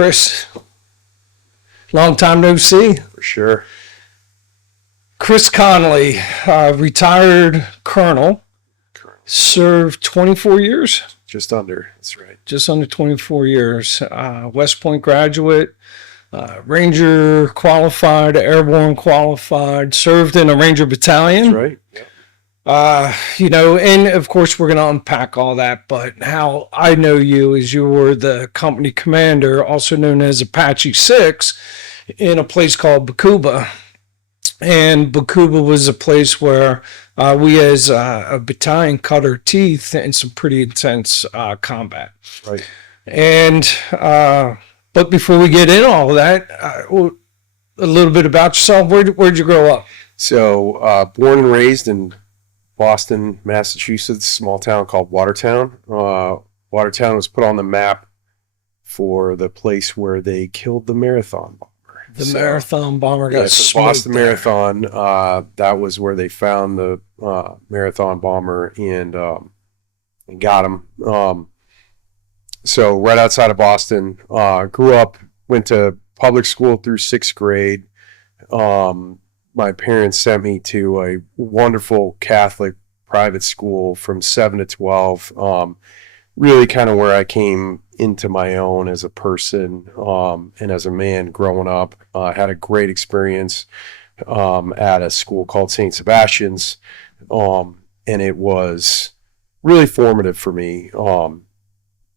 Chris. Long time no see. For sure. Chris Conley, retired colonel, served 24 years. Just under, that's right. Just under 24 years. West Point graduate, Ranger qualified, Airborne qualified, served in a Ranger Battalion. That's right. Yeah. And of course we're going to unpack all that, but how I know you is you were the company commander, also known as Apache 6, in a place called Baqubah. And Baqubah was a place where we as a battalion cut our teeth in some pretty intense combat. Right. And, but before we get into all of that, a little bit about yourself. Where'd you grow up? So, born and raised in Boston, Massachusetts, small town called Watertown. Watertown was put on the map for the place where they killed the marathon bomber. Marathon bomber got the Boston Marathon. That was where they found the marathon bomber and got him. So right outside of Boston, grew up, went to public school through 6th grade. My parents sent me to a wonderful Catholic private school from 7 to 12. Really kind of where I came into my own as a person and as a man growing up. Had a great experience at a school called St. Sebastian's, and it was really formative for me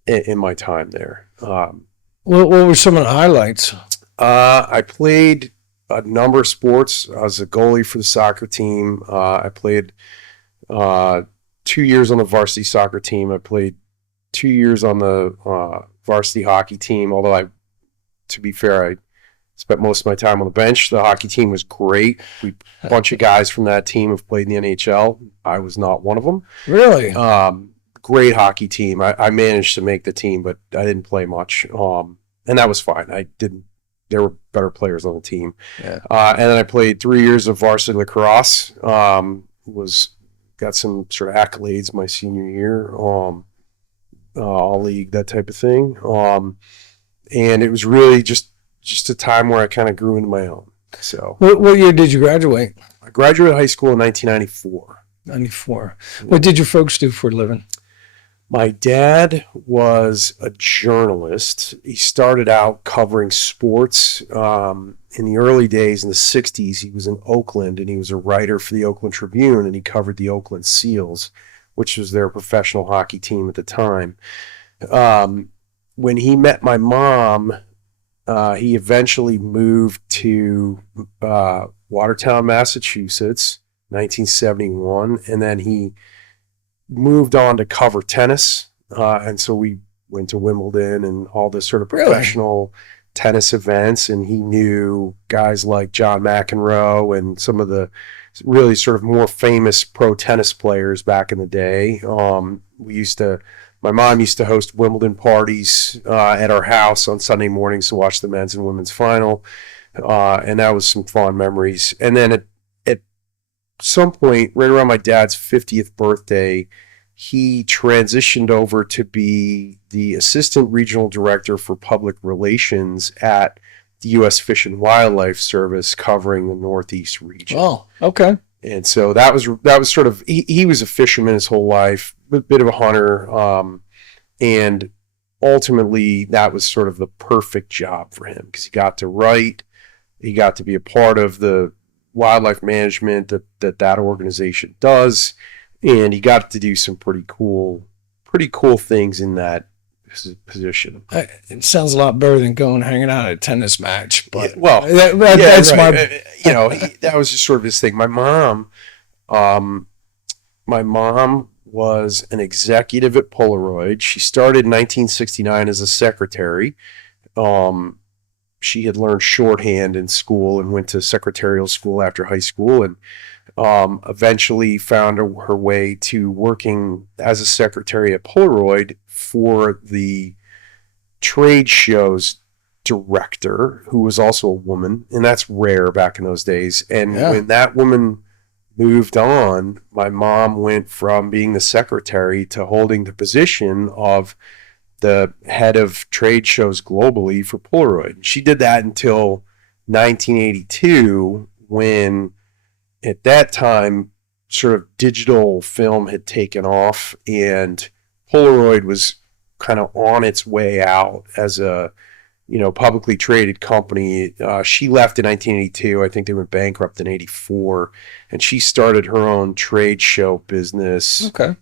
in my time there. What were some of the highlights? I played a number of sports. I was a goalie for the soccer team. I played 2 years on the varsity soccer team. I played 2 years on the varsity hockey team, although to be fair, I spent most of my time on the bench. The hockey team was great. A bunch of guys from that team have played in the NHL. I was not one of them. Really? Great hockey team. I managed to make the team, but I didn't play much. And that was fine. There were better players on the team. Yeah. And then I played 3 years of varsity lacrosse. Got some sort of accolades my senior year. All league, that type of thing. And it was really just a time where I kind of grew into my own. So, what year did you graduate? I graduated high school in 1994. 94. What did your folks do for a living? My dad was a journalist. He started out covering sports. In the early days, in the 60s, he was in Oakland, and he was a writer for the Oakland Tribune, and he covered the Oakland Seals, which was their professional hockey team at the time. When he met my mom, he eventually moved to Watertown, Massachusetts, 1971, and then he moved on to cover tennis. And so we went to Wimbledon and all the sort of professional tennis events, and he knew guys like John McEnroe and some of the really sort of more famous pro tennis players back in the day. My mom used to host Wimbledon parties at our house on Sunday mornings to watch the men's and women's final. And that was some fond memories. And then at some point, right around my dad's 50th birthday, he transitioned over to be the assistant regional director for public relations at the U.S. Fish and Wildlife Service, covering the Northeast region. Oh, okay. And so that was sort of, he was a fisherman his whole life, a bit of a hunter, and ultimately that was sort of the perfect job for him because he got to write, he got to be a part of the wildlife management that organization does, and he got to do some pretty cool things in that position. It sounds a lot better than going hanging out at a tennis match. But that's right. That was just sort of his thing. My mom was an executive at Polaroid. She started in 1969 as a secretary. She had learned shorthand in school and went to secretarial school after high school, and eventually found her way to working as a secretary at Polaroid for the trade shows director, who was also a woman, and that's rare back in those days. And when that woman moved on, my mom went from being the secretary to holding the position of the head of trade shows globally for Polaroid. She did that until 1982, when at that time sort of digital film had taken off and Polaroid was kind of on its way out as a publicly traded company. She left in 1982. I think they went bankrupt in 84, and she started her own trade show business. Okay.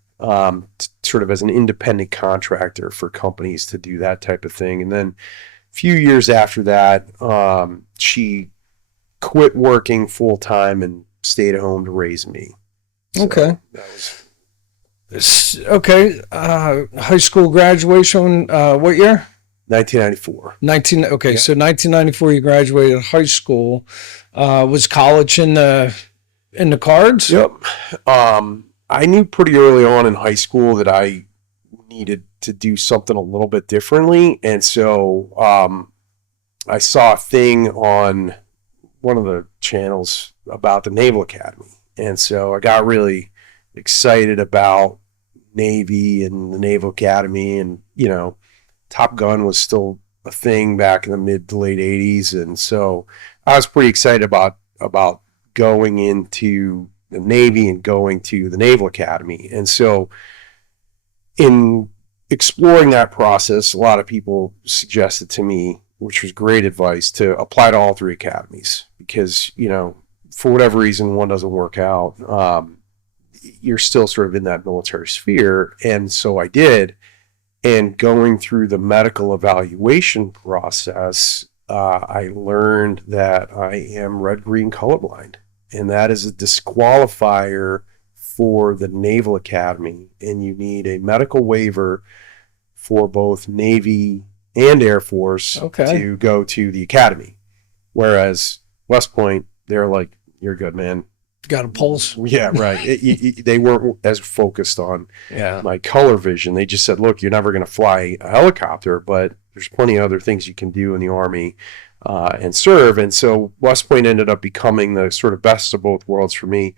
Sort of as an independent contractor for companies to do that type of thing. And then a few years after that, she quit working full time and stayed at home to raise me. So okay. That was okay. High school graduation, what year? 1994. Okay, Yeah. so 1994 you graduated high school. Was college in the cards? Yep. I knew pretty early on in high school that I needed to do something a little bit differently. And so I saw a thing on one of the channels about the Naval Academy. And so I got really excited about Navy and the Naval Academy. And, Top Gun was still a thing back in the mid to late 80s. And so I was pretty excited about going into the Navy and going to the Naval Academy. And so in exploring that process, a lot of people suggested to me, which was great advice, to apply to all three academies because, for whatever reason, one doesn't work out. You're still sort of in that military sphere. And so I did. And going through the medical evaluation process, I learned that I am red-green colorblind. And that is a disqualifier for the Naval Academy. And you need a medical waiver for both Navy and Air Force to go to the Academy. Whereas West Point, they're like, you're good, man. Got a pulse. Yeah, right. They weren't as focused on my color vision. They just said, look, you're never going to fly a helicopter, but there's plenty of other things you can do in the Army and serve. And so West Point ended up becoming the sort of best of both worlds for me.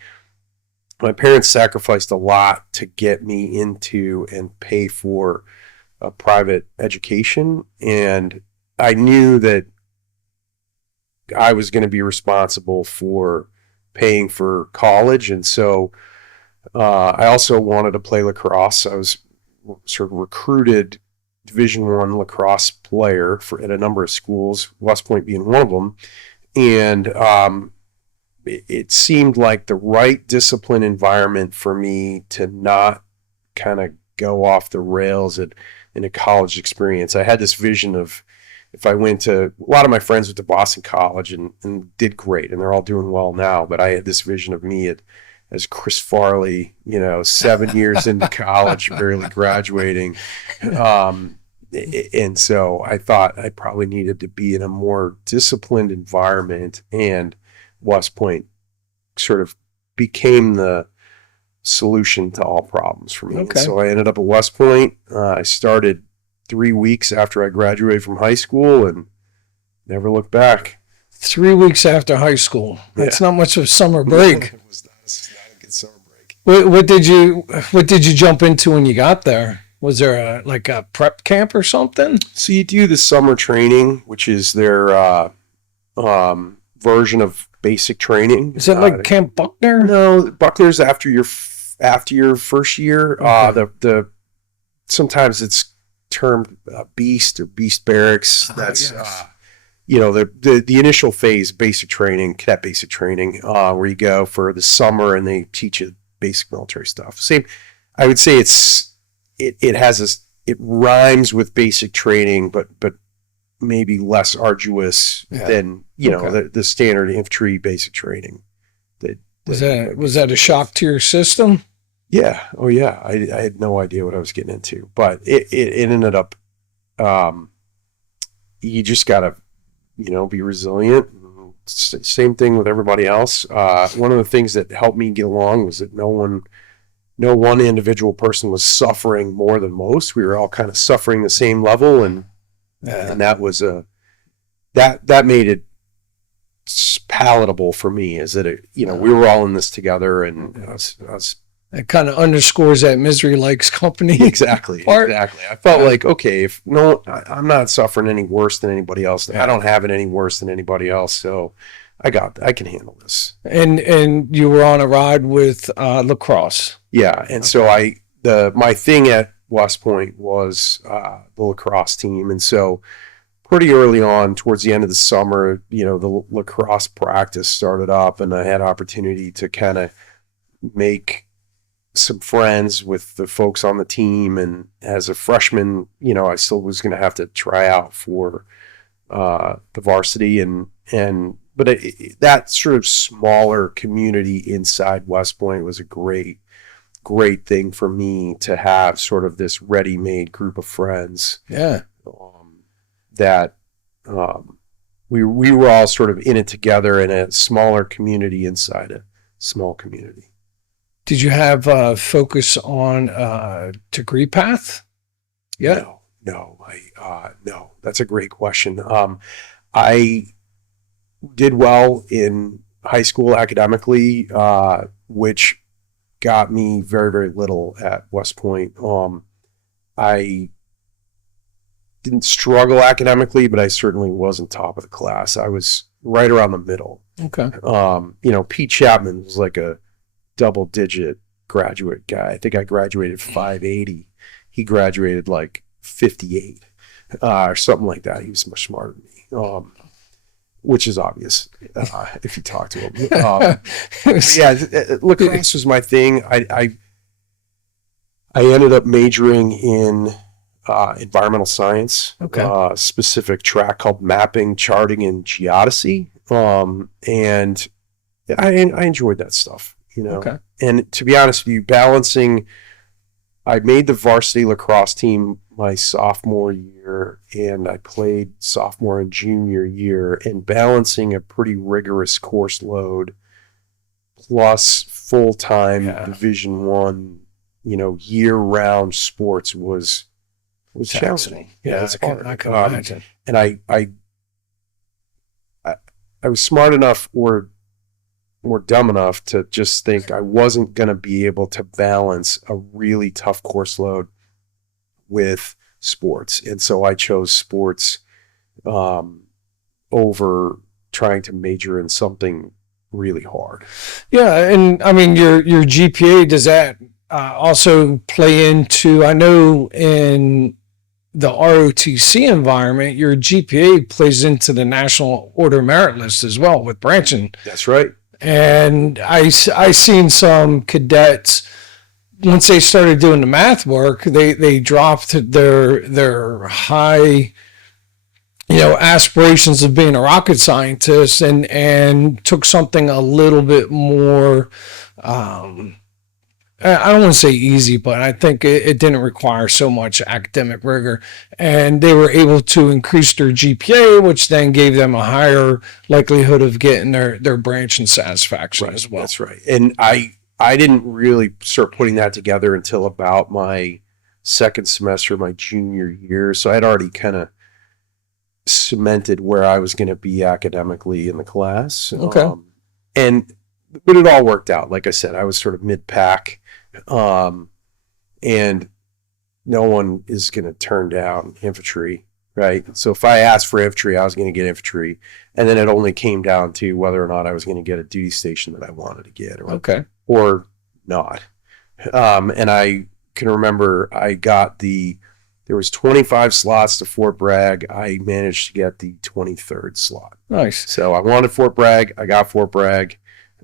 My parents sacrificed a lot to get me into and pay for a private education. And I knew that I was going to be responsible for paying for college. And so I also wanted to play lacrosse. I was sort of recruited Division I lacrosse player at a number of schools, West Point being one of them. And it seemed like the right discipline environment for me to not kind of go off the rails in a college experience. I had this vision of, if I went to, a lot of my friends went to Boston College and did great, and they're all doing well now, but I had this vision of me as Chris Farley, 7 years into college, barely graduating. And so I thought I probably needed to be in a more disciplined environment, and West Point sort of became the solution to all problems for me. Okay. And so I ended up at West Point. I started 3 weeks after I graduated from high school and never looked back. 3 weeks after high school. That's not much of a summer break. It was not a good summer break. What did you jump into when you got there? Was there a prep camp or something? So you do the summer training, which is their version of basic training. Is that like Camp Buckner? No, Buckner's after your first year. Okay. The sometimes it's termed Beast or Beast Barracks. That's yes. The initial phase, basic training, cadet basic training, where you go for the summer and they teach you basic military stuff. Same, I would say it rhymes with basic training, but maybe less arduous than the standard infantry basic training. Was that a shock to your system? Yeah. Oh, yeah. I had no idea what I was getting into, but it ended up. You just gotta, be resilient. Same thing with everybody else. One of the things that helped me get along was that no one individual person was suffering more than most. We were all kind of suffering the same level, and that was that made it palatable for me. Is that we were all in this together, and I was It kind of underscores that misery likes company. Exactly. part. Exactly. I felt like, okay, if no, I'm not suffering any worse than anybody else. I don't have it any worse than anybody else. So I can handle this. And you were on a ride with lacrosse. Yeah. And so my thing at West Point was the lacrosse team. And so pretty early on, towards the end of the summer, the lacrosse practice started up, and I had opportunity to kind of make some friends with the folks on the team. And as a freshman, I still was going to have to try out for the varsity, but that sort of smaller community inside West Point was a great thing for me to have, sort of this ready-made group of friends. Yeah. That we were all sort of in it together in a smaller community inside a small community. Did you have focus on degree path? Yeah. No. No. That's a great question. I did well in high school academically, which got me very, very little at West Point. I didn't struggle academically, but I certainly wasn't top of the class. I was right around the middle. Okay. Pete Chapman was like a double-digit graduate guy. I think I graduated 580. He graduated like 58 or something like that. He was much smarter than me, which is obvious if you talk to him. Lacrosse was my thing. I ended up majoring in environmental science, specific track called mapping, charting, and geodesy. And I enjoyed that stuff, Okay. And to be honest with you, I made the varsity lacrosse team my sophomore year, and I played sophomore and junior year, and balancing a pretty rigorous course load plus full-time Division I, year-round sports was challenging. Yeah, it's hard. I can imagine. And I was smart enough or dumb enough to just think I wasn't going to be able to balance a really tough course load with sports. And so I chose sports over trying to major in something really hard. Yeah, and I mean your GPA, does that also play into, I know in the ROTC environment, your GPA plays into the National Order Merit List as well with branching. That's right. And I seen some cadets, once they started doing the math work, they dropped their high, aspirations of being a rocket scientist and took something a little bit more, I don't want to say easy, but I think it didn't require so much academic rigor, and they were able to increase their GPA, which then gave them a higher likelihood of getting their branch and satisfaction as well. That's right. And I didn't really start putting that together until about my second semester, my junior year. So I had already kind of cemented where I was going to be academically in the class. Okay. But it all worked out. Like I said, I was sort of mid-pack. And no one is going to turn down infantry, right? So if I asked for infantry, I was going to get infantry. And then it only came down to whether or not I was going to get a duty station that I wanted to get or not. And I can remember there was 25 slots to Fort Bragg. I managed to get the 23rd slot. Nice. So I wanted Fort Bragg. I got Fort Bragg.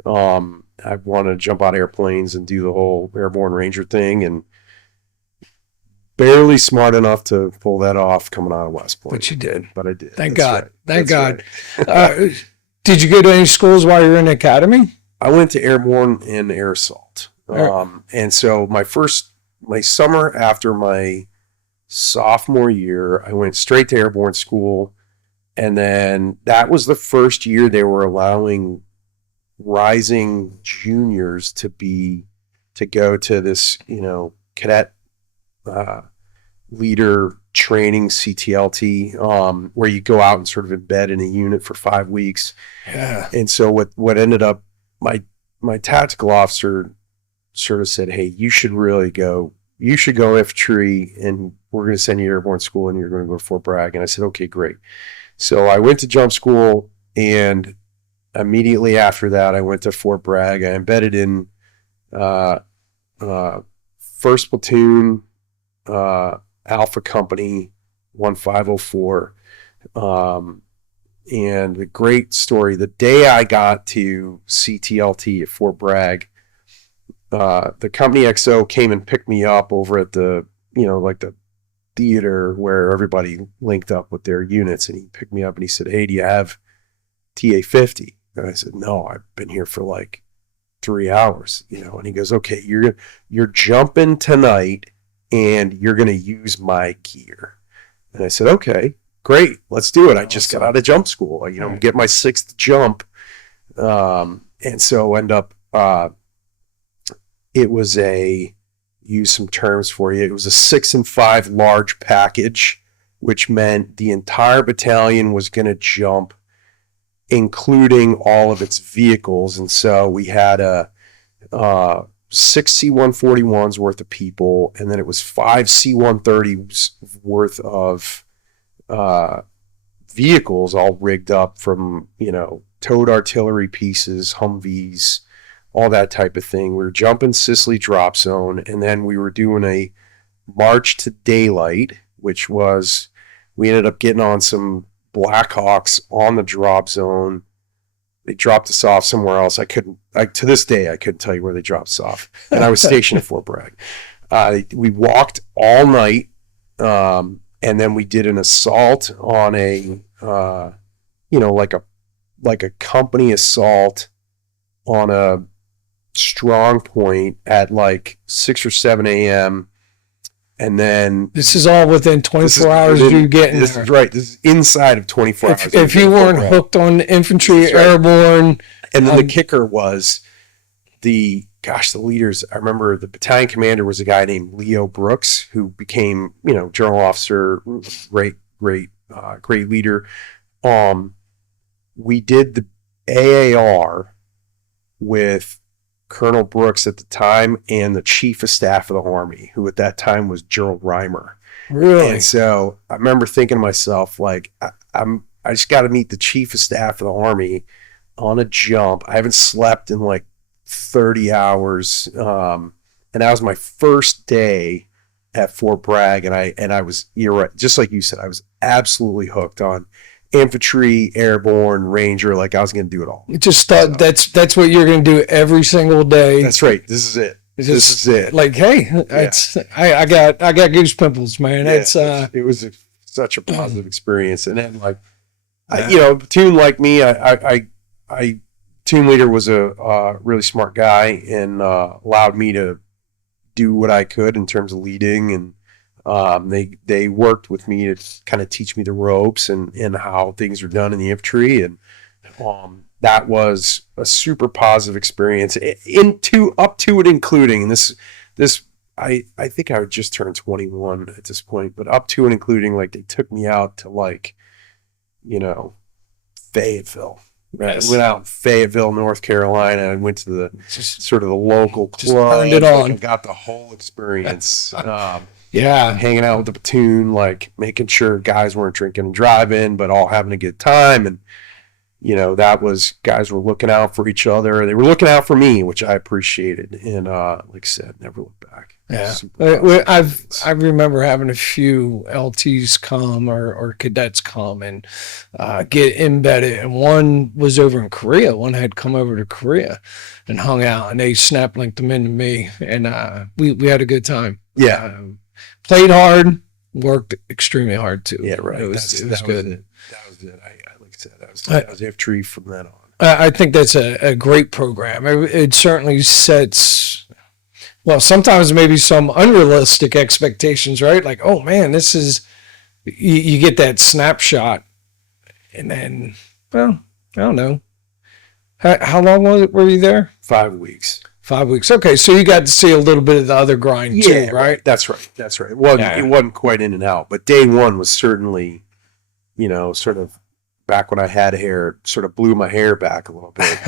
I wanted to jump out of airplanes and do the whole Airborne Ranger thing, and barely smart enough to pull that off coming out of West Point. But you did. But I did. Thank That's God. right. Thank That's God. right. Did you go to any schools while you were in the academy? I went to Airborne and Air Assault. And so my summer after my sophomore year, I went straight to Airborne school. And then that was the first year they were allowing rising juniors to go to this, cadet leader training, CTLT, where you go out and sort of embed in a unit for 5 weeks. Yeah. And so what ended up, my tactical officer sort of said, hey, you should go infantry, and we're going to send you to airborne school, and you're going to go to Fort Bragg. And I said, okay, great. So I went to jump school, and immediately after that, I went to Fort Bragg. I embedded in 1st Platoon, Alpha Company, 1504. And the great story, the day I got to CTLT at Fort Bragg, the company XO came and picked me up over at the, like the theater where everybody linked up with their units. And he picked me up and he said, hey, do you have TA-50? And I said, no, I've been here for like 3 hours, and he goes, okay, you're jumping tonight and you're going to use my gear. And I said, okay, great, let's do it. I just got out of jump school, get my 6th jump. And so end up, it was use some terms for you. It was a 6 and 5 large package, which meant the entire battalion was going to jump, including all of its vehicles. And so we had 6 C-141s worth of people, and then it was 5 C-130s worth of vehicles all rigged up from, towed artillery pieces, Humvees, all that type of thing. We were jumping Sicily drop zone, and then we were doing a march to daylight, which was, we ended up getting on some Blackhawks on the drop zone. They dropped us off somewhere else. To this day, I couldn't tell you where they dropped us off. And I was stationed at Fort Bragg. We walked all night, and then we did an assault on like a company assault on a strong point at like 6 or 7 a.m. And then this is all within 24 hours of you getting this there. Is right. This is inside of 24 hours. If you weren't hooked on infantry, right. Airborne. And then the kicker was the leaders. I remember the battalion commander was a guy named Leo Brooks, who became, general officer, great leader. We did the AAR with Colonel Brooks at the time and the chief of staff of the Army, who at that time was Gerald Reimer. Really? And so I remember thinking to myself, like, I just got to meet the chief of staff of the Army on a jump. I haven't slept in like 30 hours. And that was my first day at Fort Bragg. And I was, you're right, just like you said, I was absolutely hooked on infantry, airborne, ranger. Like, I was going to do it all. You just thought that's what you're going to do every single day. That's right. This is it. This is it. Like, hey, I got goose pimples, man. Yeah, it was such a positive experience. And then like, platoon like me, I platoon leader was a really smart guy and allowed me to do what I could in terms of leading, and they worked with me to kind of teach me the ropes and how things are done in the infantry, and that was a super positive experience up to and including, and this I think I would just turn 21 at this point, but up to and including, like, they took me out to, like, Fayetteville. Right. I went out in Fayetteville, North Carolina. I went to the sort of the local club. Turned it on. And got the whole experience. Yeah. Hanging out with the platoon, like making sure guys weren't drinking and driving, but all having a good time. And, that was, guys were looking out for each other. They were looking out for me, which I appreciated. And like I said, never looked back. Yeah. I remember having a few LTs come or cadets come and get embedded. And one was over in Korea. One had come over to Korea and hung out, and they snap linked them into me. And we had a good time. Yeah. Played hard, worked extremely hard too. Yeah, right. It was good. That was it. Like I said, that was infantry from then on. I think that's a great program. It certainly sets, well, sometimes maybe some unrealistic expectations, right? Like, oh man, this is, you get that snapshot, and then, well, I don't know. How long were you there? 5 weeks. 5 weeks. Okay, so you got to see a little bit of the other grind too, right? That's right. It wasn't quite in and out, but day one was certainly, sort of back when I had hair, sort of blew my hair back a little bit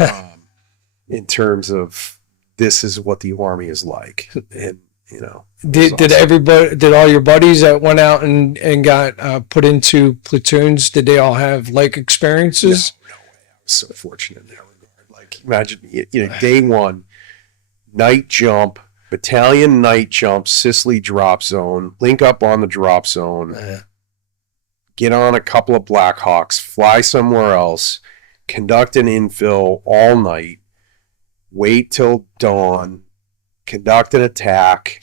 in terms of this is what the Army is like. And, you know, did all your buddies that went out and got put into platoons, did they all have like experiences? No way. I was so fortunate in that regard. Like, imagine, you know, day one, night jump, battalion night jump, Sicily drop zone, link up on the drop zone, get on a couple of Blackhawks, fly somewhere else, conduct an infill all night, wait till dawn, conduct an attack,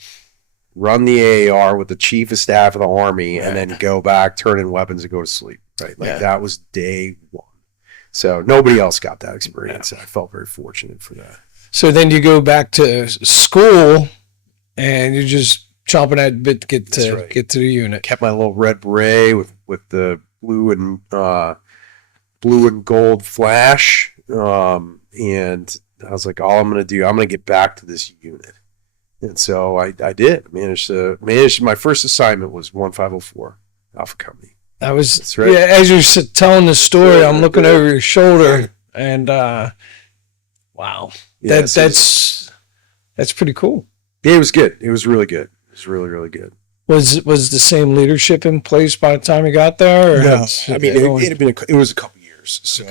run the AAR with the chief of staff of the Army, and then go back, turn in weapons, and go to sleep. Right, like that was day one. So nobody else got that experience. I felt very fortunate for that. So then you go back to school, and you're just chomping at the bit to get to the unit. Kept my little red beret with the blue and gold flash, and I was like, all I'm going to do, I'm going to get back to this unit. And so I did. Managed. My first assignment was 1504 Alpha Company. That's right. Yeah, as you're telling the story, I'm looking over your shoulder, and wow, that's pretty cool. Yeah, it was good. It was really good. It was really, really good. Was the same leadership in place by the time you got there? Or no, I mean it was a couple years. So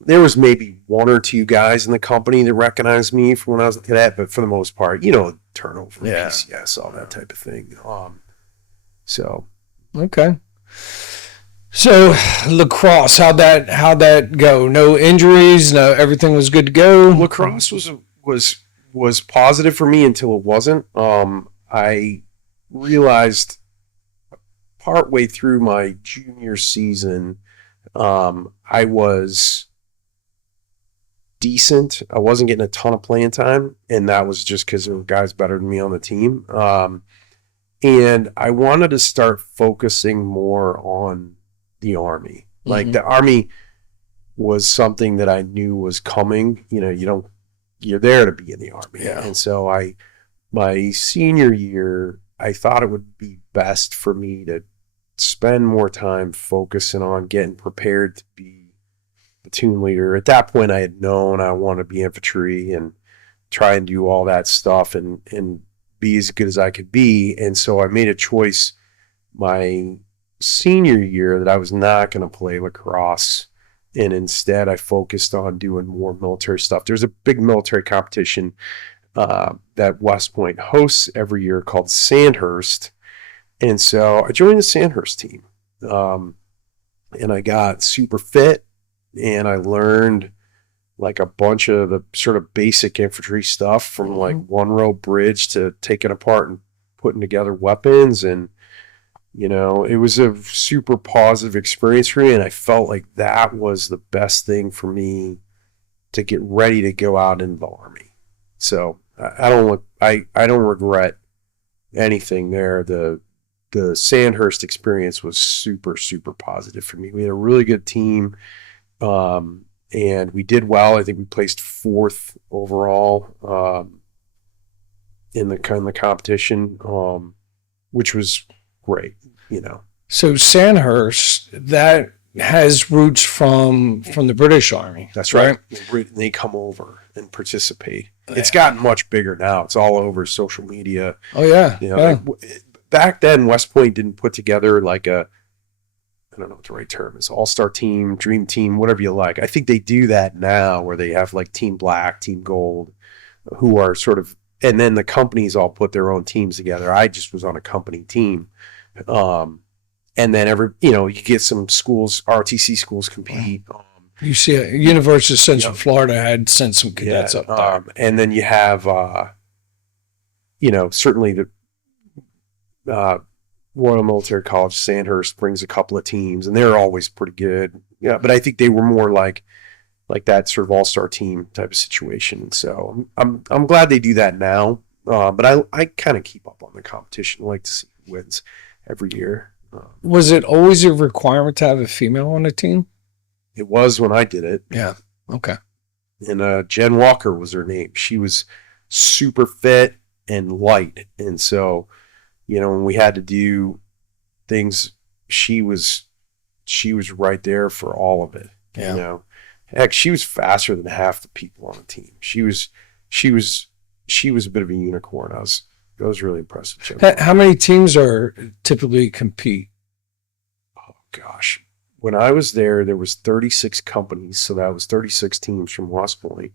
there was maybe one or two guys in the company that recognized me from when I was a cadet, but for the most part, you know, turnover, PCS, all that type of thing. So okay. So lacrosse, how'd that go? No injuries, no, everything was good to go. Lacrosse was positive for me until it wasn't. I realized partway through my junior season, I was decent. I wasn't getting a ton of playing time, and that was just because there were guys better than me on the team. And I wanted to start focusing more on the Army. Like the Army was something that I knew was coming. You know, you're there to be in the Army. Yeah. And so my senior year, I thought it would be best for me to spend more time focusing on getting prepared to be platoon leader. At that point, I had known I wanted to be infantry and try and do all that stuff and be as good as I could be. And so I made a choice my senior year that I was not going to play lacrosse. And instead, I focused on doing more military stuff. There's a big military competition that West Point hosts every year called Sandhurst. And so I joined the Sandhurst team. And I got super fit, and I learned like a bunch of the sort of basic infantry stuff from like one row bridge to taking apart and putting together weapons. And, you know, it was a super positive experience for me. And I felt like that was the best thing for me to get ready to go out in the Army. So I don't regret anything there. The Sandhurst experience was super, super positive for me. We had a really good team. And we did well. I think we placed 4th overall in the competition, which was great, you know. So Sandhurst, that has roots from the British Army. That's right. They come over and participate. It's gotten much bigger now. It's all over social media. Oh yeah. You know, like, back then, West Point didn't put together like I don't know what the right term is, all-star team, dream team, whatever you like. I think they do that now where they have like Team Black, Team Gold, who are sort of, and then the companies all put their own teams together. I just was on a company team. And then you get some schools, ROTC schools compete. You see, University of Central Florida had sent some cadets up there. And then you have, certainly the Royal Military College Sandhurst brings a couple of teams, and they're always pretty good. Yeah, but I think they were more like that sort of all-star team type of situation. And so I'm glad they do that now. But I kind of keep up on the competition. I like to see who wins every year. Was it always a requirement to have a female on the team? It was when I did it. Yeah. Okay. And Jen Walker was her name. She was super fit and light, and so, when we had to do things, she was right there for all of it. Yeah. Heck, she was faster than half the people on the team. She was she was a bit of a unicorn. I was really impressed with her. How many teams are typically compete? Oh gosh. When I was there was 36 companies, so that was 36 teams from West Point,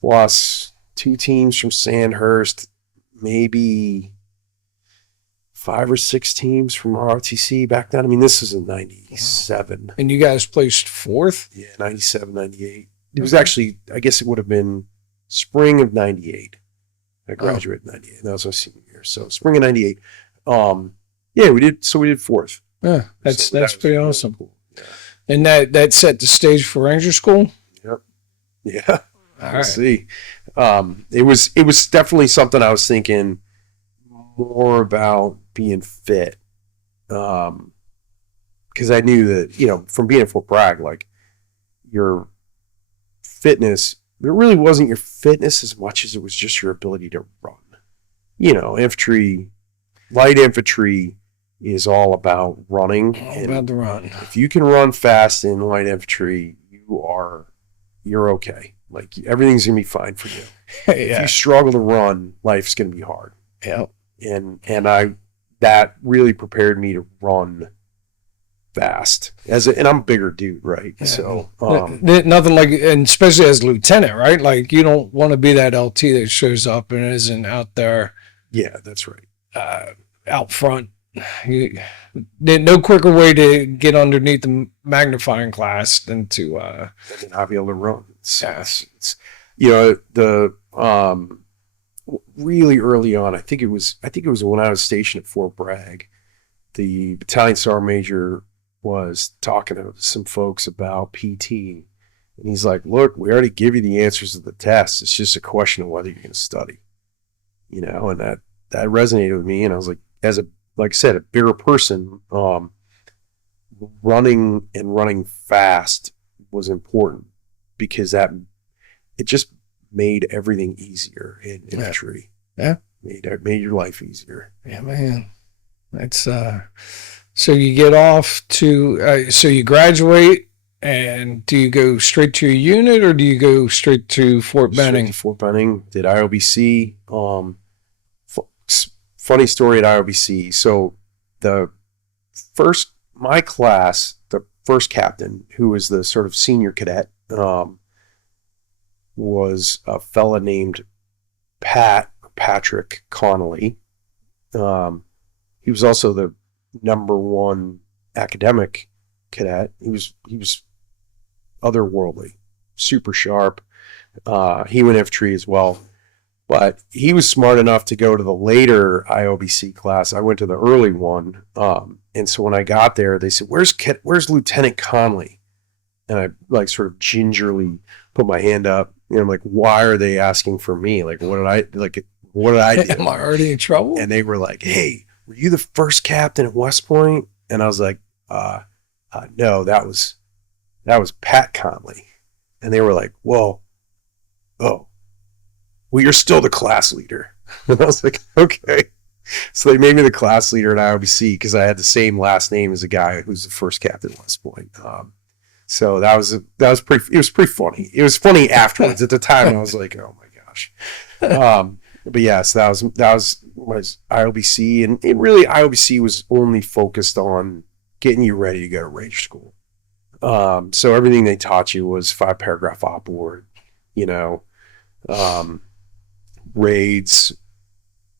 plus 2 teams from Sandhurst, maybe 5 or 6 teams from ROTC back then. I mean, this is in 97. And you guys placed 4th? Yeah, 97, 98. It was actually, I guess it would have been spring of 98. I graduated in 98. That was my senior year. So spring of 98. Yeah, we did 4th. Yeah, that's pretty awesome. Cool. Yeah. And that set the stage for Ranger School? Yep. Yeah. All we'll see. It was definitely something I was thinking more about being fit. Because I knew that, from being at Fort Bragg, like your fitness, it really wasn't your fitness as much as it was just your ability to run. Infantry, light infantry is all about running. About the run. If you can run fast in light infantry, you're okay. Like everything's gonna be fine for you. If you struggle to run, life's gonna be hard. Yeah. And that really prepared me to run fast and I'm a bigger dude, right? Yeah. So nothing like, and especially as lieutenant, right? Like you don't want to be that LT that shows up and isn't out there. Yeah, that's right. Out front. No quicker way to get underneath the magnifying glass than to not be able to run. It's really early on. I think it was when I was stationed at Fort Bragg. The battalion sergeant major was talking to some folks about PT, and he's like, "Look, we already give you the answers to the tests. It's just a question of whether you're going to study." And that resonated with me, and I was like, like I said, a bigger person, running fast was important because it just made everything easier in infantry. Yeah. Made your life easier. Yeah, man. That's so you get off to so you graduate, and do you go straight to your unit or do you go straight to Fort Benning? Fort Benning, did IOBC. Funny story at IOBC. So my class, the first captain, who was the sort of senior cadet, was a fella named Patrick Conley. He was also the number 1 academic cadet. He was otherworldly, super sharp. He went infantry as well. But he was smart enough to go to the later IOBC class. I went to the early one. And so when I got there, they said, where's Lieutenant Conley? And I sort of gingerly put my hand up. And I'm like, why are they asking for me? Like, what did I do? Am I already in trouble? And they were like, hey, were you the first captain at West Point? And I was like, no, that was Pat Conley. And they were like, well, you're still the class leader. And I was like, okay. So they made me the class leader at IOBC because I had the same last name as the guy who's the first captain at West Point. So it was pretty funny. It was funny afterwards. At the time, I was like, oh my gosh. But yeah, so that was IOBC, and really IOBC was only focused on getting you ready to go to Ranger School. So everything they taught you was 5-paragraph op board, raids,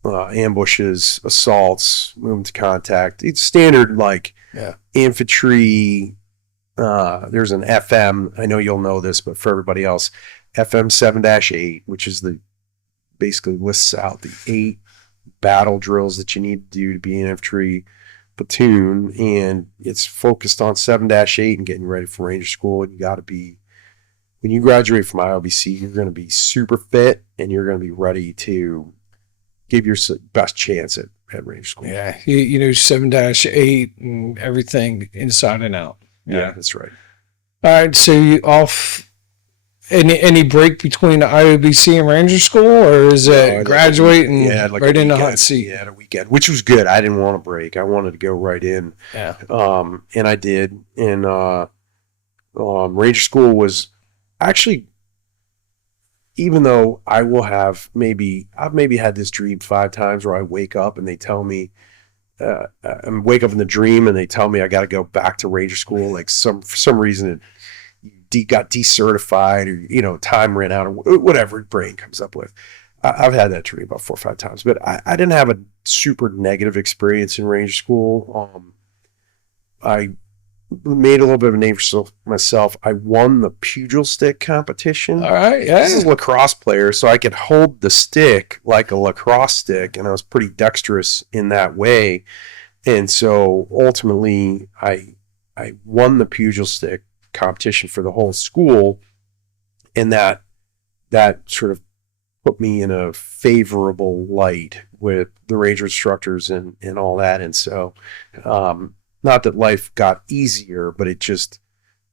ambushes, assaults, movement to contact. It's standard infantry. There's an FM. I know you'll know this, but for everybody else, FM 7-8, which is basically lists out the 8 battle drills that you need to do to be an infantry platoon, and it's focused on 7-8 and getting ready for Ranger School. And you got to be, when you graduate from IOBC, you're going to be super fit and you're going to be ready to give your best chance at Ranger School. Yeah, 7-8 and everything inside and out. Yeah, that's right. All right, so you off. Any break between the IOBC and Ranger School, or is it graduate and right in the hot seat? Yeah, a weekend, which was good. I didn't want to break. I wanted to go right in. Yeah. And I did. And Ranger School was actually even though I've maybe had this dream 5 times where I wake up and they tell me, I wake up in the dream and they tell me I got to go back to Ranger School. Like for some reason it got decertified, or time ran out, or whatever your brain comes up with. I've had that dream about 4 or 5 times, but I didn't have a super negative experience in Ranger School. I made a little bit of a name for myself. I won the pugil stick competition. All right, yeah. This is a lacrosse player, so I could hold the stick like a lacrosse stick, and I was pretty dexterous in that way. And so ultimately, I won the pugil stick competition for the whole school, and that sort of put me in a favorable light with the Ranger instructors and all that. And so, not that life got easier, but it just,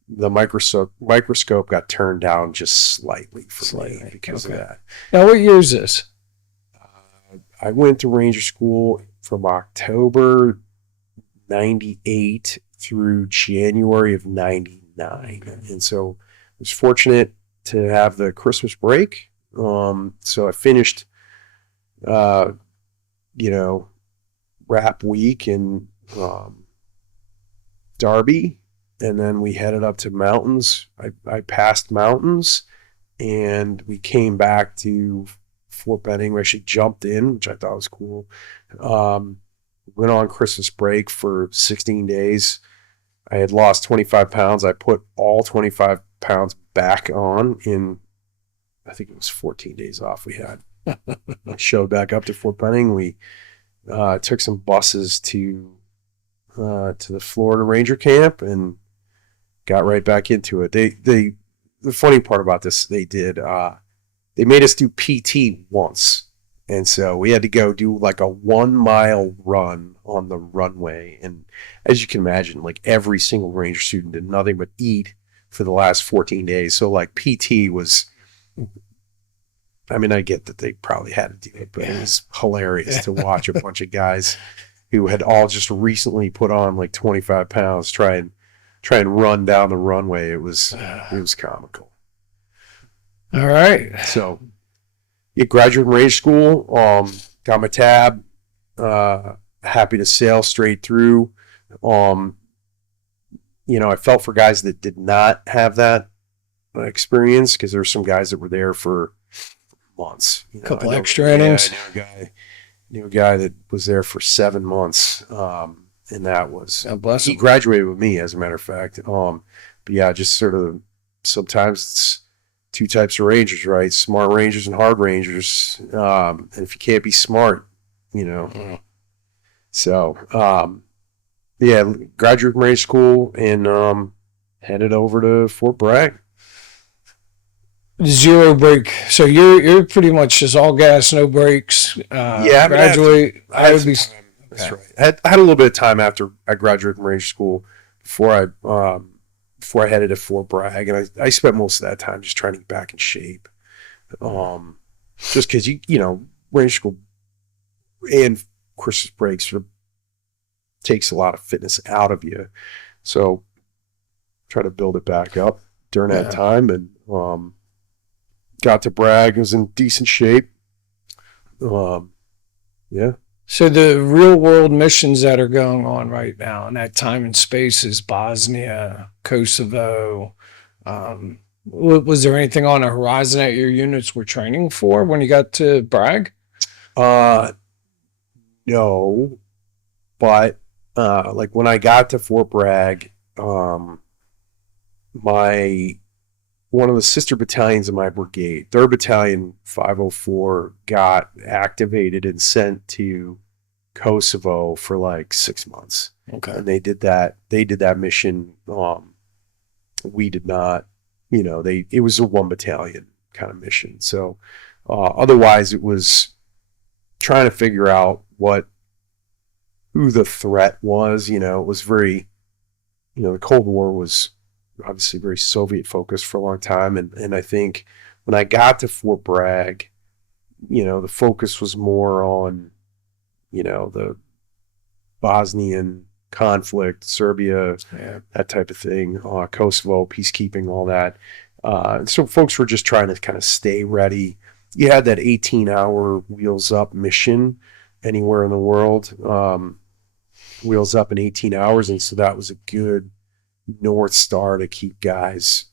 the microscope got turned down just slightly for me because of that. Now, what year is this? I went to Ranger School from October 98 through January of 99. And so I was fortunate to have the Christmas break. So I finished, wrap week in Darby, and then we headed up to mountains. I passed mountains, and we came back to Fort Benning. We actually jumped in, which I thought was cool. Went on Christmas break for 16 days. I had lost 25 pounds. I put all 25 pounds back on in, I think it was 14 days off we had. I showed back up to Fort Benning. We took some buses to the Florida Ranger camp and got right back into it. The funny part about this, they made us do PT once. And so we had to go do like a 1 mile run on the runway. And as you can imagine, like every single Ranger student did nothing but eat for the last 14 days. So like PT was, I mean, I get that they probably had to do it, but it was hilarious to watch a bunch of guys who had all just recently put on like 25 pounds try and run down the runway. It was comical. All right. So yeah, graduated from Ranger School, got my tab, happy to sail straight through. I felt for guys that did not have that experience, because there were some guys that were there for months. A couple extra innings. I knew a guy that was there for 7 months, and that was, God bless him. he graduated with me, as a matter of fact. But yeah, just sort of, sometimes it's two types of Rangers, right? Smart Rangers and hard Rangers. And if you can't be smart, So, yeah, graduated from Ranger School and headed over to Fort Bragg. Zero break. So you're pretty much just all gas, no brakes. Yeah, graduate. That's right. I had a little bit of time after I graduated from Ranger School before I headed to Fort Bragg, and I spent most of that time just trying to get back in shape. Just because Ranger School and Christmas break sort of takes a lot of fitness out of you, so try to build it back up during that time, and got to Bragg. I was in decent shape. Yeah. So the real world missions that are going on right now in that time and space is Bosnia, Kosovo. Was there anything on the horizon that your units were training for when you got to Bragg? No, but like when I got to Fort Bragg, one of the sister battalions of my brigade, 3rd Battalion 504, got activated and sent to Kosovo for like 6 months. Okay. And they did that mission. We did not, it was a 1 battalion kind of mission. So otherwise it was trying to figure out who the threat was. It was very, the Cold War was obviously very Soviet focused for a long time. And I think when I got to Fort Bragg, the focus was more on, the Bosnian conflict, Serbia, that type of thing, Kosovo, peacekeeping, all that. So folks were just trying to kind of stay ready. You had that 18-hour wheels up mission anywhere in the world, wheels up in 18 hours. And so that was a good North Star to keep guys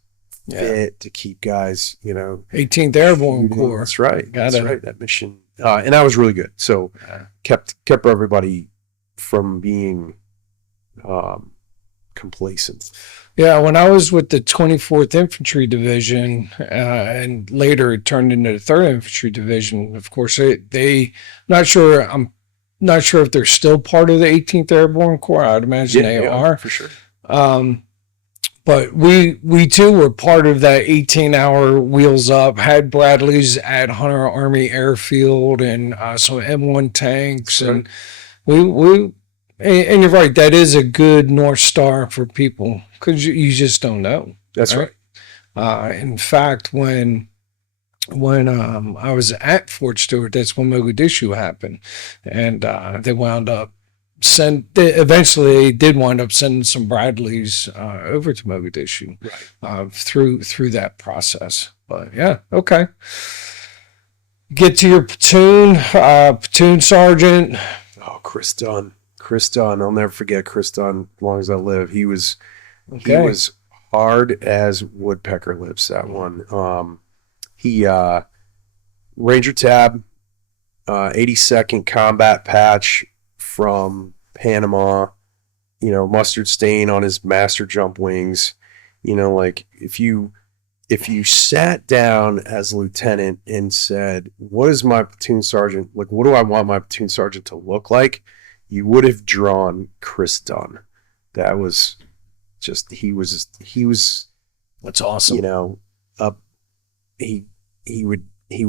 fit, to keep guys, 18th Airborne Corps. That's right. That's right. That mission. And that was really good. So kept everybody from being complacent. Yeah, when I was with the 24th Infantry Division, and later it turned into the 3rd Infantry Division, of course, I'm not sure if they're still part of the 18th Airborne Corps. I'd imagine they are. For sure. But we too were part of that 18-hour wheels up, had Bradleys at Hunter Army Airfield and some M1 tanks. Right. And and you're right, that is a good North Star for people because you just don't know. That's right. In fact, when I was at Fort Stewart, that's when Mogadishu happened. And they wound up eventually they did wind up sending some Bradleys over to Mogadishu through that process. But yeah, okay. Get to your platoon sergeant. Oh, Chris Dunn. I'll never forget Chris Dunn as long as I live. He was hard as woodpecker lips, that one. He Ranger Tab, 82nd Combat Patch from Panama, mustard stain on his master jump wings. Like if you sat down as a lieutenant and said, what is my platoon sergeant, like what do I want my platoon sergeant to look like? You would have drawn Chris Dunn. That was just, he was that's awesome. He would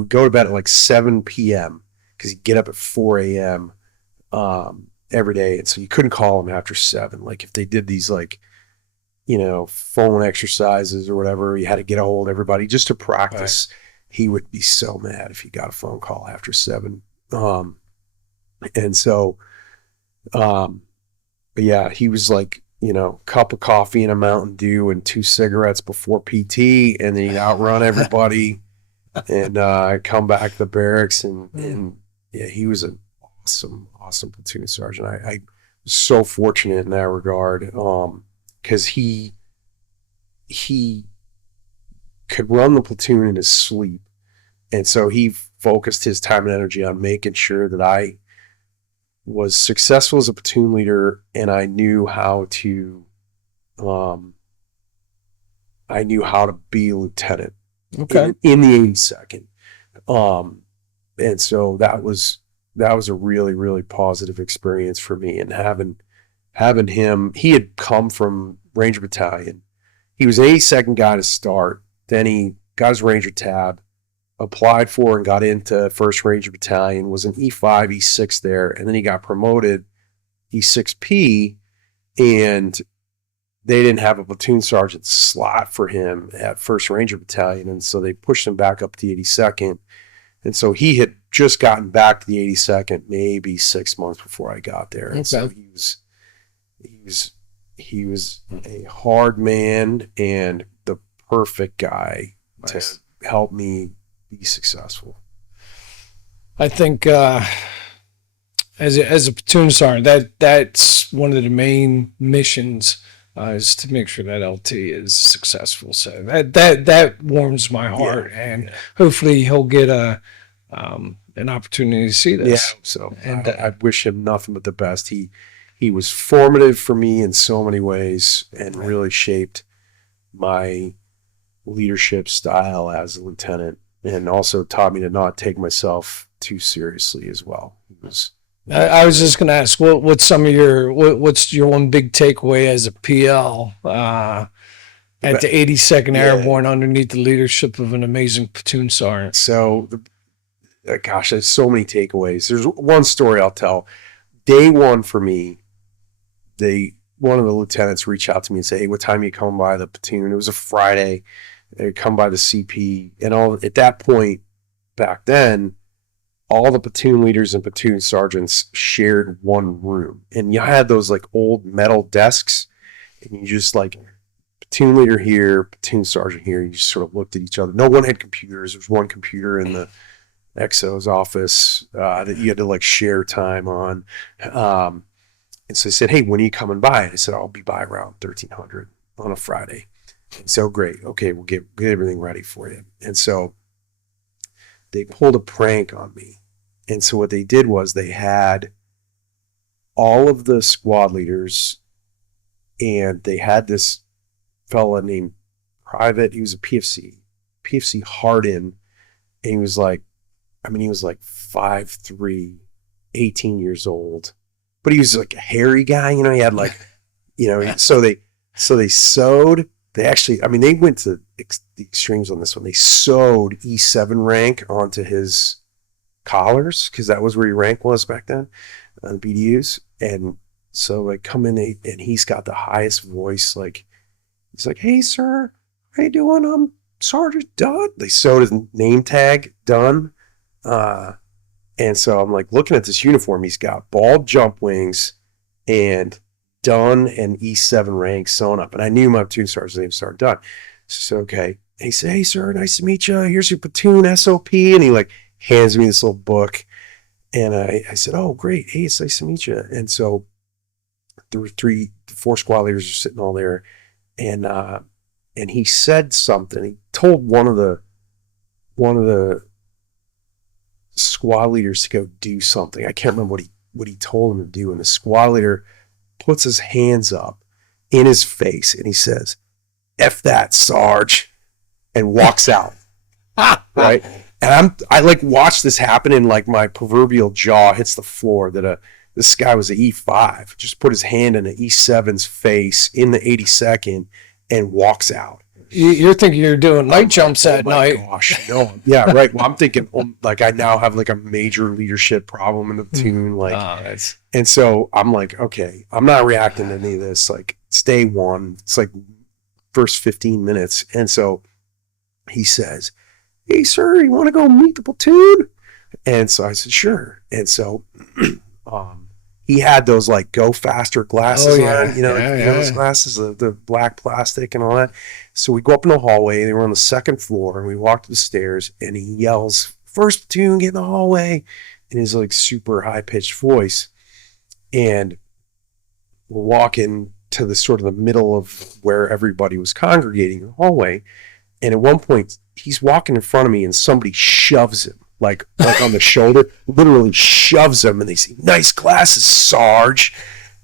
go to bed at like 7 p.m. because he'd get up at 4 a.m. Every day. And so you couldn't call him after 7. Like if they did these phone exercises or whatever, you had to get a hold of everybody just to practice. Right. He would be so mad if he got a phone call after 7. And so, but yeah, he was like, cup of coffee and a Mountain Dew and 2 cigarettes before PT, and then he'd outrun everybody and come back to the barracks. And yeah, he was an awesome platoon sergeant. I was so fortunate in that regard, because he could run the platoon in his sleep. And so he focused his time and energy on making sure that I was successful as a platoon leader, and I knew how to be a lieutenant in the 82nd. And so that was a really, really positive experience for me. And having him, he had come from Ranger Battalion. He was an 82nd guy to start. Then he got his Ranger tab, applied for and got into 1st Ranger Battalion, was an E5, E6 there, and then he got promoted E6P, and they didn't have a platoon sergeant slot for him at 1st Ranger Battalion, and so they pushed him back up to the 82nd. And so he had just gotten back to the 82nd maybe 6 months before I got there. And so he was a hard man and the perfect guy to help me be successful. I think as a platoon sergeant, that's one of the main missions is to make sure that LT is successful. So that warms my heart, and hopefully he'll get an opportunity to see this. Yeah. So and I wish him nothing but the best. He was formative for me in so many ways, and really shaped my leadership style as a lieutenant, and also taught me to not take myself too seriously as well. I was just going to ask, what's your one big takeaway as a PL at the 82nd Airborne underneath the leadership of an amazing platoon sergeant? So, gosh, there's so many takeaways. There's one story I'll tell. Day one for me, one of the lieutenants reached out to me and said, "Hey, what time are you coming by the platoon?" It was a Friday. They'd come by the CP, and at that point back then, all the platoon leaders and platoon sergeants shared one room, and you had those like old metal desks, and you just like platoon leader here, platoon sergeant here. You just sort of looked at each other. No one had computers. There was one computer in the XO's office that you had to like share time on. And so I said, hey, when are you coming by? And I said, I'll be by around 1300 on a Friday. And so great. Okay, we'll get everything ready for you. And so they pulled a prank on me. And so what they did was they had all of the squad leaders, and they had this fella named Private. He was a PFC hardened. And he was like, he was like 5'3", 18 years old. But he was like a hairy guy, he had like, so they sewed, they actually, they went to the extremes on this one. They sewed E7 rank onto his collars, because that was where your rank was back then, the BDUs. And so like come in, and he's got the highest voice, like, he's like, hey sir, how you doing? I'm Sergeant Dunn. They sewed his name tag, Dunn. And so I'm like looking at this uniform. He's got bald jump wings and Dunn and E7 rank sewn up. And I knew my platoon sergeant's name was Sergeant Dunn. So, okay. And he said, hey, sir, nice to meet you. Here's your platoon SOP. And he like hands me this little book. And I said, oh, great. Hey, it's nice to meet you. And so there were 4 squad leaders are sitting all there. And he said something. He told one of the squad leaders to go do something. I can't remember what he told him to do. And the squad leader puts his hands up in his face and he says, F that, Sarge, and walks out. Right? And I like watched this happen, and like my proverbial jaw hits the floor that this guy was an E5, just put his hand in an E7's face in the 82nd and walks out. You're thinking you're doing night jumps at night. Oh my gosh, no. Yeah, right. Well, I'm thinking like I now have like a major leadership problem in the platoon. Like, and so I'm like, okay, I'm not reacting to any of this. Like, it's day one. It's like first 15 minutes. And so he says, hey, sir, you want to go meet the platoon? And so I said, sure. And so he had those like go faster glasses on, those glasses, the black plastic and all that. So we go up in the hallway. They were on the 2nd floor, and we walked to the stairs, and he yells, first platoon, get in the hallway, in his like super high pitched voice. And we're walking to the sort of the middle of where everybody was congregating in the hallway. And at one point he's walking in front of me, and somebody shoves him. Like on the shoulder, literally shoves him, and they say, nice glasses, Sarge.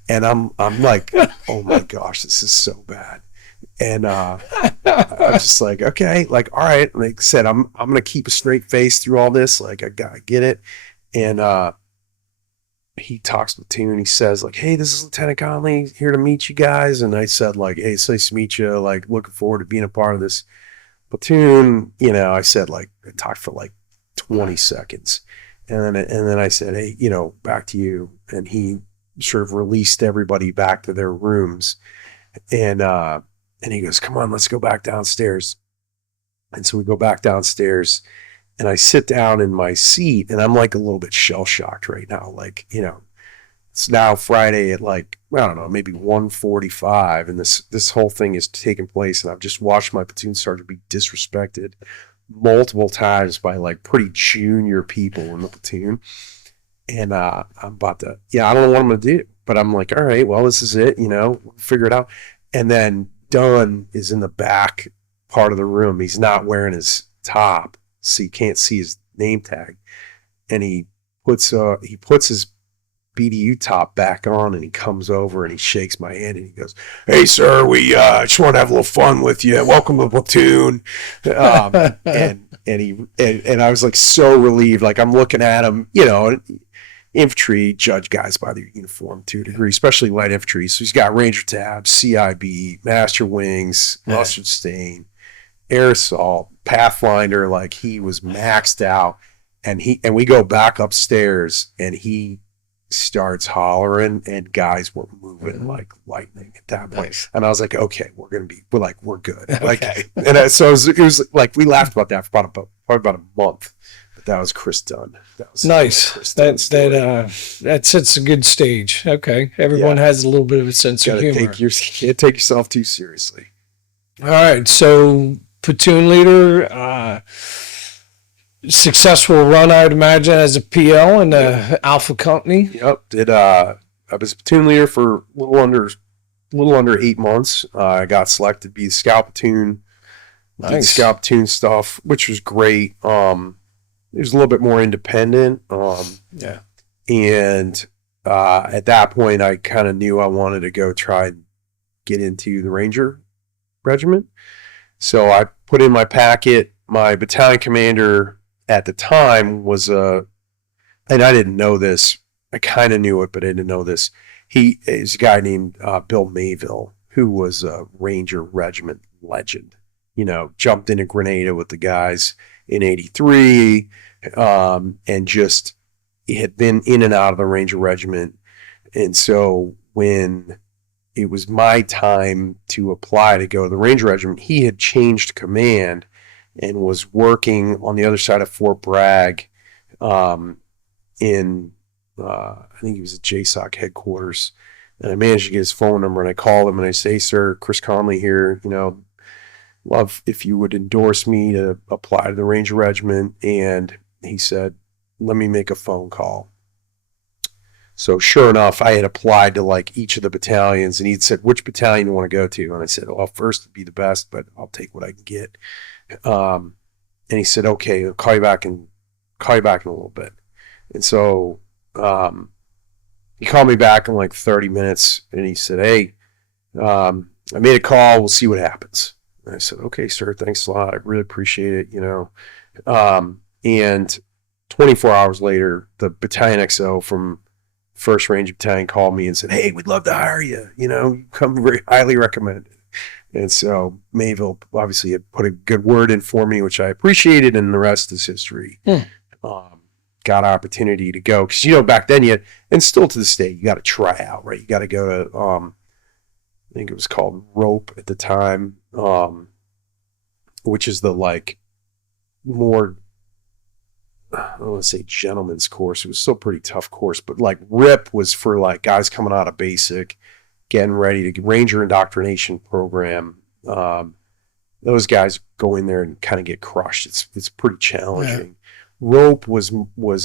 And I'm like, oh my gosh, this is so bad. And I was just like, okay, like, all right. And like I said, I'm going to keep a straight face through all this. Like, I got to get it. And he talks to the platoon. He says like, hey, this is Lieutenant Conley, here to meet you guys. And I said like, hey, it's nice to meet you. Like, looking forward to being a part of this platoon. I said like, I talked for like 20 seconds. And then I said, hey, back to you. And he sort of released everybody back to their rooms. And he goes, come on, let's go back downstairs. And so we go back downstairs, and I sit down in my seat, and I'm like a little bit shell shocked right now. Like, it's now Friday at like, I don't know, maybe 1:45, and this whole thing is taking place. And I've just watched my platoon sergeant be disrespected multiple times by like pretty junior people in the platoon. And I'm about to, I don't know what I'm going to do, but I'm like, all right, well, this is it, we'll figure it out. And then Dunn is in the back part of the room. He's not wearing his top, so you can't see his name tag. And he puts his BDU top back on, and he comes over and he shakes my hand and he goes, hey sir, we just want to have a little fun with you. Welcome to the platoon. And I was like so relieved. Like, I'm looking at him, infantry judge guys by their uniform to a degree, especially light infantry. So he's got Ranger tabs, CIB, master wings, mustard stain, air assault, Pathfinder. Like, he was maxed out. And we go back upstairs, and he starts hollering, and guys were moving like lightning at that point. Nice. And I was like, okay, we're good. Like, and so it was like, we laughed about that for probably about a month. But that was Chris Dunn. That was nice. That sets a good stage. Okay, everyone has a little bit of a sense of humor. You can't take yourself too seriously. All right. So platoon leader, successful run, I'd imagine, as a PL in the Alpha Company. Yep. I was platoon leader for a little under 8 months. I got selected to be the scout platoon. Did the Nice. scout platoon stuff, which was great. It was a little bit more independent. Yeah. And at that point, I kind of knew I wanted to go try and get into the Ranger Regiment. So I put in my packet. My battalion commander at the time was and I didn't know this. I kind of knew it, but I didn't know this. He is a guy named Bill Mayville, who was a Ranger Regiment legend. Jumped into Grenada with the guys in '83, and just had been in and out of the Ranger Regiment. And so when it was my time to apply to go to the Ranger Regiment, he had changed command and was working on the other side of Fort Bragg in, I think he was at JSOC headquarters. And I managed to get his phone number, and I called him and I say, "Hey, sir, Chris Conley here, love if you would endorse me to apply to the Ranger Regiment." And he said, "Let me make a phone call." So sure enough, I had applied to like each of the battalions, and he'd said, "Which battalion you want to go to?" And I said, "Well, first would be the best, but I'll take what I can get." And he said, "Okay, I'll call you back in a little bit." And so he called me back in like 30 minutes, and he said, "Hey, I made a call. We'll see what happens." And I said, "Okay, sir, thanks a lot. I really appreciate it." And 24 hours later, the Battalion XO from 1st Ranger Battalion called me and said, "Hey, we'd love to hire you. You come very highly recommended." And so Mayville obviously had put a good word in for me, which I appreciated, and the rest is history. Got opportunity to go because back then and still to this day, you got to try out, right? You got to go to I think it was called Rope at the time, which is the like more, I don't want to say gentleman's course. It was still a pretty tough course, but like RIP was for like guys coming out of basic, getting ready to get Ranger indoctrination program. Those guys go in there and kind of get crushed. It's pretty challenging. Yeah. Rope was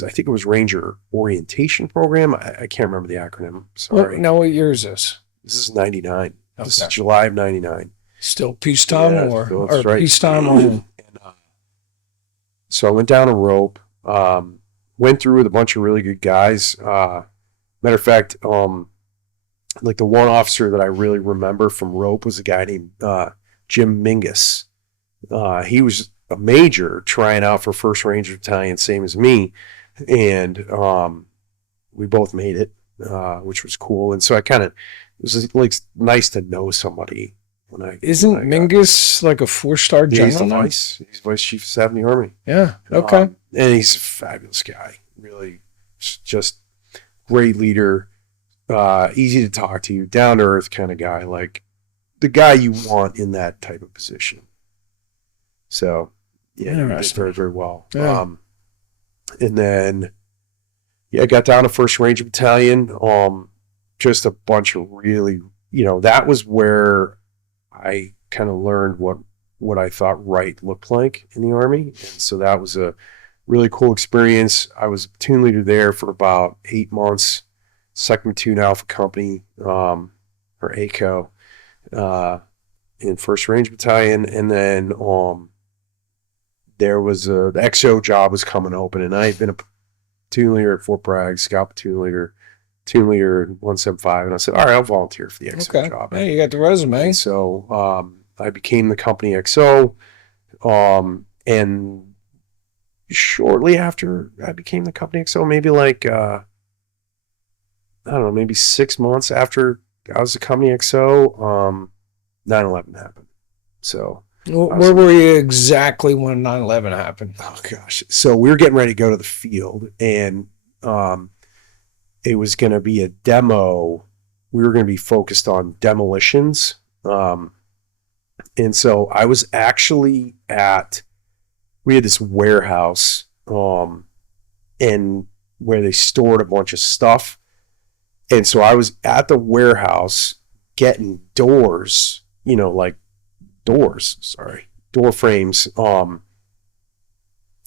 I think it was Ranger orientation program. I can't remember the acronym. Sorry. Now what year is this? This is 99. Okay. This is July of 99. Still peacetime or right. peacetime on. So I went down a Rope, went through with a bunch of really good guys. Matter of fact, like the one officer that I really remember from Rope was a guy named Jim Mingus. He was a major trying out for 1st Ranger Battalion, same as me. And we both made it, which was cool. And so it was like nice to know somebody. Isn't Mingus like a 4-star general? Yeah, he's vice chief of staff in the Army. Yeah. Okay. And he's a fabulous guy. Really, just great leader. Easy to talk to, down to earth kind of guy, like the guy you want in that type of position. So, yeah, he did very, very well. Yeah. And then, I got down to 1st Ranger Battalion. Just a bunch of really, that was where I kind of learned what I thought right looked like in the Army. And so that was a really cool experience. I was a platoon leader there for about 8 months. 2nd Platoon Alpha Company, or ACO, in 1st Ranger Battalion. And then there was the XO job was coming open, and I had been a platoon leader at Fort Bragg, scout platoon leader in 175, and I said, all right, I'll volunteer for the XO job. Hey, you got the resume. And so I became the company XO, and shortly after I became the company XO, maybe like I don't know, maybe 6 months after I was the company XO, 9/11 happened. So where were you exactly when 9/11 happened? Oh gosh. So we were getting ready to go to the field, and it was going to be a demo. We were going to be focused on demolitions. And so I was actually we had this warehouse, and where they stored a bunch of stuff. And so I was at the warehouse getting doors, like door frames,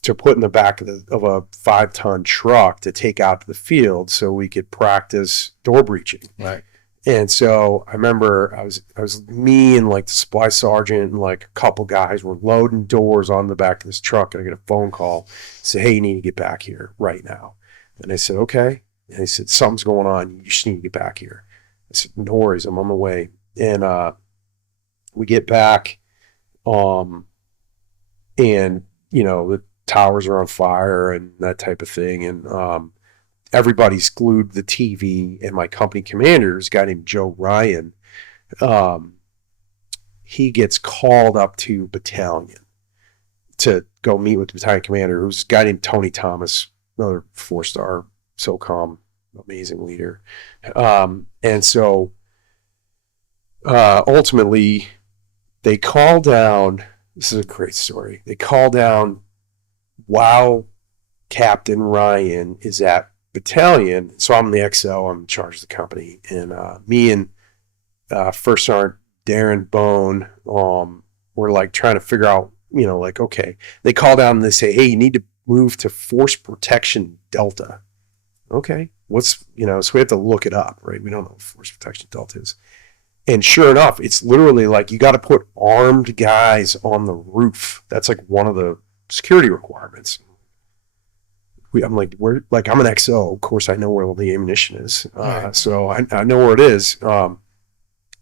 to put in the back of a 5-ton truck to take out to the field so we could practice door breaching. Right. And so I remember I was me and like the supply sergeant and like a couple guys were loading doors on the back of this truck, and I get a phone call, say, hey, you need to get back here right now. And I said, okay. And he said, something's going on. You just need to get back here. I said, no worries, I'm on my way. And we get back, and the towers are on fire and that type of thing. And everybody's glued to the TV, and my company commander is a guy named Joe Ryan. He gets called up to battalion to go meet with the battalion commander, who's a guy named Tony Thomas, another 4-star SOCOM, amazing leader. And so ultimately they call down, this is a great story, they call down while Captain Ryan is at battalion. So I'm the XO, I'm in charge of the company, and me and First Sergeant Darren Bone, we're like trying to figure out, okay, they call down and they say, hey, you need to move to Force Protection Delta. Okay, so we have to look it up, right? We don't know what Force Protection Delta is. And sure enough, it's literally like you got to put armed guys on the roof. That's like one of the security requirements. I'm like, I'm an XO. Of course, I know where all the ammunition is. Right. So I know where it is. I'm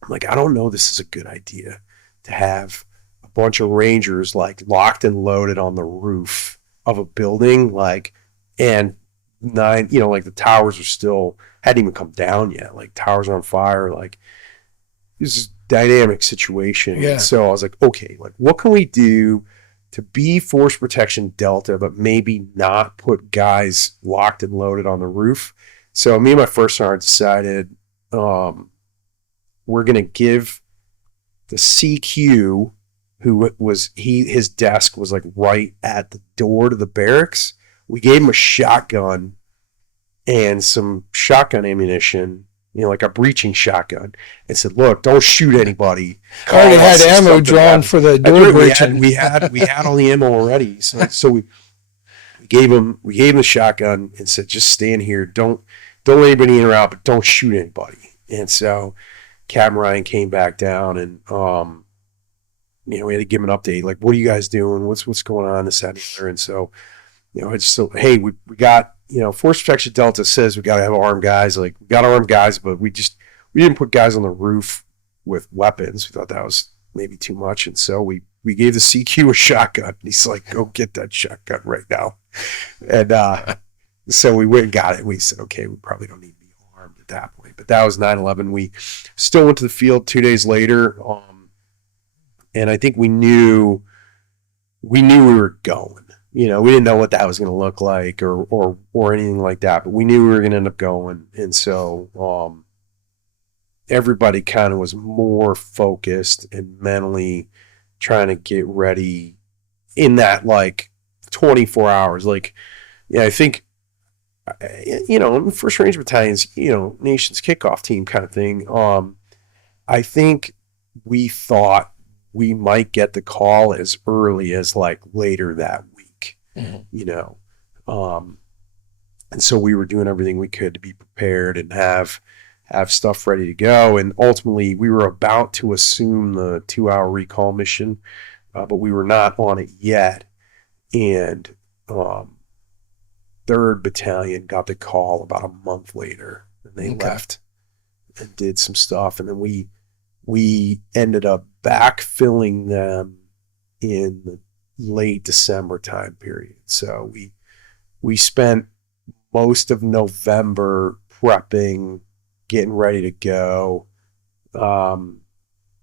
like, I don't know this is a good idea to have a bunch of Rangers like locked and loaded on the roof of a building, and the towers are still, hadn't even come down yet. Like towers are on fire. Like this is a dynamic situation. Yeah. So I was like, okay, like what can we do to be Force Protection Delta, but maybe not put guys locked and loaded on the roof? So me and my first sergeant decided we're going to give the CQ, his desk was like right at the door to the barracks. We gave him a shotgun and some shotgun ammunition, like a breaching shotgun, and said, look, don't shoot anybody. Already had ammo drawn for the door breaching. We had all the ammo already. So we gave him the shotgun and said, just stand here. Don't let anybody in or out, but don't shoot anybody. And so Captain Ryan came back down, and we had to give him an update. Like, what are you guys doing? What's going on? This, that, and the other. And so, hey, we got, Force Protection Delta says we got to have armed guys. Like, we got armed guys, but we didn't put guys on the roof with weapons. We thought that was maybe too much. And so we gave the CQ a shotgun. He's like, go get that shotgun right now. And so we went and got it. And we said, okay, we probably don't need to be armed at that point. But that was 9/11. We still went to the field 2 days later. And I think we knew we were going. We didn't know what that was going to look like or anything like that, but we knew we were going to end up going. And so everybody kind of was more focused and mentally trying to get ready in that 24 hours. I think, First Ranger Battalion's, nation's kickoff team kind of thing. I think we thought we might get the call as early as later that week. Mm-hmm. And so we were doing everything we could to be prepared and have stuff ready to go. And ultimately we were about to assume the 2-hour recall mission, but we were not on it yet. And 3rd Battalion got the call about a month later, and they left and did some stuff. And then we ended up backfilling them in the late December time period. So we spent most of November prepping, getting ready to go. And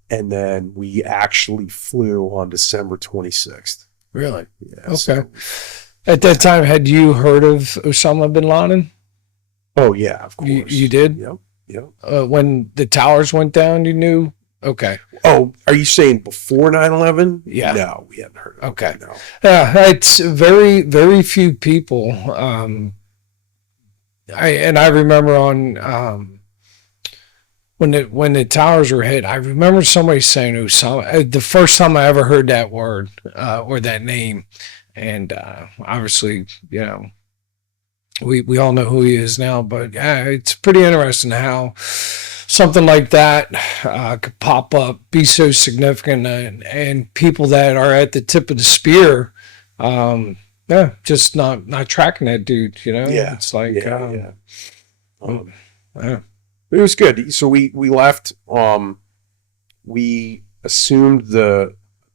then we actually flew on December 26th. Really? Yeah. Okay. So, at that time, had you heard of Osama bin Laden? oh yeah, of course. You did? Yep. When the towers went down, you knew? Okay. Oh, are you saying before 9/11? Yeah. No, we hadn't heard of it. Okay. No. Yeah, it's very, very few people. I remember on when the towers were hit, I remember somebody saying Osama. The first time I ever heard that word or that name, and obviously, we all know who he is now. But yeah, it's pretty interesting how something like that could pop up, be so significant, and people that are at the tip of the spear, just not tracking that dude. Yeah. It's like, Yeah. yeah. It was good. So we left. We assumed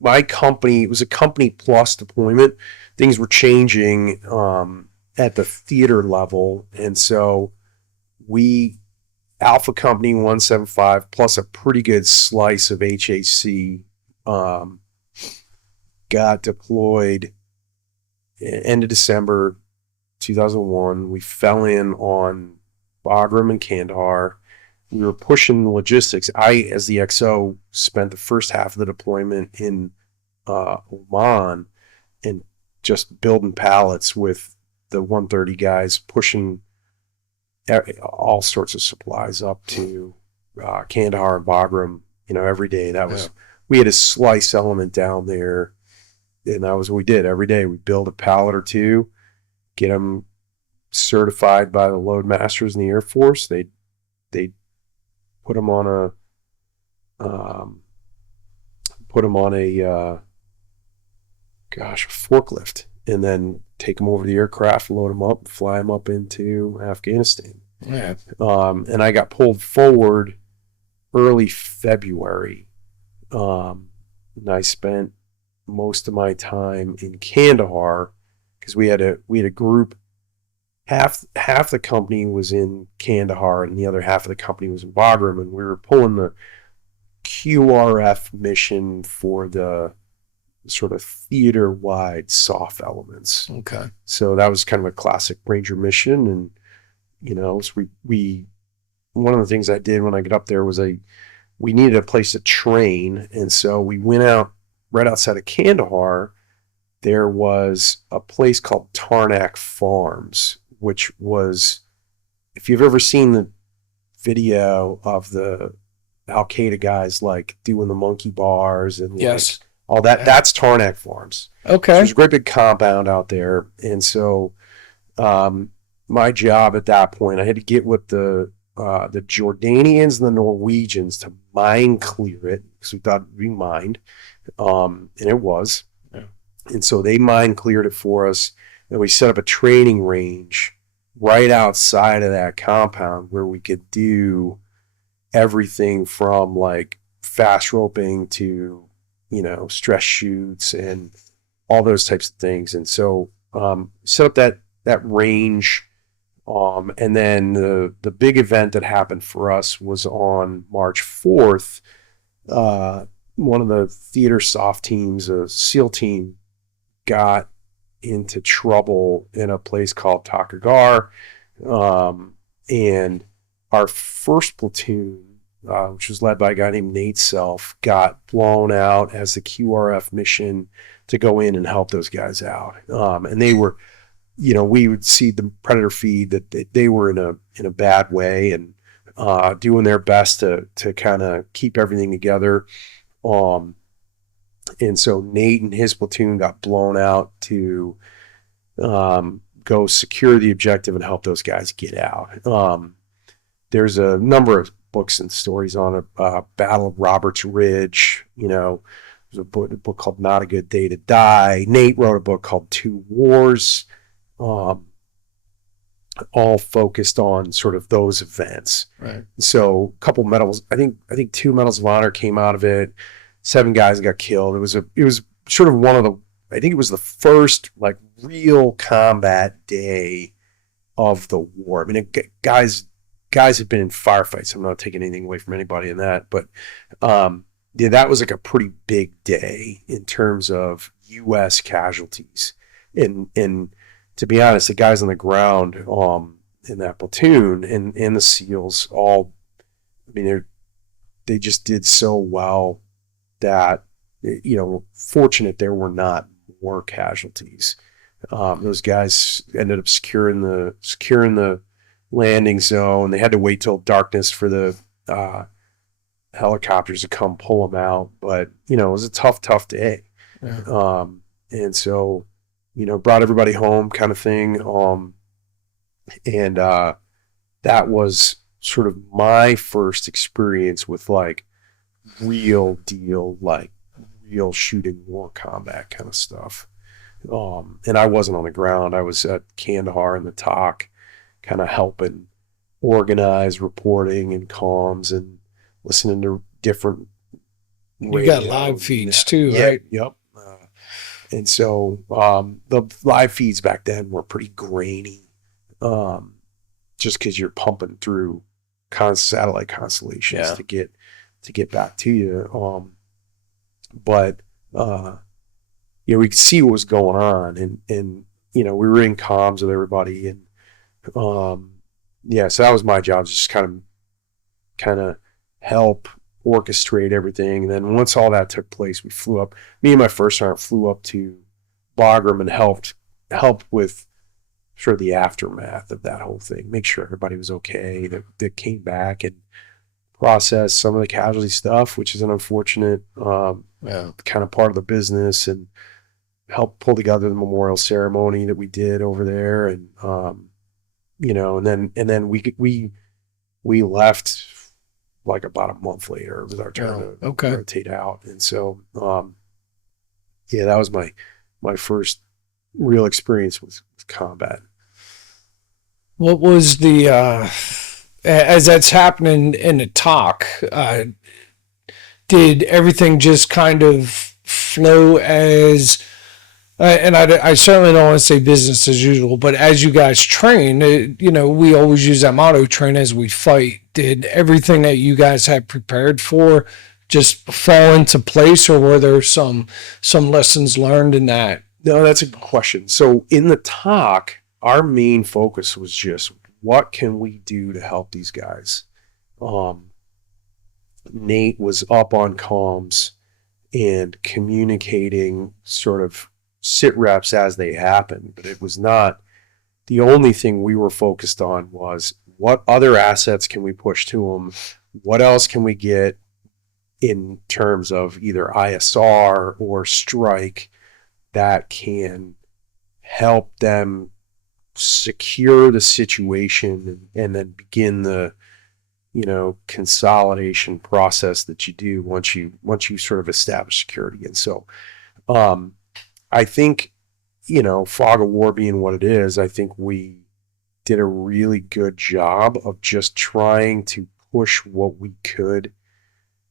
my company, it was a company plus deployment. Things were changing at the theater level, and so we Alpha Company 175 plus a pretty good slice of HAC got deployed end of December 2001. We fell in on Bagram and Kandahar. We were pushing the logistics. I, as the XO, spent the first half of the deployment in Oman and just building pallets with the 130 guys, pushing all sorts of supplies up to Kandahar and Bagram, every day. We had a slice element down there, and that was what we did every day. We build a pallet or two, get them certified by the load masters in the Air Force. They put them on a forklift, and then take them over the aircraft, load them up, fly them up into Afghanistan. Yeah. And I got pulled forward early February, and I spent most of my time in Kandahar because we had a group. Half the company was in Kandahar, and the other half of the company was in Bagram, and we were pulling the QRF mission for the sort of theater-wide soft elements. Okay. So that was kind of a classic Ranger mission, and so we one of the things I did when I got up there was we needed a place to train, and so we went out right outside of Kandahar. There was a place called Tarnak Farms, which was, if you've ever seen the video of the Al Qaeda guys like doing the monkey bars and yes, all that, that's Tarnak Farms. Okay. So there's a great big compound out there, and so my job at that point, I had to get with the Jordanians and the Norwegians to mine clear it because we thought it'd be mined, and it was. Yeah. And so they mine cleared it for us, and we set up a training range right outside of that compound where we could do everything from like fast roping to stress shoots and all those types of things. And so set up that range. And then the big event that happened for us was on March 4th. One of the theater soft teams, a SEAL team, got into trouble in a place called Takur Ghar. And our first platoon, which was led by a guy named Nate Self, got blown out as the QRF mission to go in and help those guys out. And they were, we would see the Predator feed that they were in a bad way and doing their best to kind of keep everything together. And so Nate and his platoon got blown out to go secure the objective and help those guys get out. There's a number of books and stories on a Battle of Roberts Ridge. There's a book called Not a Good Day to Die. Nate wrote a book called Two Wars, all focused on sort of those events. Right. So a couple medals, I think 2 medals of honor came out of it. 7 guys got killed. It was sort of one of the, I think it was the first like real combat day of the war. I mean, guys had been in firefights. I'm not taking anything away from anybody in that, but that was like a pretty big day in terms of U.S. casualties. And to be honest, the guys on the ground in that platoon and the SEALs all, I mean, they just did so well that, fortunate there were not more casualties. Those guys ended up securing the landing zone. They had to wait till darkness for the helicopters to come pull them out. But, you know, it was a tough day. Yeah. And so, you know, brought everybody home kind of thing. And that was sort of my first experience with like real deal, like real shooting war combat kind of stuff. And I wasn't on the ground. I was at Kandahar in the TOC, kind of helping organize reporting and comms and listening to different You got radio. live feeds too, Yeah, right? yep. And so the live feeds back then were pretty grainy, just because you're pumping through satellite constellations Yeah. to get back to you. But you know, we could see what was going on, and you know, we were in comms with everybody, and yeah, so that was my job, just kind of help orchestrate everything. And then once all that took place, we flew up. Me and my first sergeant flew up to Bagram and helped with sort of the aftermath of that whole thing, make sure everybody was okay, that came back and process some of the casualty stuff, which is an unfortunate kind of part of the business, and help pull together the memorial ceremony that we did over there. And you know, and then we left like about a month later. It was our turn to rotate out. And so yeah, that was my first real experience with combat. What was the as that's happening in the talk? Did everything just kind of flow as? And I certainly don't want to say business as usual, but as you guys train, you know, we always use that motto: "Train as we fight." Did everything that you guys had prepared for just fall into place, or were there some lessons learned in that? No, that's a good question. So in the talk, our main focus was just what can we do to help these guys. Nate was up on comms and communicating sort of sit reps as they happened, but it was not the only thing we were focused on. Was what other assets can we push to them? What else can we get in terms of either ISR or strike that can help them secure the situation and then begin the, you know, consolidation process that you do once you sort of establish security. And so I think, you know, fog of war being what it is, I think we did a really good job of just trying to push what we could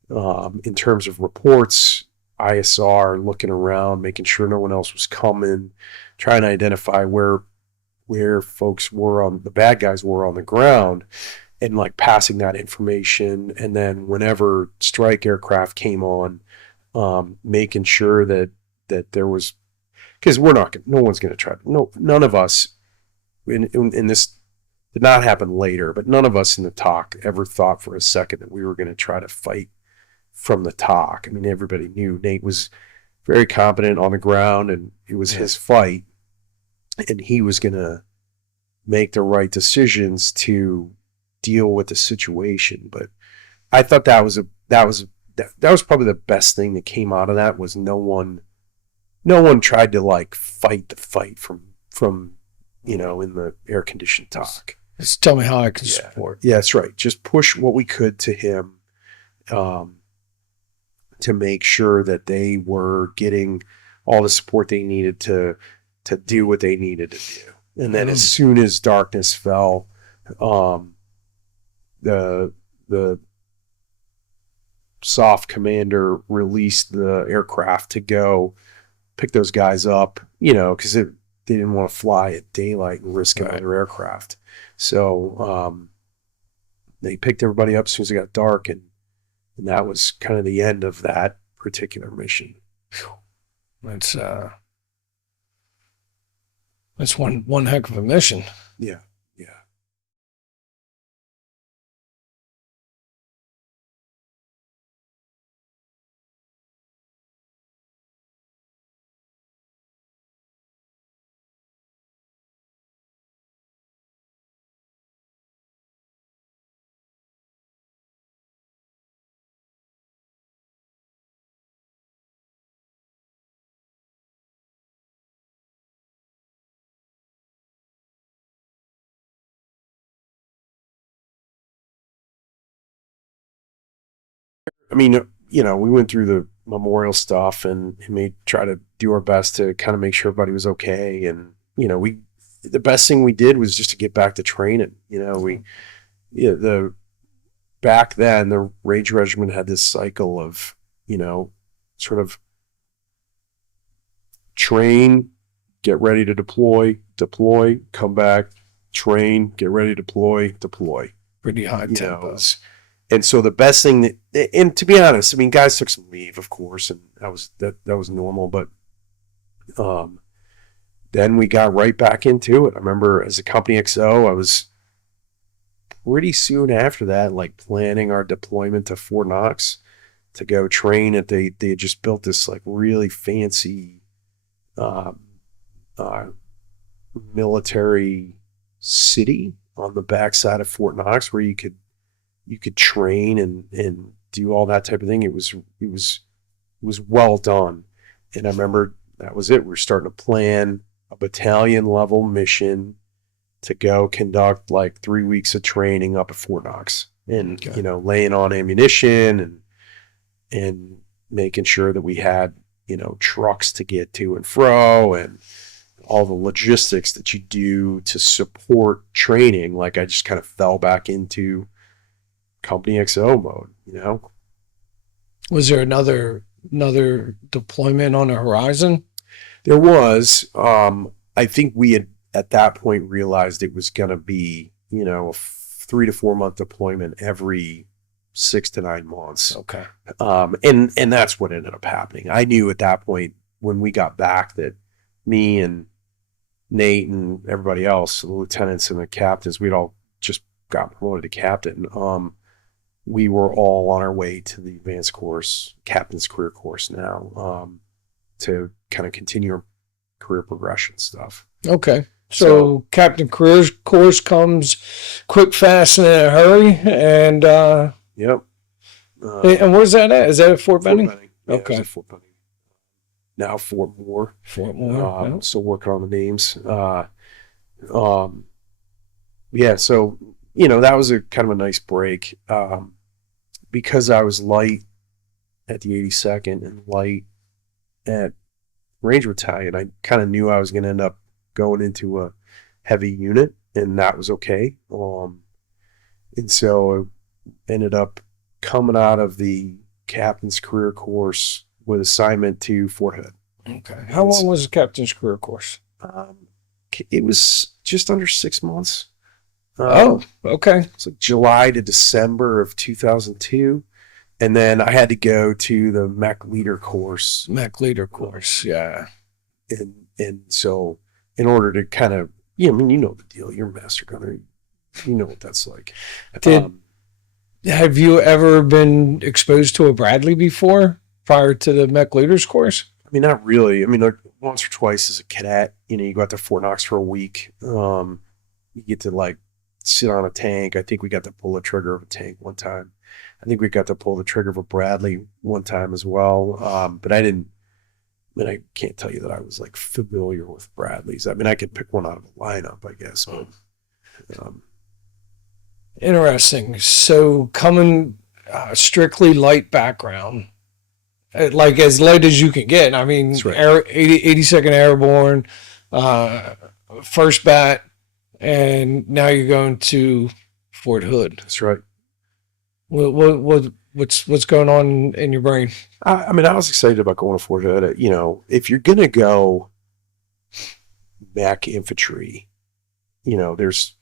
in terms of reports, ISR, looking around, making sure no one else was coming, trying to identify where folks were the bad guys were on the ground, and like passing that information. And then whenever strike aircraft came on, making sure that there was, because no one's going to try to, none of us in this did not happen later, but none of us in the talk ever thought for a second that we were going to try to fight from the talk. I mean, everybody knew Nate was very competent on the ground, and it was his fight, and he was going to make the right decisions to deal with the situation. But I thought that was probably the best thing that came out of that. Was no one tried to like fight the fight from you know, in the air conditioned talk. Just tell me how I can support. Yeah, that's right. Just push what we could to him, to make sure that they were getting all the support they needed to do what they needed to do. And then as soon as darkness fell, the soft commander released the aircraft to go pick those guys up, you know, because they didn't want to fly at daylight and risk another aircraft. So they picked everybody up as soon as it got dark, and that was kind of the end of that particular mission. That's one heck of a mission. Yeah. I mean, we went through the memorial stuff and we try to do our best to kind of make sure everybody was okay. And, the best thing we did was just to get back to training. Back then the Ranger Regiment had this cycle of, sort of train, get ready to deploy, come back, train, get ready to deploy. Pretty high tempo. And so the best thing and to be honest, I mean, guys took some leave, of course, and that was normal, but then we got right back into it. I remember as a company XO, I was pretty soon after that, like planning our deployment to Fort Knox to go train at they had just built this like really fancy military city on the backside of Fort Knox where you could train and do all that type of thing. It was well done. And I remember that was it. We were starting to plan a battalion level mission to go conduct like 3 weeks of training up at Fort Knox and, laying on ammunition and making sure that we had, trucks to get to and fro and all the logistics that you do to support training. Like I just kind of fell back into company XO mode, Was there another deployment on the horizon? There was. I think we had at that point realized it was going to be, a 3 to 4 month deployment every 6 to 9 months. Okay. And that's what ended up happening. I knew at that point when we got back that me and Nate and everybody else, the lieutenants and the captains, we'd all just got promoted to captain. We were all on our way to the advanced course, captain's career course now, to kind of continue our career progression stuff. Okay. So Captain Career course comes quick, fast, and in a hurry. And yep. And where's that at? Is that at Fort Benning? Yeah, okay. At Fort Benning. Now Fort Moore. Fort Moore. Yeah. Still working on the names. Yeah. So that was a kind of a nice break. Because I was light at the 82nd and light at Ranger Battalion, I kind of knew I was going to end up going into a heavy unit, and that was okay. And so I ended up coming out of the captain's career course with assignment to Fort Hood. Okay. How long was the captain's career course? It was just under 6 months. Okay. So July to December of 2002. And then I had to go to the mech leader course. Yeah. And so in order to kind of, I mean, you know the deal. You're a master gunner. You know what that's like. Have you ever been exposed to a Bradley before prior to the mech leaders course? I mean, not really. I mean, like once or twice as a cadet, you go out to Fort Knox for a week. You get to like sit on a tank. I think we got to pull the trigger of a tank one time. I think we got to pull the trigger of a Bradley one time as well. But I can't tell you that I was like familiar with Bradleys. I mean, I could pick one out of a lineup, I guess. But, interesting. So coming strictly light background, like as light as you can get. I mean, right. 82nd Airborne, first bat, and now you're going to Fort Hood. That's right. What's going on in your brain? I mean, I was excited about going to Fort Hood. If you're gonna go mech infantry, everywhere's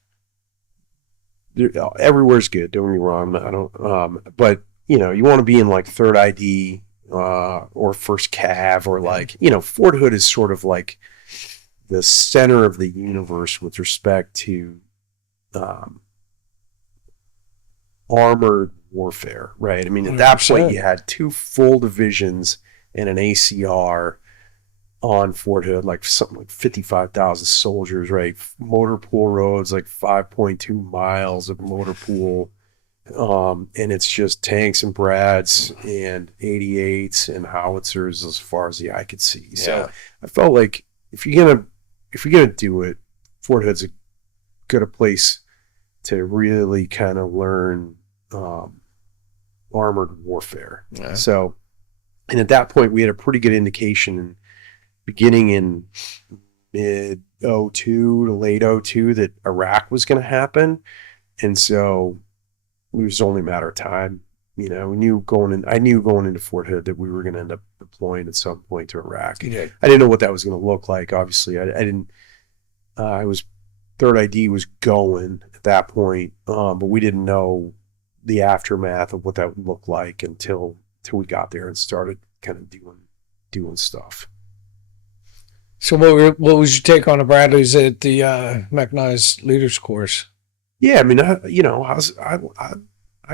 good. Don't get me wrong. I don't. But you want to be in like 3rd ID or 1st Cav or like Fort Hood is sort of like the center of the universe with respect to armored warfare, right? I mean, at that 100%. point, you had 2 full divisions and an ACR on Fort Hood, like something like 55,000 soldiers, right? Motor pool roads, like 5.2 miles of motor pool. And it's just tanks and Brads and 88s and howitzers as far as the eye could see. Yeah. So I felt like if you're gonna do it, Fort Hood's a good a place to really kind of learn armored warfare. Yeah. So, and at that point, we had a pretty good indication beginning in mid '02 to late '02 that Iraq was going to happen. And so it was only a matter of time. You know, I knew going into Fort Hood that we were going to end up deploying at some point to Iraq. Yeah. I didn't know what that was going to look like. Obviously, I didn't. I was third ID was going at that point, but we didn't know the aftermath of what that would look like until we got there and started kind of doing stuff. So what was your take on the Bradleys at the mechanized leaders course? Yeah, I mean, I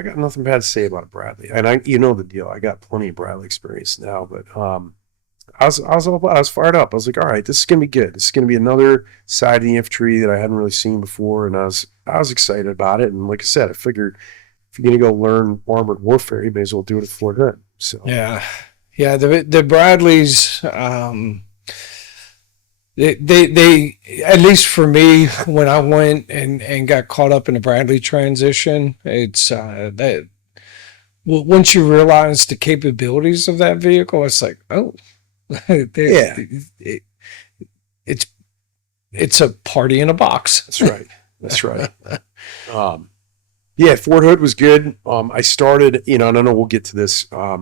got nothing bad to say about a Bradley, and you know the deal. I got plenty of Bradley experience now, but I was fired up. I was like, all right, this is gonna be good. This is gonna be another side of the infantry that I hadn't really seen before, and I was excited about it. And like I said, I figured if you're gonna go learn armored warfare, you may as well do it at Fort Hood. So yeah, the Bradleys. They at least for me, when I went and got caught up in the Bradley transition, it's that once you realize the capabilities of that vehicle, it's like, oh, yeah, it's a party in a box. That's right. That's right. Yeah, Fort Hood was good. I started, and I know we'll get to this. I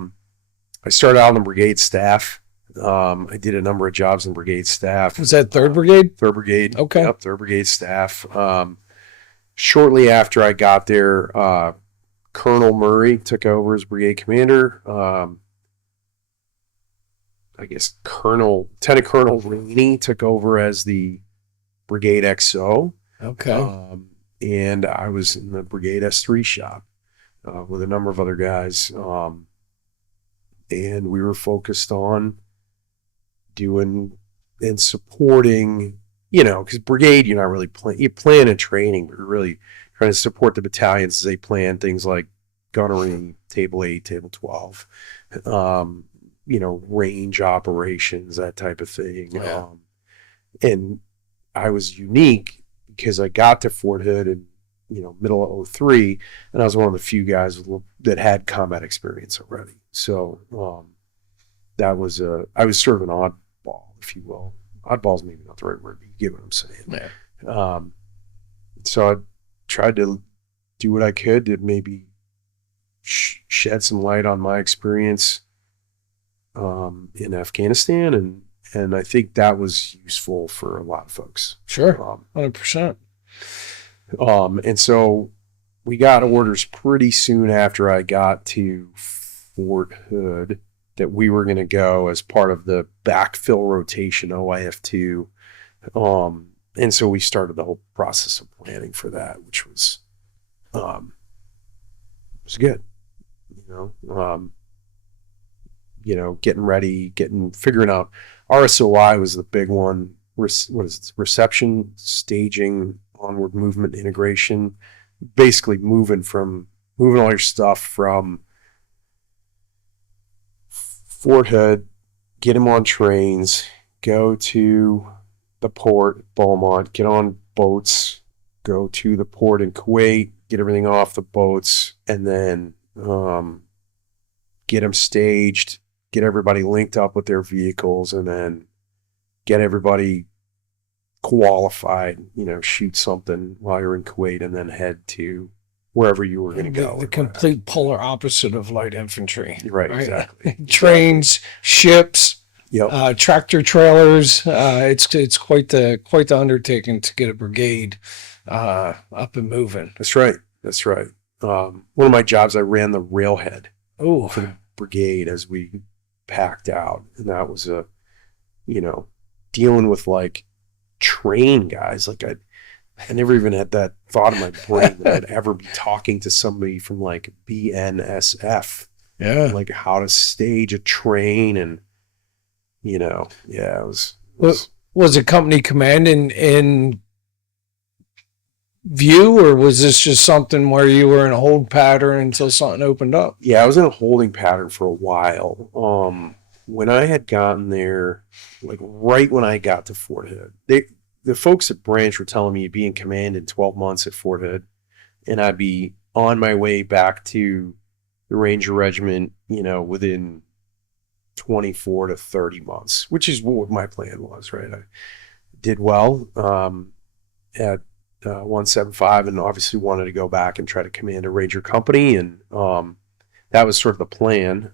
started out on the brigade staff. I did a number of jobs in brigade staff. Was that 3rd Brigade? 3rd Brigade. Okay. Yep, 3rd Brigade staff. Shortly after I got there, Colonel Murray took over as brigade commander. I guess Lieutenant Colonel Rainey took over as the brigade XO. Okay. And I was in the brigade S3 shop with a number of other guys. And we were focused on doing and supporting, because brigade, you're not really you plan and training, but you're really trying to support the battalions as they plan things like gunnery, table 8, table 12, range operations, that type of thing. Yeah. And I was unique because I got to Fort Hood in, middle of '03, and I was one of the few guys that had combat experience already. So I was sort of an oddball, if you will. Oddball is maybe not the right word, but you get what I'm saying. Yeah. So I tried to do what I could to maybe shed some light on my experience in Afghanistan, and I think that was useful for a lot of folks. Sure, 100%. And so we got orders pretty soon after I got to Fort Hood that we were going to go as part of the backfill rotation OIF2. And so we started the whole process of planning for that, which was good. Getting ready, figuring out RSOI was the big one. Reception, staging, onward movement, integration. Basically moving all your stuff from Fort Hood, get them on trains, go to the port, Beaumont, get on boats, go to the port in Kuwait, get everything off the boats, and then get them staged, get everybody linked up with their vehicles, and then get everybody qualified, shoot something while you're in Kuwait, and then head to wherever you were going to go. The complete polar opposite of light infantry. Right? Exactly. Trains, ships, yep. Tractor trailers. It's quite the undertaking to get a brigade up and moving. That's right. One of my jobs, I ran the railhead for the brigade as we packed out, and that was dealing with like train guys. Like I never even had that thought in my brain that I'd ever be talking to somebody from like BNSF. Yeah. Like how to stage a train, and it was. Was it company command in view, or was this just something where you were in a hold pattern until something opened up? Yeah, I was in a holding pattern for a while. When I had gotten there, like right when I got to Fort Hood, the folks at Branch were telling me you'd be in command in 12 months at Fort Hood, and I'd be on my way back to the Ranger Regiment, within 24 to 30 months, which is what my plan was, right? I did well at 175 and obviously wanted to go back and try to command a Ranger company. And that was sort of the plan.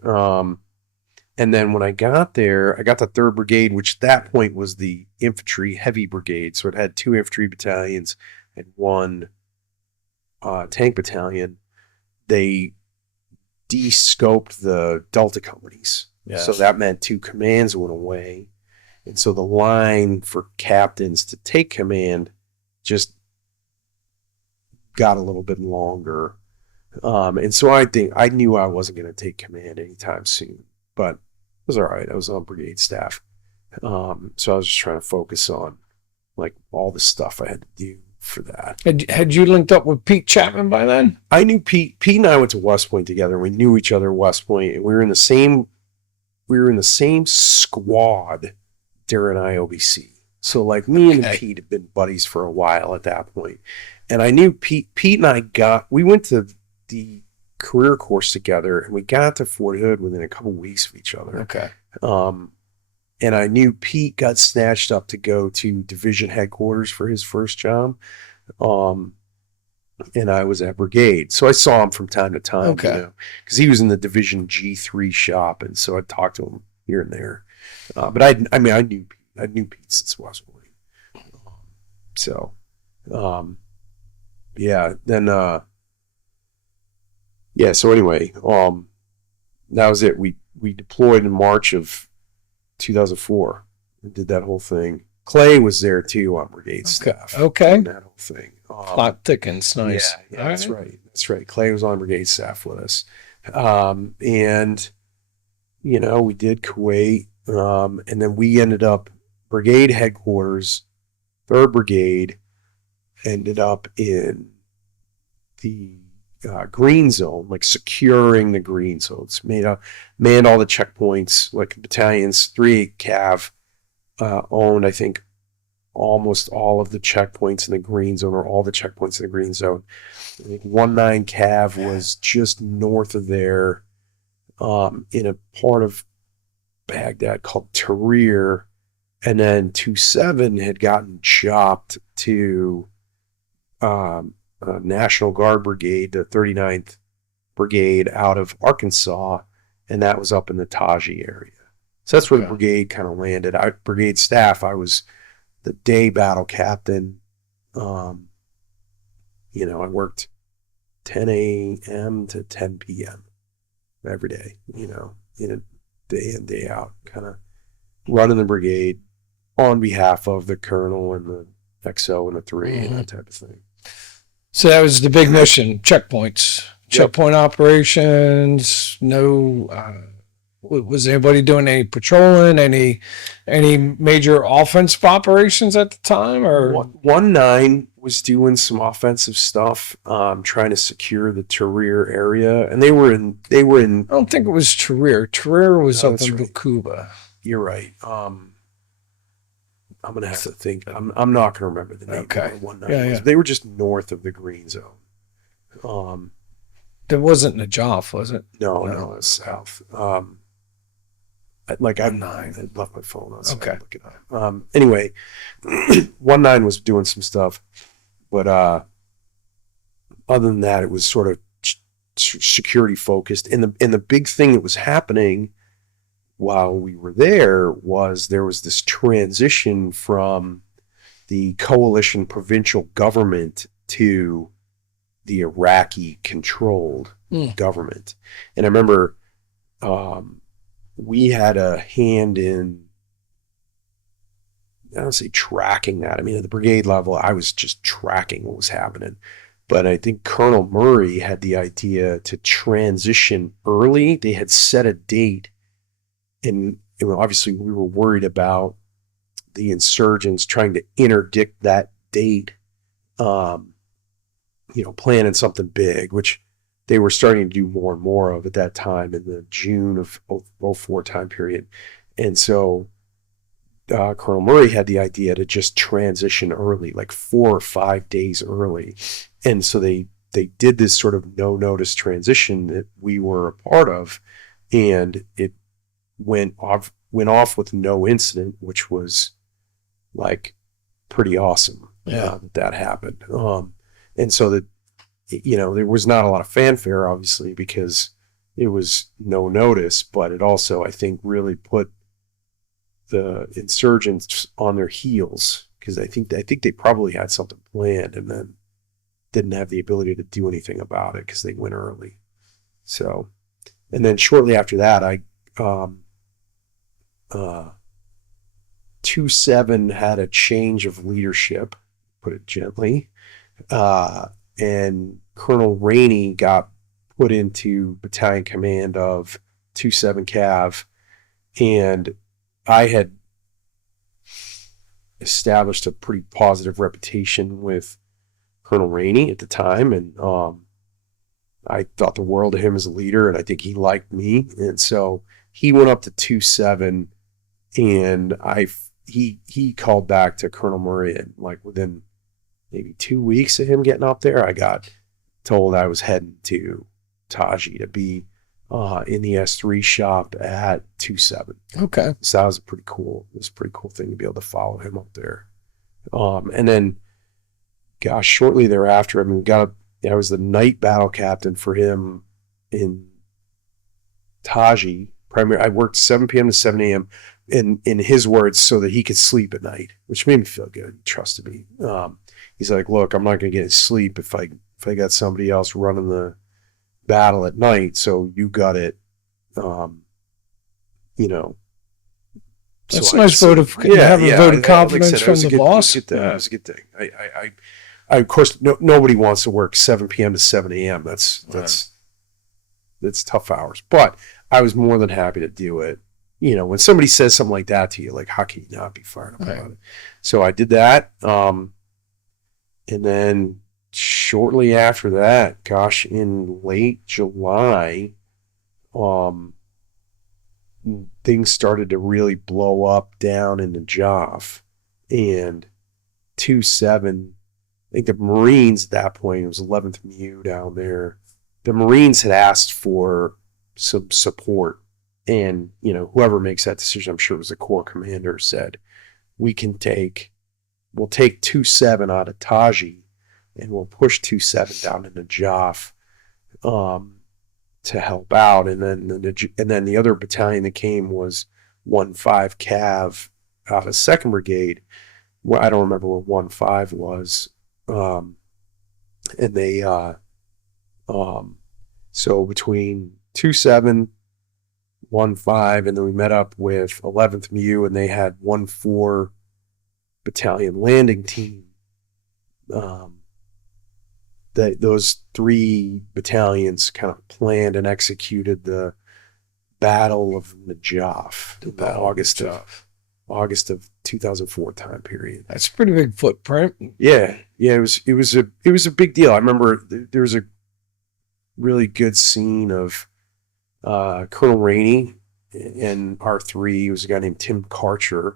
And then when I got there, I got the 3rd Brigade, which at that point was the infantry heavy brigade. So it had 2 infantry battalions and 1 tank battalion. They de-scoped the Delta companies. Yes. So that meant 2 commands went away. And so the line for captains to take command just got a little bit longer. And so I think I knew I wasn't going to take command anytime soon, but it was all right. I was on brigade staff. So I was just trying to focus on like all the stuff I had to do for that. Had you linked up with Pete Chapman by then? I knew Pete. Pete and I went to West Point together. We knew each other at West Point, and we were in the same squad during IOBC. So like me and Pete had been buddies for a while at that point. And I knew Pete and I we went to the career course together, and we got to Fort Hood within a couple weeks of each other. Okay. And I knew Pete got snatched up to go to division headquarters for his first job. And I was at brigade. So I saw him from time to time, because he was in the division G3 shop. And so I'd talk to him here and there. But I knew Pete since West Point. So anyway, that was it. We deployed in March of 2004 and did that whole thing. Clay was there too on brigade staff. Okay. That whole thing. Plot thickens. Nice. Yeah, that's right. That's right. Clay was on brigade staff with us. And we did Kuwait. And then we ended up brigade headquarters, 3rd Brigade, ended up in the green zone, like securing the green zones, manned all the checkpoints, like battalions. 3 Cav owned, I think, almost all of the checkpoints in the green zone, or all the checkpoints in the green zone. I think 19 Cav was just north of there, in a part of Baghdad called Tahrir, and then 27 had gotten chopped to National Guard Brigade, the 39th Brigade out of Arkansas, and that was up in the Taji area. So that's where the brigade kind of landed. Brigade staff, I was the day battle captain. I worked 10 a.m. to 10 p.m. every day, in a day in, day out, kind of running the brigade on behalf of the colonel and the XO and the 3 and that type of thing. So that was the big mission, checkpoints, checkpoint operations. No, was anybody doing any patrolling, any major offensive operations at the time? Or 19 was doing some offensive stuff, trying to secure the Tahrir area, and they were in. I don't think it was Tahrir. Tahrir was up in Baqubah. You're right. I'm gonna have to think. I'm not gonna remember the name. Okay. Of 19. They were just north of the green zone. There wasn't Najaf, was it? No, it was south. I'm 9. I left my phone on, so I look it up. Anyway, 19 was doing some stuff, but other than that, it was sort of security focused. And the big thing that was happening while we were there was this transition from the coalition provincial government to the Iraqi controlled government. And I remember we had a hand in, I don't say tracking that. I mean, at the brigade level, I was just tracking what was happening. But I think Colonel Murray had the idea to transition early. They had set a date. And obviously we were worried about the insurgents trying to interdict that date, planning something big, which they were starting to do more and more of at that time in the June of 04 time period. And so Colonel Murray had the idea to just transition early, like 4 or 5 days early. And so they they did this sort of no notice transition that we were a part of, and it went off with no incident, which was like pretty awesome. That happened. And so that, there was not a lot of fanfare, obviously, because it was no notice, but it also, I think, really put the insurgents on their heels, because I think they probably had something planned and then didn't have the ability to do anything about it because they went early. So, and then shortly after that, 2-7 had a change of leadership, put it gently, and Colonel Rainey got put into battalion command of 2-7 Cav, and I had established a pretty positive reputation with Colonel Rainey at the time, and I thought the world of him as a leader, and I think he liked me, and so he went up to 2-7, and he called back to Colonel Murray, and like within maybe 2 weeks of him getting up there, I got told I was heading to Taji to be in the S3 shop at 2-7. Okay. So that was a pretty cool thing to be able to follow him up there. And then, gosh, shortly thereafter, I mean, I was the night battle captain for him in Taji. I worked 7 p.m. to 7 a.m. in his words, so that he could sleep at night, which made me feel good. He trusted me. He's like, look, I'm not going to get sleep if I got somebody else running the battle at night, so you got it. That's a nice vote of confidence from the boss. It was a good thing. I of course, nobody wants to work 7 p.m. to 7 a.m. That's tough hours, but I was more than happy to do it. When somebody says something like that to you, like, how can you not be fired up about it? So I did that. And then shortly after that, gosh, in late July, things started to really blow up down in Najaf, and 2-7, I think the Marines at that point, it was 11th MU down there. The Marines had asked for some support, and whoever makes that decision, I'm sure it was the Corps commander, said we'll take 2-7 out of Taji, and we'll push 2-7 down into Najaf to help out. And then the other battalion that came was 1-5 Cav out of 2nd Brigade. Well, I don't remember where 1-5 was. And they so between 2-7, 1-5, and then we met up with 11th MU, and they had 1-4 battalion landing team. Those 3 battalions kind of planned and executed the Battle of Najaf in the August of 2004 time period. That's a pretty big footprint. Yeah. It was a big deal. I remember there was a really good scene of Colonel Rainey and R3. He was a guy named Tim Karcher,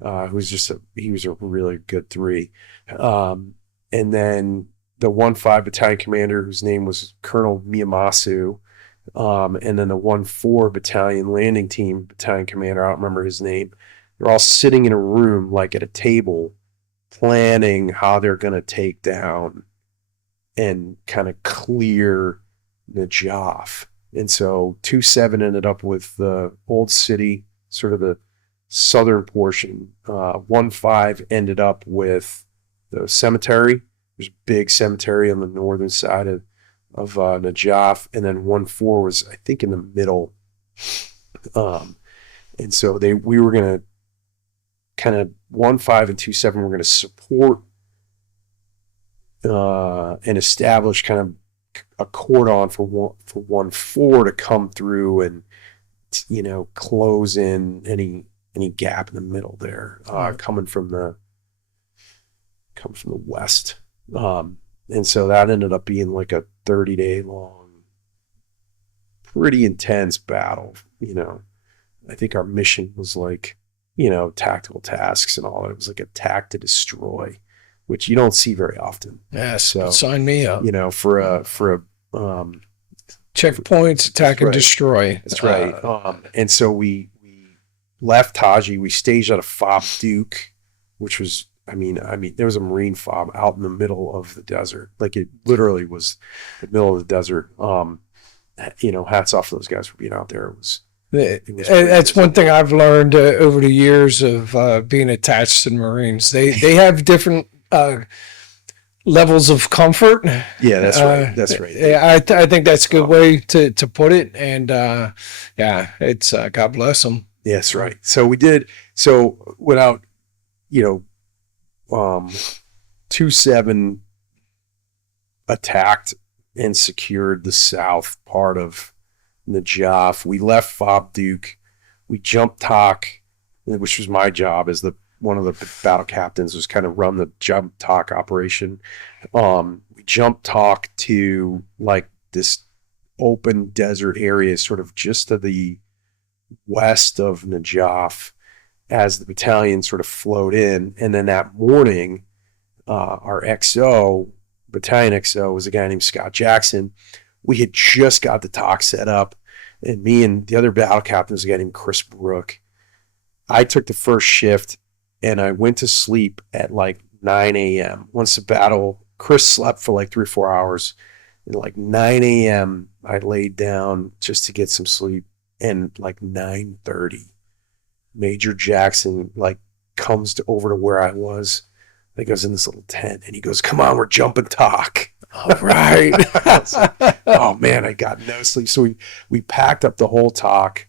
who was he was a really good 3. And then the 1-5 battalion commander, whose name was Colonel Miyamasu, and then the 1-4 battalion landing team battalion commander, I don't remember his name. They're all sitting in a room, like at a table, planning how they're going to take down and kind of clear Najaf. And so 2-7 ended up with the old city, sort of the southern portion. 1-5 ended up with the cemetery. There's a big cemetery on the northern side of Najaf, and then 1-4 was, I think, in the middle. And so we were going to kind of 1-5 and 2-7 were going to support and establish kind of a cordon for 1-4 to come through and close in any gap in the middle there, coming from the west. And so that ended up being like a 30-day long, pretty intense battle. I think our mission was like, tactical tasks and all. It was like attack to destroy, which you don't see very often. Yes. So, Sign me up. for a Checkpoints, attack and right. destroy. That's right. And so we left Taji. We staged out of Fob Duke, which was, I mean, there was a Marine fob out in the middle of the desert. Like, it literally was the middle of the desert. Hats off to those guys for being out there. That's one thing I've learned over the years of being attached to the Marines. They have different levels of comfort. Yeah, that's right. That's right. I think that's a good way to put it. And it's God bless them. Yes, right. So we did. So without, 2-7 attacked and secured the south part of Najaf. We left Fob Duke. We jumped Talk, which was my job as one of the battle captains, was kind of run the jump Talk operation. We jumped Talk to like this open desert area, sort of just to the west of Najaf, as the battalion sort of flowed in. And then that morning, our battalion XO was a guy named Scott Jackson. We had just got the Talk set up, and me and the other battle captain was a guy named Chris Brook. I took the first shift, and I went to sleep at like 9 a.m. Once the battle, Chris slept for like 3 or 4 hours. And like 9 a.m., I laid down just to get some sleep. And like 9:30, Major Jackson like comes over to where I was. I think I was in this little tent, and he goes, "Come on, we're jumping Talk." All right. Oh man, I got no sleep. So we packed up the whole Talk,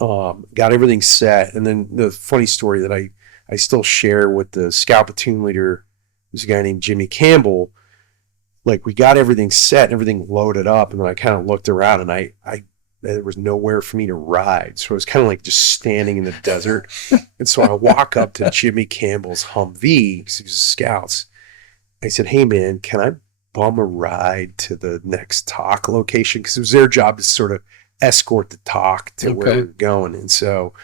got everything set, and then the funny story that I still share with the scout platoon leader, who's a guy named Jimmy Campbell. Like, we got everything set and everything loaded up, and then I kind of looked around, and there was nowhere for me to ride. So I was kind of like just standing in the desert. And so I walk up to Jimmy Campbell's Humvee, because he was scouts. I said, "Hey man, can I bum a ride to the next Talk location?" Because it was their job to sort of escort the Talk to where we were going. And so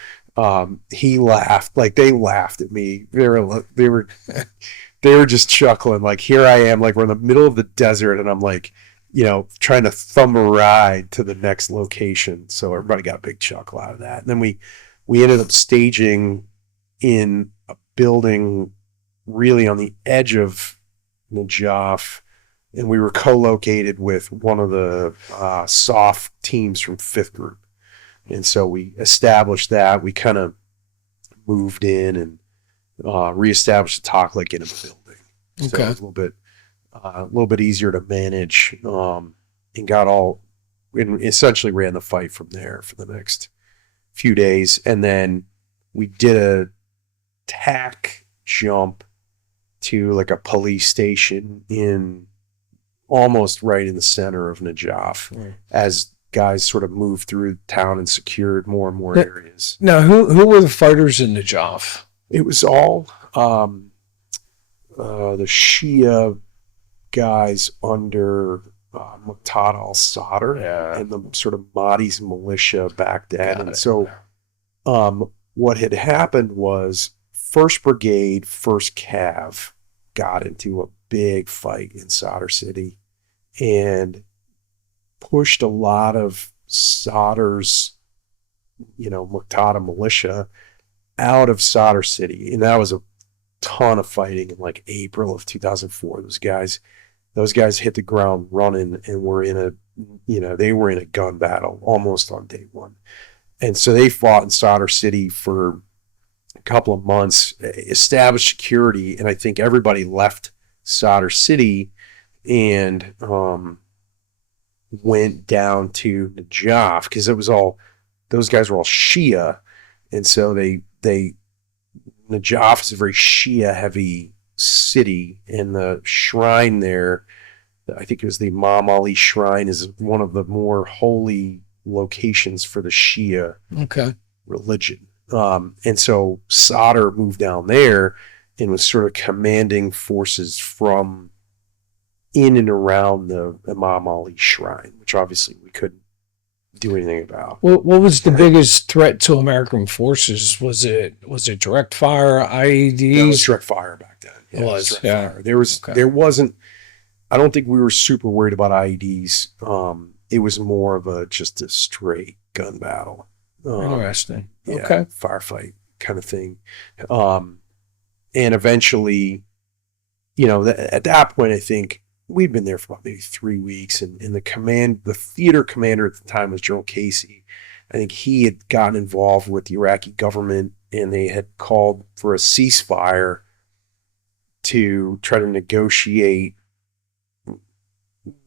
he laughed. Like, they laughed at me. They were just chuckling. Like, here I am, like, we're in the middle of the desert, and I'm like, trying to thumb a ride to the next location. So everybody got a big chuckle out of that. And then we ended up staging in a building really on the edge of Najaf, and we were co-located with one of the soft teams from 5th Group. And so we established that. We kind of moved in and reestablished the Talk like in a building. So it was a little bit easier to manage, and essentially ran the fight from there for the next few days. And then we did a tack jump to like a police station in almost right in the center of Najaf, as guys sort of moved through town and secured more and more areas. Now, who were the fighters in Najaf? It was all the Shia guys under Muqtada al-Sadr and the sort of Mahdi's militia back then. And so what had happened was 1st Brigade, 1st Cav got into a big fight in Sadr City and pushed a lot of Sadr's, Muqtada militia out of Sadr City. And that was a ton of fighting in like April of 2004. Those guys hit the ground running and they were in a gun battle almost on day one. And so they fought in Sadr City for a couple of months, established security, and I think everybody left Sadr City and went down to Najaf, because those guys were all Shia. And so Najaf is a very Shia heavy city, and the shrine there, I think it was the Imam Ali shrine, is one of the more holy locations for the Shia religion. And so Sadr moved down there and was sort of commanding forces from in and around the Imam Ali shrine, which obviously we couldn't do anything about. What was the biggest threat to American forces? Was it direct fire, IEDs? That was direct fire back then. It was, direct yeah. fire. There wasn't. I don't think we were super worried about IEDs. It was more of just a straight gun battle. Interesting. Yeah, Okay. firefight kind of thing. And eventually, at that point, I think we'd been there for about maybe 3 weeks, and the theater commander at the time was General Casey. I think he had gotten involved with the Iraqi government, and they had called for a ceasefire to try to negotiate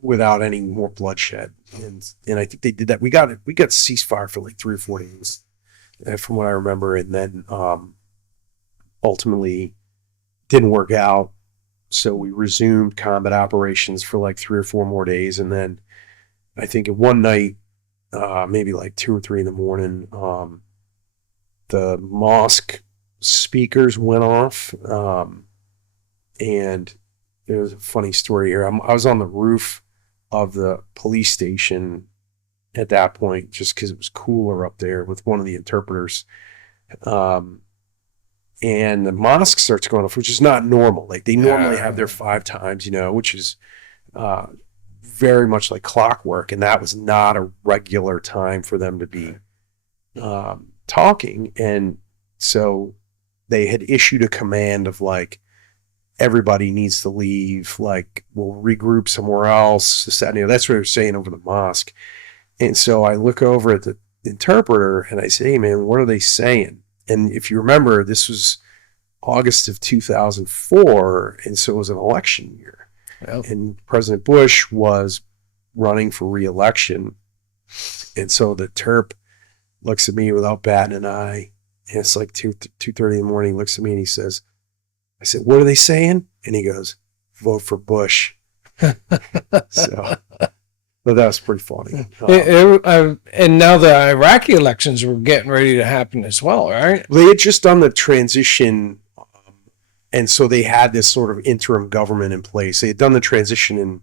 without any more bloodshed. And I think they did that. We got ceasefire for like 3 or 4 days, from what I remember, and then ultimately didn't work out. So we resumed combat operations for like 3 or 4 more days, and then I think one night, maybe like 2 or 3 in the morning, the mosque speakers went off, and there's a funny story here. I was on the roof of the police station at that point, just because it was cooler up there, with one of the interpreters. And the mosque starts going off, which is not normal. Like, they normally have their 5 times, which is very much like clockwork. And that was not a regular time for them to be talking. And so they had issued a command of like, everybody needs to leave, like, we'll regroup somewhere else. That's what they're saying over the mosque. And so I look over at the interpreter and I say, hey man, what are they saying? And if you remember, this was August of 2004, and so it was an election year. Yep. And President Bush was running for re-election. And so the Terp looks at me without batting an eye, and it's like 2:30 in the morning, he looks at me and he says, I said, what are they saying? And he goes, vote for Bush. So... But that was pretty funny. And now the Iraqi elections were getting ready to happen as well, right? They had just done the transition, and so they had this sort of interim government in place. They had done the transition in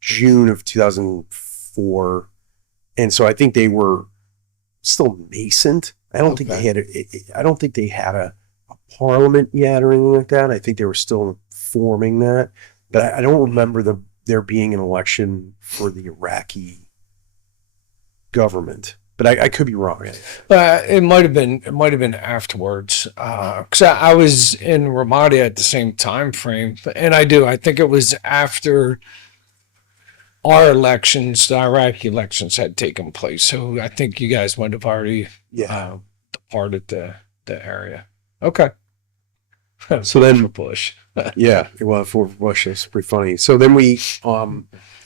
June of 2004, and so I think they were still nascent. I don't think they had a parliament yet or anything like that. I think they were still forming that, but I don't remember there being an election for the Iraqi government, but I could be wrong. It might have been afterwards, because I was in Ramadi at the same time frame, and I think it was after our elections, the Iraqi elections had taken place. So I think you guys might have already departed the area. Okay. So then for Bush. For Bush, it's pretty funny. So then we,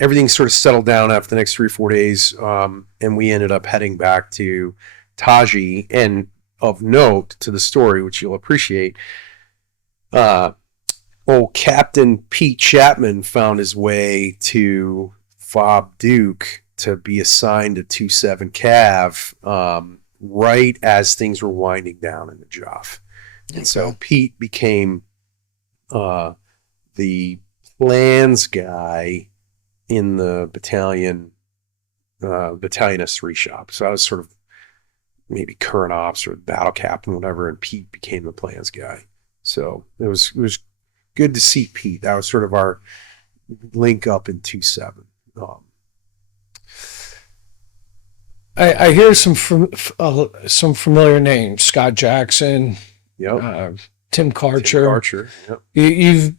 everything sort of settled down after the next 3 or 4 days, and we ended up heading back to Taji. And of note to the story, which you'll appreciate, old Captain Pete Chapman found his way to Fob Duke to be assigned to 27 Cav, right as things were winding down in Najaf. And so Pete became the plans guy in the battalionist reshop. So I was sort of maybe current ops or battle captain, whatever, and Pete became the plans guy. So it was good to see Pete. That was sort of our link up in 2-7. I hear some familiar names: Scott Jackson. Yep. Tim Karcher. Yep.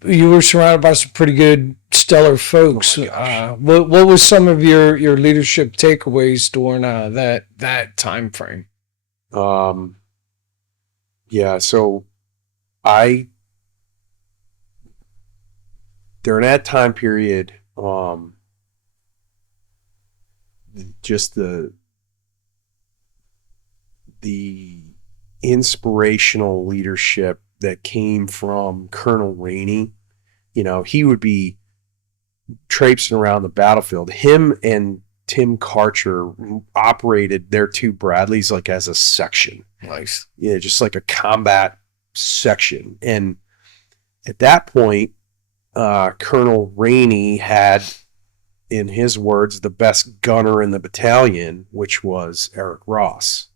You were surrounded by some pretty good, stellar folks. Oh what was some of your leadership takeaways during that time frame? So during that time period, just the inspirational leadership that came from Colonel Rainey. He would be traipsing around the battlefield. Him and Tim Karcher operated their 2 Bradleys like as a section. Nice. Yeah, just like a combat section. And at that point, Colonel Rainey had in his words, the best gunner in the battalion, which was Eric Ross.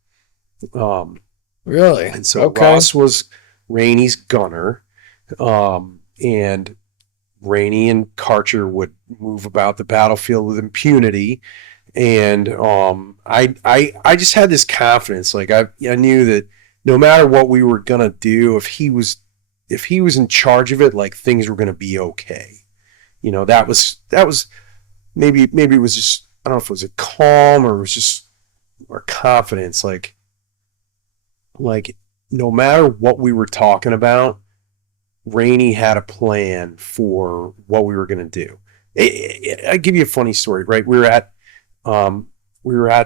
Really? And so Okay. Ross was Rainey's gunner, and Rainey and Karcher would move about the battlefield with impunity. And I just had this confidence. Like I knew that no matter what we were gonna do, if he was in charge of it, like things were gonna be okay. You know, that was maybe it was just, I don't know if it was a calm or it was just or confidence. Like no matter what we were talking about, Rainey had a plan for what we were gonna do. I give you a funny story, right? We were at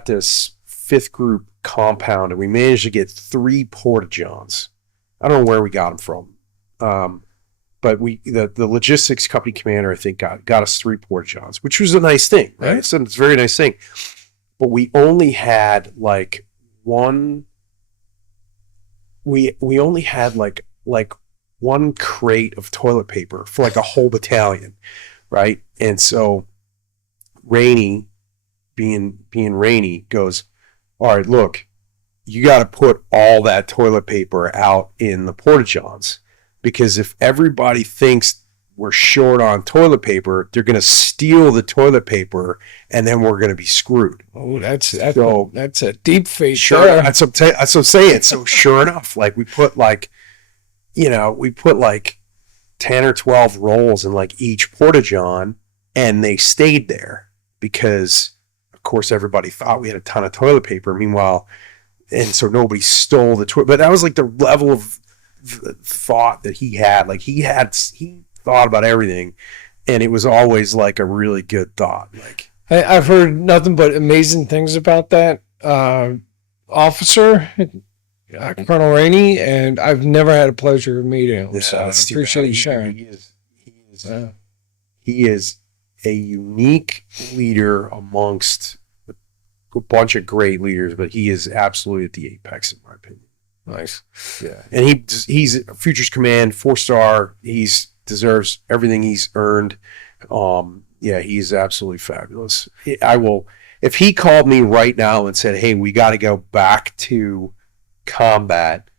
this 5th group compound and we managed to get 3 porta-johns. I don't know where we got them from. But the logistics company commander, I think, got us 3 porta-johns, which was a nice thing, right? It's a very nice thing. But we only had like one. We only had like one crate of toilet paper for like a whole battalion, right? And so Rainey, being Rainey, goes, all right, look, you got to put all that toilet paper out in the porta-johns, because if everybody thinks we're short on toilet paper, they're going to steal the toilet paper, and then we're going to be screwed. Oh, that's a deep fate. Sure, there. that's what I'm saying. So sure enough, like we put like 10 or 12 rolls in like each porta-john, and they stayed there because, of course, everybody thought we had a ton of toilet paper. Meanwhile, and so nobody stole the toilet. But that was like the level of thought that he had. Like he thought about everything, and it was always like a really good thought. Like I've heard nothing but amazing things about that officer, Colonel Rainey, and I've never had a pleasure of meeting him. So I appreciate you sharing. He is a unique leader amongst a bunch of great leaders, but he is absolutely at the apex, in my opinion. Nice. Yeah. And he's a Futures Command 4-star. He's deserves everything he's earned. Yeah, he's absolutely fabulous. If he called me right now and said, hey, we got to go back to combat,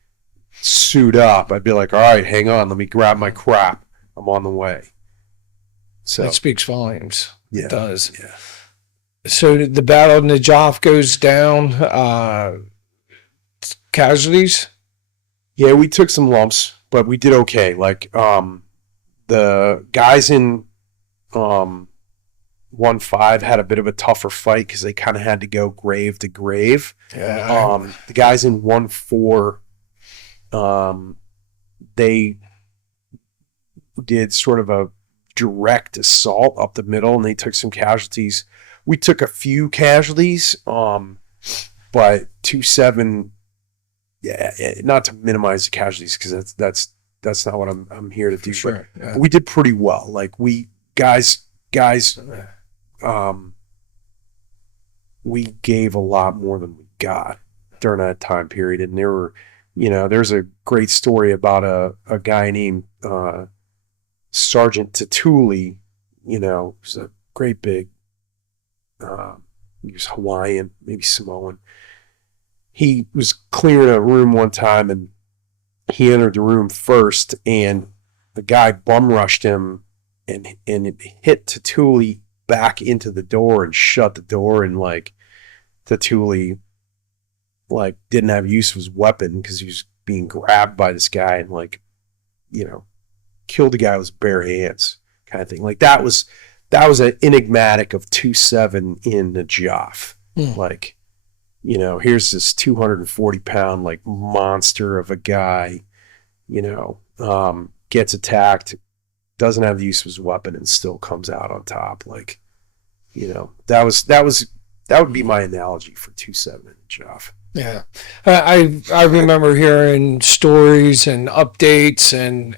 suit up, I'd be like, all right, hang on, let me grab my crap. I'm on the way. So that speaks volumes. Yeah, it does. Yeah. So the Battle of Najaf goes down. Casualties? Yeah, we took some lumps, but we did okay. Like the guys in 1-5 had a bit of a tougher fight because they kind of had to go grave to grave. Yeah. The guys in 1-4, they did sort of a direct assault up the middle, and they took some casualties. We took a few casualties, but 2-7. Yeah, not to minimize the casualties, because that's not what I'm here to do. Sure. But Yeah. we did pretty well. Like we gave a lot more than we got during that time period. And there were, there's a great story about a guy named Sergeant Tatuli. Who's a great big. He was Hawaiian, maybe Samoan. He was clearing a room one time, and he entered the room first, and the guy bum rushed him, and it hit Tatuli back into the door and shut the door, and like Tatuli like didn't have use of his weapon because he was being grabbed by this guy, and like killed the guy with his bare hands, kind of thing. Like that was an enigmatic of 2-7 in Najaf. Like, here's this 240-pound like monster of a guy, gets attacked, doesn't have the use of his weapon, and still comes out on top. Like, that would be my analogy for 2-7 in Najaf. Yeah, I remember hearing stories and updates, and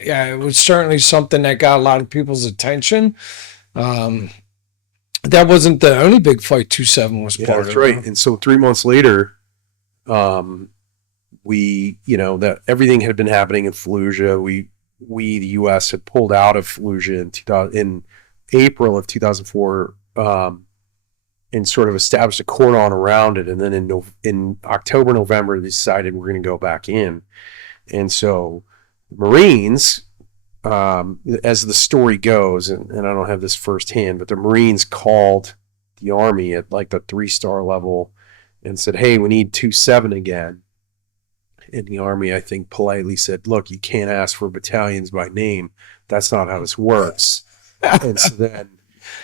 yeah, it was certainly something that got a lot of people's attention. That wasn't the only big fight 2-7 was part of. That's right. And so 3 months later, we, that everything had been happening in Fallujah. We the U.S. had pulled out of Fallujah in April of 2004, and sort of established a cordon around it. And then in October, November, they decided we're going to go back in. And so Marines, as the story goes, and I don't have this firsthand, but the Marines called the Army at like the 3-star level and said, hey, we need 2-7 again. And the Army, I think, politely said, look, you can't ask for battalions by name. That's not how this works. And so then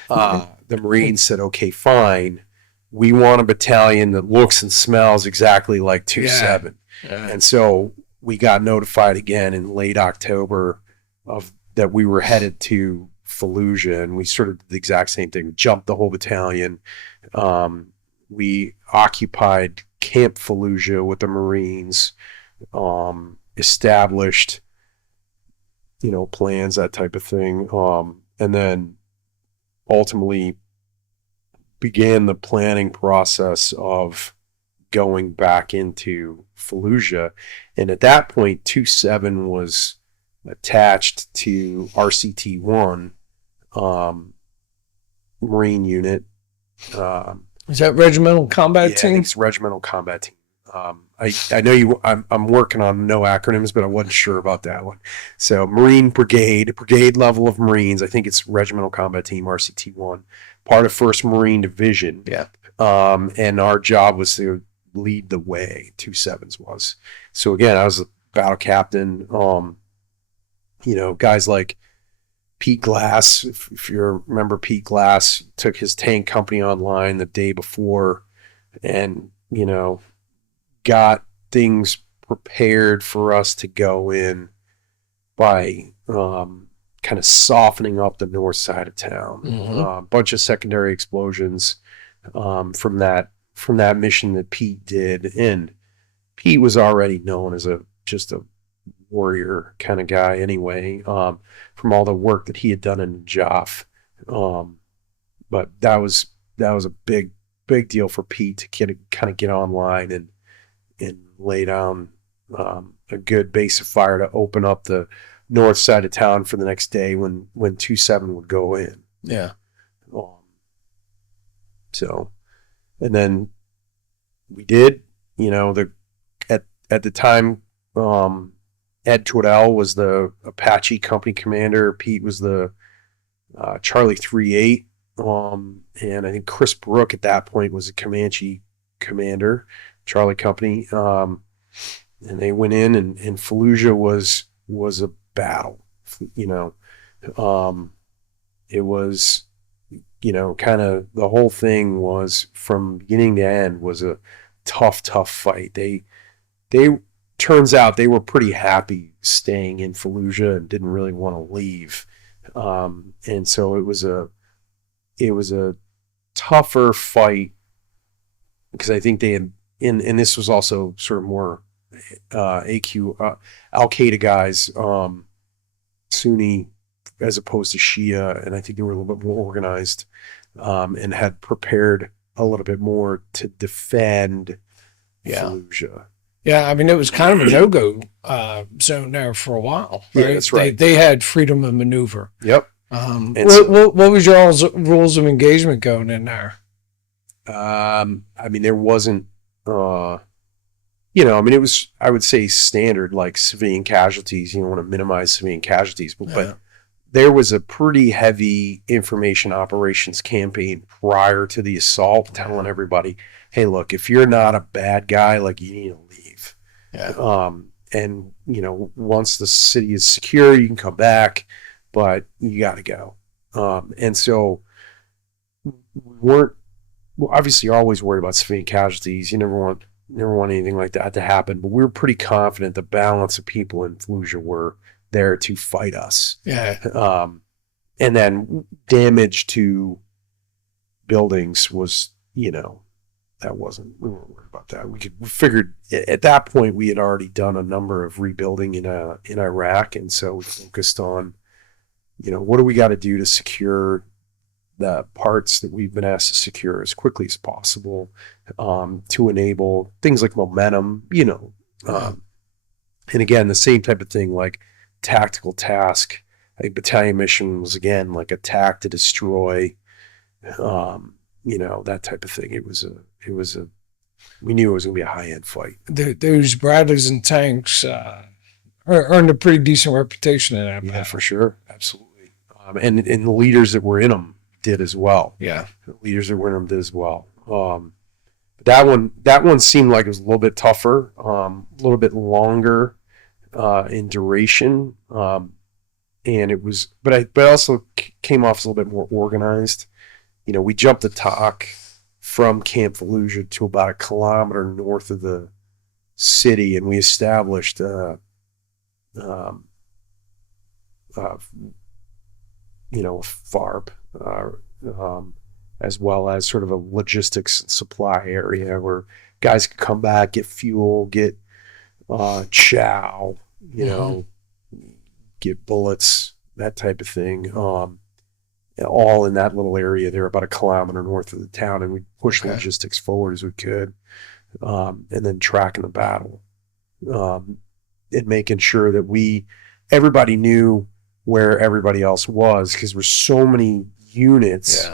the Marines said, okay, fine. We want a battalion that looks and smells exactly like 2-7. Yeah. And so we got notified again in late October of that we were headed to Fallujah, and we sort of did the exact same thing. Jumped the whole battalion. We occupied Camp Fallujah with the Marines, established, plans, that type of thing, and then ultimately began the planning process of going back into Fallujah. And at that point, 2-7 was attached to RCT-1, Marine unit. Is that regimental combat I team? think it's regimental combat team. I know you. I'm working on no acronyms, but I wasn't sure about that one. So Marine brigade level of Marines. I think it's regimental combat team, RCT-1, part of 1st Marine Division. Yeah. And our job was to lead the way. 2-7's was. So again, I was a battle captain. Guys like Pete Glass, if you remember Pete Glass, took his tank company online the day before and, got things prepared for us to go in by kind of softening up the north side of town. Mm-hmm. Bunch of secondary explosions from that mission that Pete did. And Pete was already known as just a warrior kind of guy anyway, from all the work that he had done in Najaf. But that was a big deal for Pete to kind of get online and lay down a good base of fire to open up the north side of town for the next day when 2-7 would go in. Yeah. So, and then we did, at the time, Ed Twidell was the Apache company commander. Pete was the Charlie 3-8. And I think Chris Brook at that point was a Comanche commander, Charlie company. And they went in, and Fallujah was a battle. It was, kind of the whole thing was from beginning to end was a tough fight. They turns out they were pretty happy staying in Fallujah and didn't really want to leave. And so it was a tougher fight because I think they had, and this was also sort of more Al-Qaeda guys, Sunni as opposed to Shia, and I think they were a little bit more organized, and had prepared a little bit more to defend Fallujah. Yeah, I mean, it was kind of a no-go zone there for a while. Right? Yeah, that's right. They had freedom of maneuver. Yep. What was your all's rules of engagement going in there? I mean, there wasn't, it was, I would say, standard, like civilian casualties. You don't want to minimize civilian casualties, but there was a pretty heavy information operations campaign prior to the assault telling everybody, hey, look, if you're not a bad guy, like, you need to leave. Yeah. And, once the city is secure, you can come back, but you got to go. And so we weren't, obviously you're always worried about civilian casualties. You never want anything like that to happen, but we were pretty confident the balance of people in Fallujah were there to fight us. Yeah. And then damage to buildings was, we weren't worried about that. We figured at that point we had already done a number of rebuilding in Iraq, and so we focused on, what do we got to do to secure the parts that we've been asked to secure as quickly as possible, to enable things like momentum, and again, the same type of thing, like tactical task A battalion mission was again like attack to destroy, that type of thing. It was a we knew it was going to be a high-end fight. Those Bradleys and tanks earned a pretty decent reputation in that Yeah, battle. for sure. Absolutely. And the leaders that were in them did as well. Yeah. The leaders that were in them did as well. But that one seemed like it was a little bit tougher, a little bit longer in duration. And it was, but also came off as a little bit more organized. We jumped the talk from Camp Fallujah to about a kilometer north of the city, and we established a FARP, as well as sort of a logistics and supply area where guys could come back, get fuel, get chow, get bullets, that type of thing. All in that little area there, about a kilometer north of the town, and we pushed logistics forward as we could, and then tracking the battle, and making sure that everybody knew where everybody else was, because there were so many units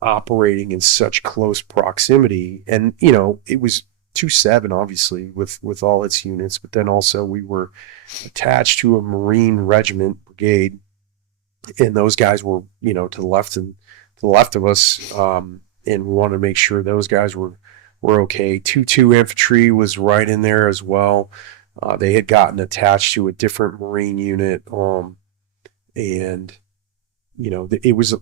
operating in such close proximity. And it was 2-7 obviously with all its units, but then also we were attached to a Marine regiment brigade, and those guys were to the left of us, and we wanted to make sure those guys were okay. 2-2 infantry was right in there as well. They had gotten attached to a different Marine unit, and it was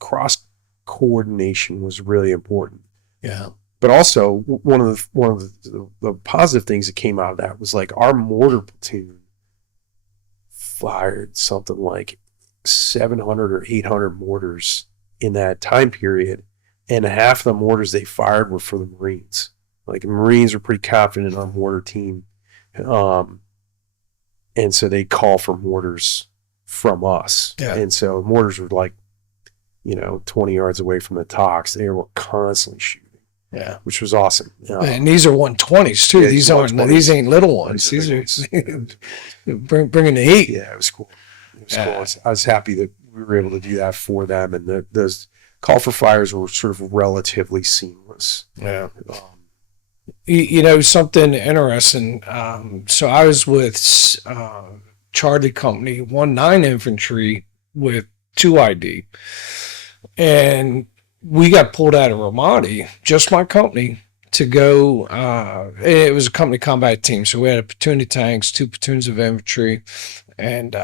cross coordination was really important. Yeah. But also one of the positive things that came out of that was like our mortar platoon fired something like 700 or 800 mortars in that time period, and half of the mortars they fired were for the Marines. Like, the Marines were pretty confident in our mortar team, and so they call for mortars from us. Yeah. And so mortars were like 20 yards away from the talks. They were constantly shooting. Yeah. Which was awesome. And these are 120s too. Yeah, These ain't little ones. These are bringing the heat. Yeah, it was cool. Cool. I was happy that we were able to do that for them, and those call for fires were sort of relatively seamless. Yeah. Something interesting. So I was with Charlie Company 19 Infantry with 2ID, and we got pulled out of Ramadi, just my company, to go. It was a company combat team, so we had a platoon of tanks, 2 platoons of infantry, and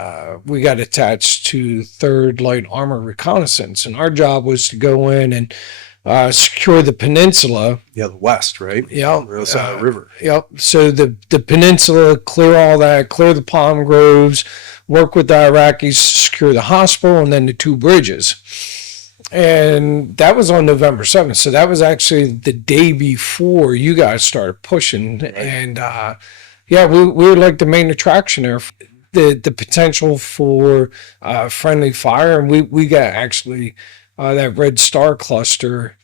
we got attached to 3rd Light Armor Reconnaissance, and our job was to go in and secure the peninsula. Yeah, the west, right? Yeah, the other side of the river. Yep. So the peninsula, clear all that, clear the palm groves, work with the Iraqis, secure the hospital, and then the 2 bridges. And that was on November 7th. So that was actually the day before you guys started pushing. Right. And we were like the main attraction there. The potential for friendly fire. And we got actually that Red Star cluster.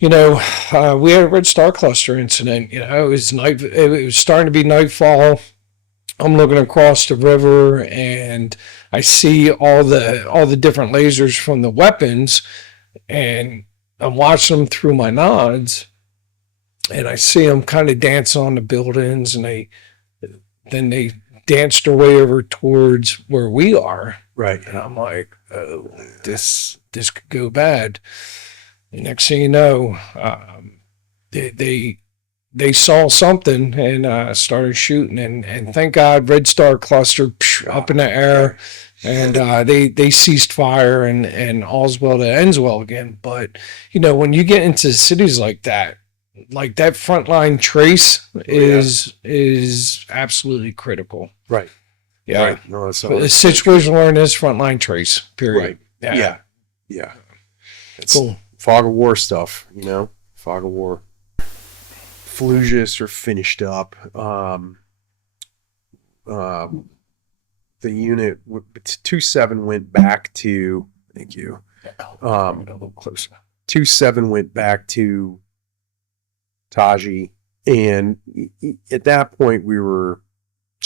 We had a Red Star cluster incident. It was night. It was starting to be nightfall. I'm looking across the river, and I see all the different lasers from the weapons, and I'm watching them through my nods, and I see them kind of dance on the buildings, and they danced their way over towards where we are. Right. And I'm like, oh, this could go bad. And next thing you know, they saw something and started shooting, and thank God, Red Star cluster up in the air, and they ceased fire, and all's well that ends well again. But when you get into cities like that frontline trace is absolutely critical. Right. Yeah. Right. No, that's situational awareness, frontline trace. Period. Right. Yeah. It's cool. Fog of war stuff. Fog of war. Fallujah are finished up. The unit 2-7 went back to. Thank you. A little closer. 2-7 went back to Taji, and at that point we were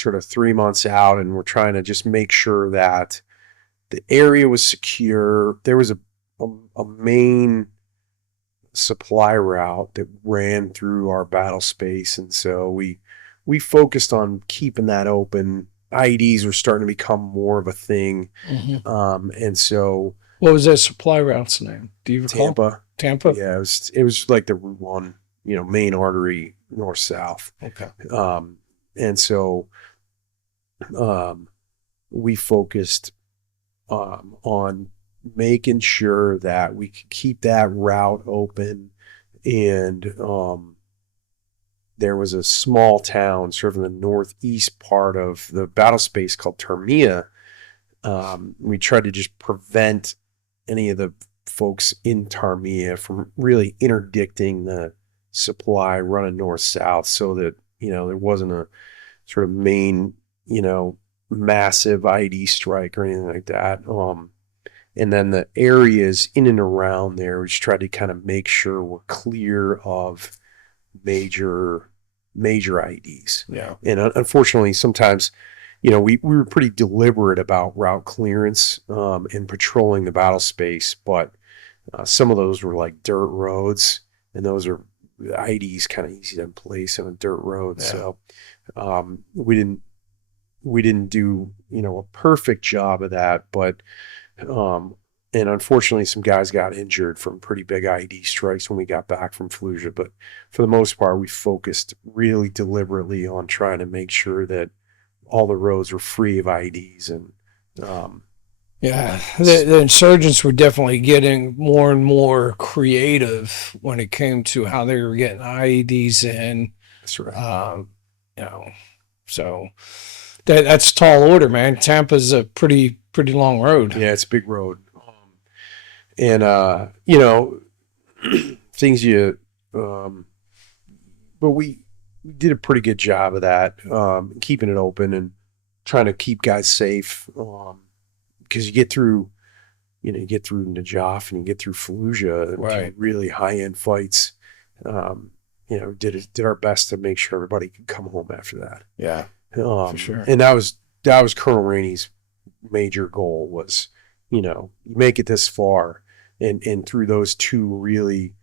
sort of 3 months out, and we're trying to just make sure that the area was secure. There was a main supply route that ran through our battle space, and so we focused on keeping that open. IEDs were starting to become more of a thing, and so what was that supply route's name? Do you recall? Tampa. Yeah, it was like the Route 1, main artery north south. Okay. And so we focused on making sure that we could keep that route open. And there was a small town sort of in the northeast part of the battle space called Termia. We tried to just prevent any of the folks in Termia from really interdicting the supply running north-south, so that, there wasn't a sort of main, massive IED strike or anything like that. And then the areas in and around there, we just tried to kind of make sure we're clear of major IEDs. Yeah. And unfortunately, sometimes, we were pretty deliberate about route clearance and patrolling the battle space, but some of those were like dirt roads, and those are IEDs kind of easy to place on a dirt road. Yeah. So we didn't do a perfect job of that, but and unfortunately some guys got injured from pretty big IED strikes when we got back from Fallujah. But for the most part, we focused really deliberately on trying to make sure that all the roads were free of IEDs. And the insurgents were definitely getting more and more creative when it came to how they were getting IEDs in. That's right. So that's tall order, man. Tampa's a pretty long road. Yeah, it's a big road. And things but we did a pretty good job of that, keeping it open and trying to keep guys safe. Because you get through Najaf and you get through Fallujah, right? Really high end fights. Did our best to make sure everybody could come home after that. Yeah, for sure. And that was Colonel Rainey's major goal was, you make it this far, and through those two really,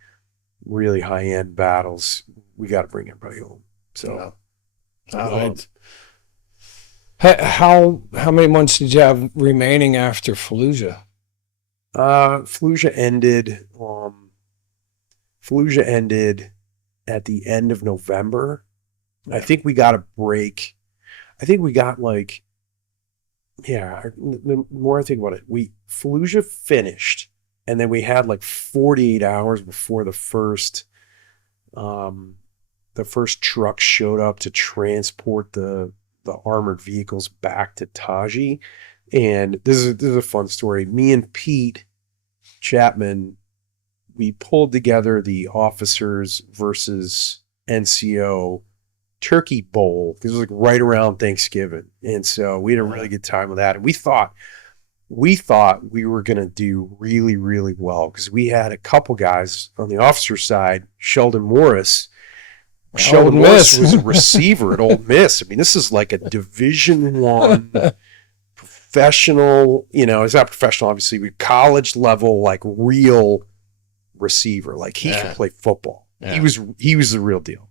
really high end battles, we got to bring everybody home. So, how many months did you have remaining after Fallujah? Fallujah ended. Fallujah ended at the end of November. Yeah. I think we got a break. I think we got the more I think about it, Fallujah finished, and then we had 48 hours before the first truck showed up to transport the armored vehicles back to Taji. And this is a fun story. Me and Pete Chapman, we pulled together the officers versus NCO turkey bowl, because it was right around Thanksgiving, and so we had a really good time with that. And we thought we were going to do really, really well, because we had a couple guys on the officer side. Sheldon Morris was a receiver at Ole Miss. I mean, this is like a Division I professional. It's not professional, obviously, but college level, real receiver. He could play football. Yeah. He was the real deal.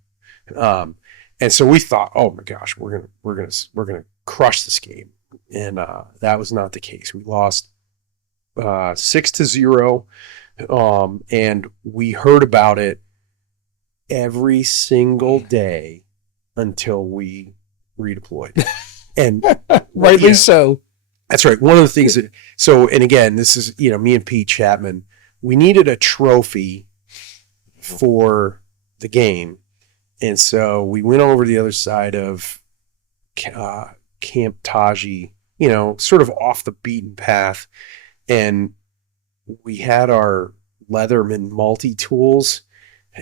And so we thought, oh my gosh, we're gonna crush this game, and that was not the case. We lost 6-0, and we heard about it every single day until we redeployed. And rightly so. That's right. One of the things and again, this is me and Pete Chapman. We needed a trophy for the game. And so we went over to the other side of Camp Taji, sort of off the beaten path. And we had our Leatherman multi-tools.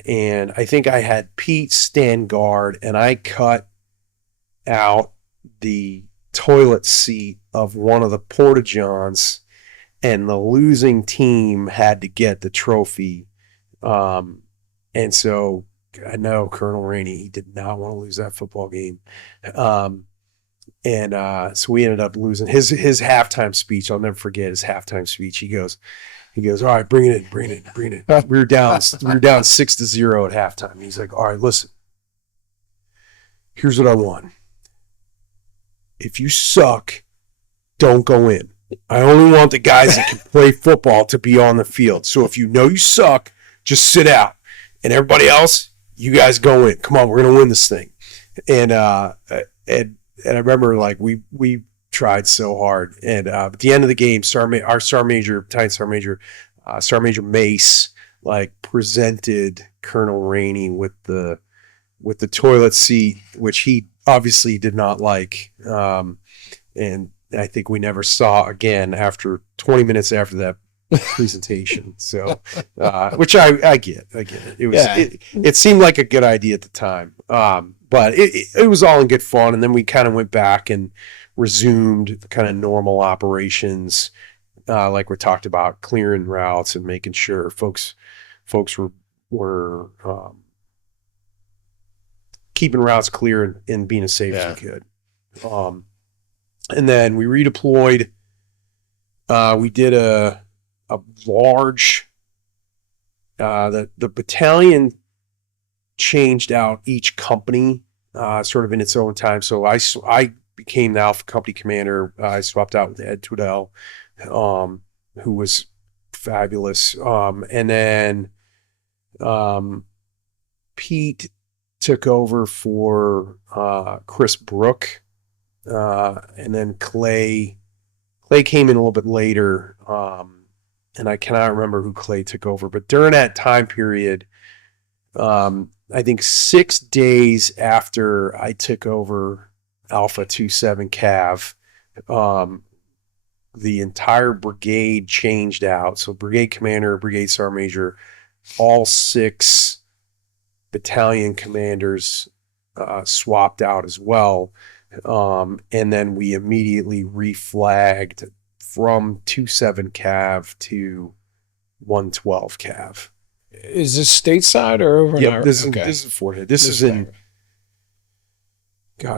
And I think I had Pete stand guard, and I cut out the toilet seat of one of the porta-johns, and the losing team had to get the trophy. And so I know Colonel Rainey, he did not want to lose that football game. And so we ended up losing his halftime speech. I'll never forget his halftime speech. He goes, all right, bring it in. We were down 6-0 at halftime. He's like, all right, listen, here's what I want. If you suck, don't go in. I only want the guys that can play football to be on the field. So if you know you suck, just sit out. And everybody else, you guys go in. Come on, we're gonna win this thing. And I remember like we tried so hard. And at the end of the game, our Sergeant Major Mace, like presented Colonel Rainey with the toilet seat, which he obviously did not like. And I think we never saw again after 20 minutes after that presentation. So, which I get. It was, it seemed like a good idea at the time. But it was all in good fun. And then we kind of went back and resumed the kind of normal operations, like we talked about, clearing routes and making sure folks were keeping routes clear and being as safe as we could. And then we redeployed. We did a large. The battalion changed out each company sort of in its own time. So I became the Alpha Company commander. I swapped out with Ed Tweddell, who was fabulous. And then Pete took over for Chris Brook. And then Clay came in a little bit later, and I cannot remember who Clay took over. But during that time period, I think 6 days after I took over Alpha 27 Cav, the entire brigade changed out. So brigade commander, brigade sergeant major, all 6 battalion commanders swapped out as well. And then we immediately reflagged from 27 Cav to 112 Cav. Is this stateside or over? Yeah, this is Fort Hood. This was in, I'm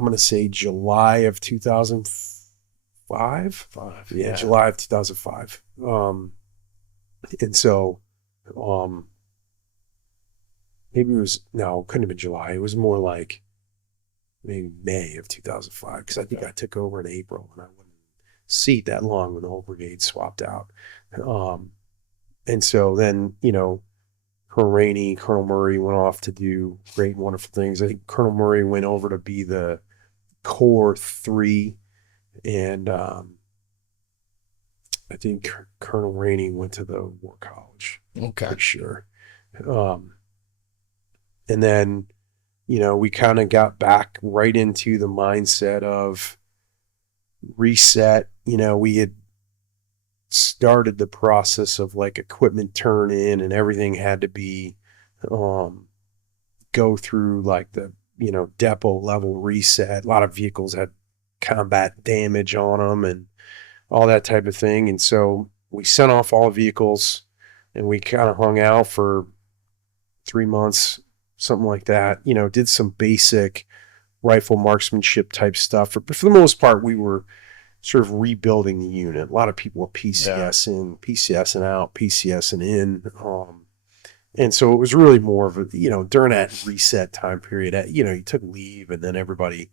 going to say July of 2005. Yeah, July of 2005. And so, maybe it couldn't have been July. It was more like maybe May of 2005, because I think I took over in April, and I wouldn't see it that long when the whole brigade swapped out. And so then, Colonel Rainey, Colonel Murray went off to do great and wonderful things. I think Colonel Murray went over to be the Corps 3, and I think Colonel Rainey went to the War College. Okay. For sure. And then, we kind of got back right into the mindset of reset. We had started the process of like equipment turn in, and everything had to be go through like the depot level reset. A lot of vehicles had combat damage on them and all that type of thing. And so we sent off all the vehicles, and we kind of hung out for 3 months, something like that. Did some basic rifle marksmanship type stuff. But for the most part, we were sort of rebuilding the unit. A lot of people were PCSing out, PCSing in. And so it was really more of a, during that reset time period, you took leave, and then everybody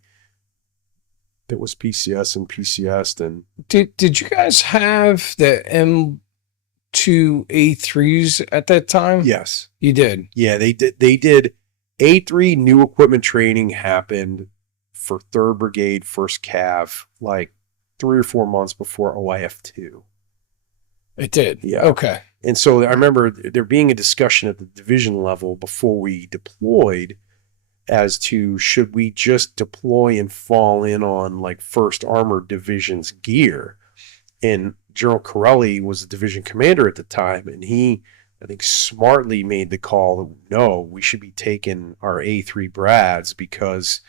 that was PCS'd. And Did you guys have the M2A3s at that time? Yes. You did? Yeah, they did. A3 new equipment training happened for 3rd Brigade, 1st Cav, like 3 or 4 months before OIF2. It did? Yeah. Okay. And so I remember there being a discussion at the division level before we deployed as to should we just deploy and fall in on like 1st Armored Division's gear. And General Corelli was the division commander at the time, and he, I think, smartly made the call that no, we should be taking our A3 Brads because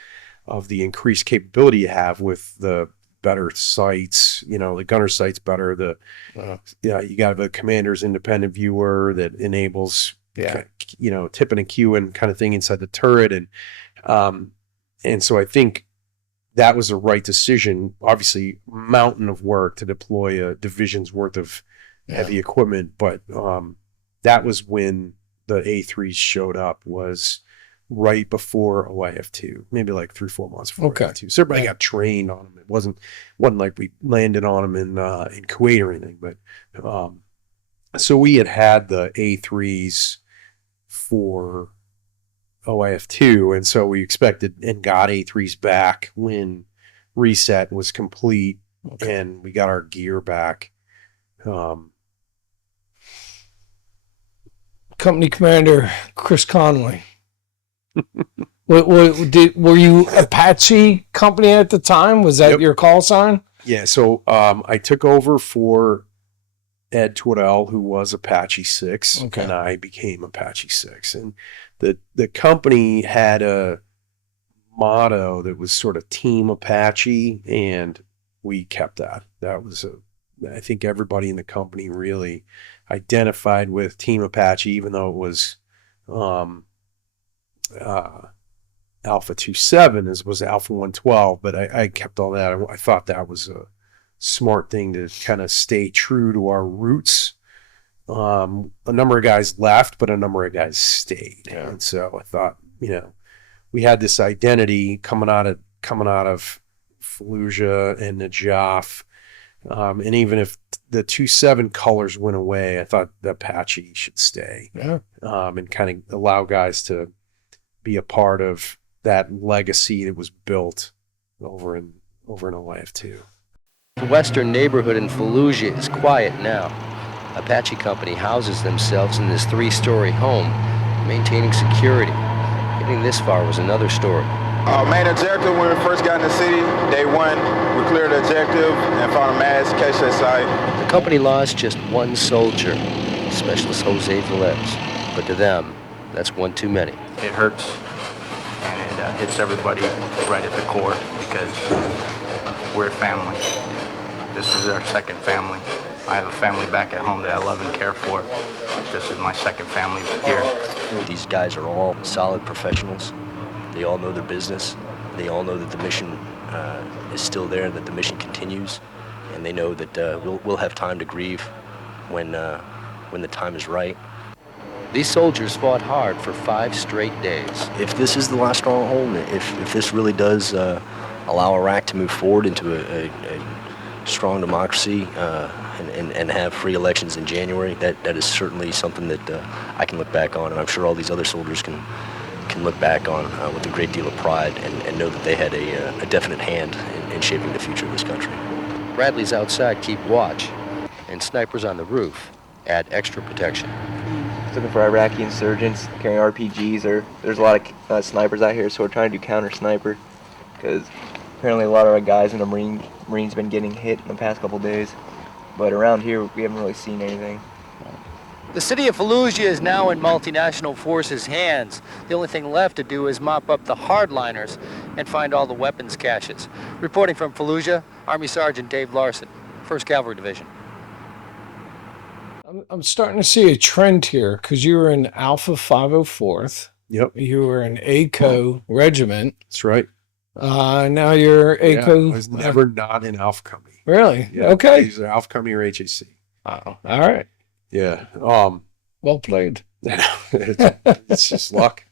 of the increased capability you have with the better sights, the gunner sights better. You got a commander's independent viewer that enables, tipping and queuing kind of thing inside the turret. And And so I think that was the right decision. Obviously, mountain of work to deploy a division's worth of heavy equipment, but that was when the A3s showed up, was right before OIF2, maybe like 3-4 months before OIF2. So everybody got trained on them. It wasn't like we landed on them in Kuwait or anything, but so we had the A3s for OIF2, and so we expected and got A3s back when reset was complete, and we got our gear back. Company Commander Chris Conley. Were you Apache company at the time? Was that your call sign? Yeah, so I took over for Ed Twaddell, who was Apache 6, and I became Apache 6. And the company had a motto that was sort of Team Apache, and we kept that. That was I think everybody in the company really identified with Team Apache, even though it was Alpha 27 was Alpha 112, but I kept all that. I thought that was a smart thing to kind of stay true to our roots. A number of guys left, but a number of guys stayed. Yeah. And so I thought, we had this identity coming out of Fallujah and Najaf. And even if the 27 colors went away, I thought the Apache should stay. Yeah. And kind of allow guys to be a part of that legacy that was built over in OIF2. The western neighborhood in Fallujah is quiet now. Apache Company houses themselves in this 3-story home, maintaining security. Getting this far was another story. Main objective when we first got in the city, day 1, we cleared the objective and found a mass cache at site. The company lost just one soldier, Specialist Jose Velez, but to them, that's one too many. It hurts, and it hits everybody right at the core, because we're family. This is our second family. I have a family back at home that I love and care for. This is my second family here. These guys are all solid professionals. They all know their business. They all know that the mission is still there and that the mission continues. And they know that we'll have time to grieve when the time is right. These soldiers fought hard for 5 straight days. If this is the last stronghold, if this really does allow Iraq to move forward into a strong democracy and have free elections in January, that is certainly something that I can look back on, and I'm sure all these other soldiers can look back on with a great deal of pride and know that they had a definite hand in shaping the future of this country. Bradleys outside keep watch, and snipers on the roof add extra protection. Looking for Iraqi insurgents carrying RPGs, there's a lot of snipers out here, so we're trying to do counter sniper, because apparently a lot of our guys in the Marines been getting hit in the past couple days, but around here we haven't really seen anything. The city of Fallujah is now in multinational forces' hands. The only thing left to do is mop up the hardliners and find all the weapons caches. Reporting from Fallujah, Army Sergeant Dave Larson, 1st Cavalry Division. I'm starting to see a trend here, because you were in Alpha 504th. Yep. You were in ACO Regiment. That's right. Now you're ACO. Yeah, I was never not in Alpha Company. Really? Yeah, okay. Either Alpha Company or HAC. Oh, all right. Yeah. Well played. It's just luck.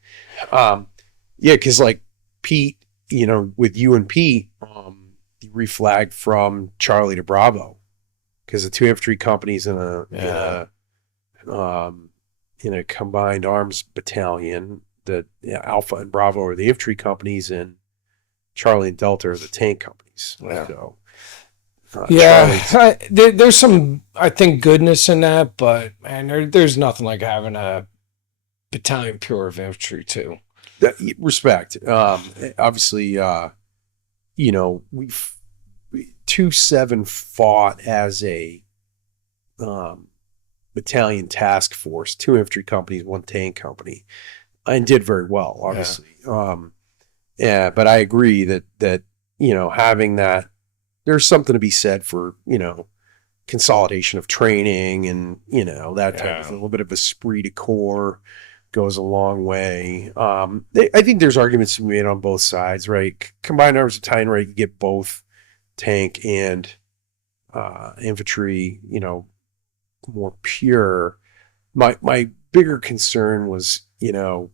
Yeah, because like Pete, with you and Pete, you reflagged from Charlie to Bravo, because the 2 infantry companies in a combined arms battalion. Alpha and Bravo are the infantry companies, and Charlie and Delta are the tank companies. Yeah. So, there's some, I think, goodness in that, but man, there's nothing like having a battalion pure of infantry too. Respect. Obviously, we've 2-7 fought as a battalion task force, 2 infantry companies, 1 tank company, and did very well, obviously. Yeah. But I agree that having that, there's something to be said for, consolidation of training and, that type of a little bit of esprit de corps goes a long way. I think there's arguments to be made on both sides, right? Combined Arms Battalion, right? You get both tank and infantry, more pure. My bigger concern was, when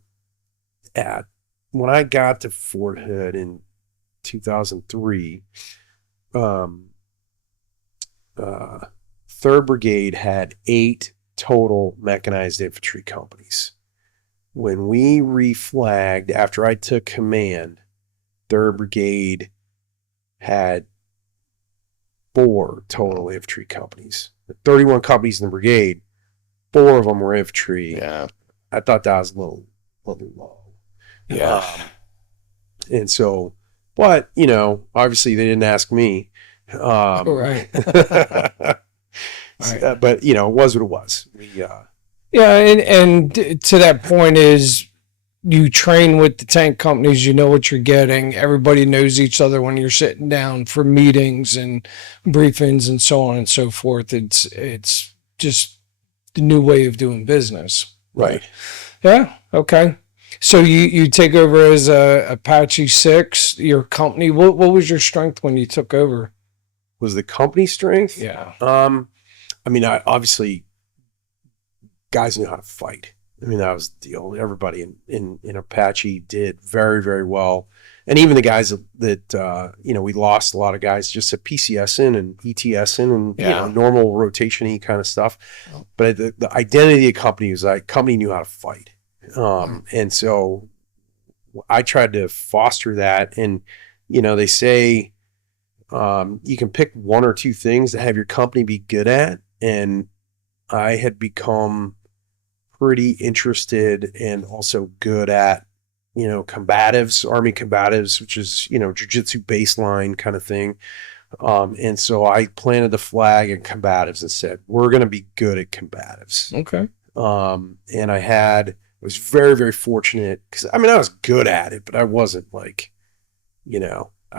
I got to Fort Hood in 2003, 3rd Brigade had 8 total mechanized infantry companies. When we reflagged after I took command, 3rd Brigade had 4 total infantry companies. 31 companies in the brigade, 4 of them were infantry. Yeah. I thought that was a little low. Yeah. And so, but, obviously they didn't ask me. Right. Right. But, it was what it was. Yeah, and to that point is you train with the tank companies, you know what you're getting. Everybody knows each other when you're sitting down for meetings and briefings and so on and so forth. It's just the new way of doing business. Right. Yeah. Okay. So you take over as a Apache 6, your company. What was your strength when you took over? Was the company strength? Yeah. I obviously guys knew how to fight. That was the deal. Everybody in Apache did very, very well. And even the guys that we lost a lot of guys just at PCSing and ETSing and normal rotation-y kind of stuff. But the identity of the company was like, company knew how to fight. And so I tried to foster that. And, they say you can pick 1 or 2 things to have your company be good at. And I had become pretty interested and also good at, combatives, Army combatives, which is, jiu-jitsu baseline kind of thing. And so I planted the flag in combatives and said, we're going to be good at combatives. Okay. And I was very, very fortunate because, I was good at it, but I wasn't I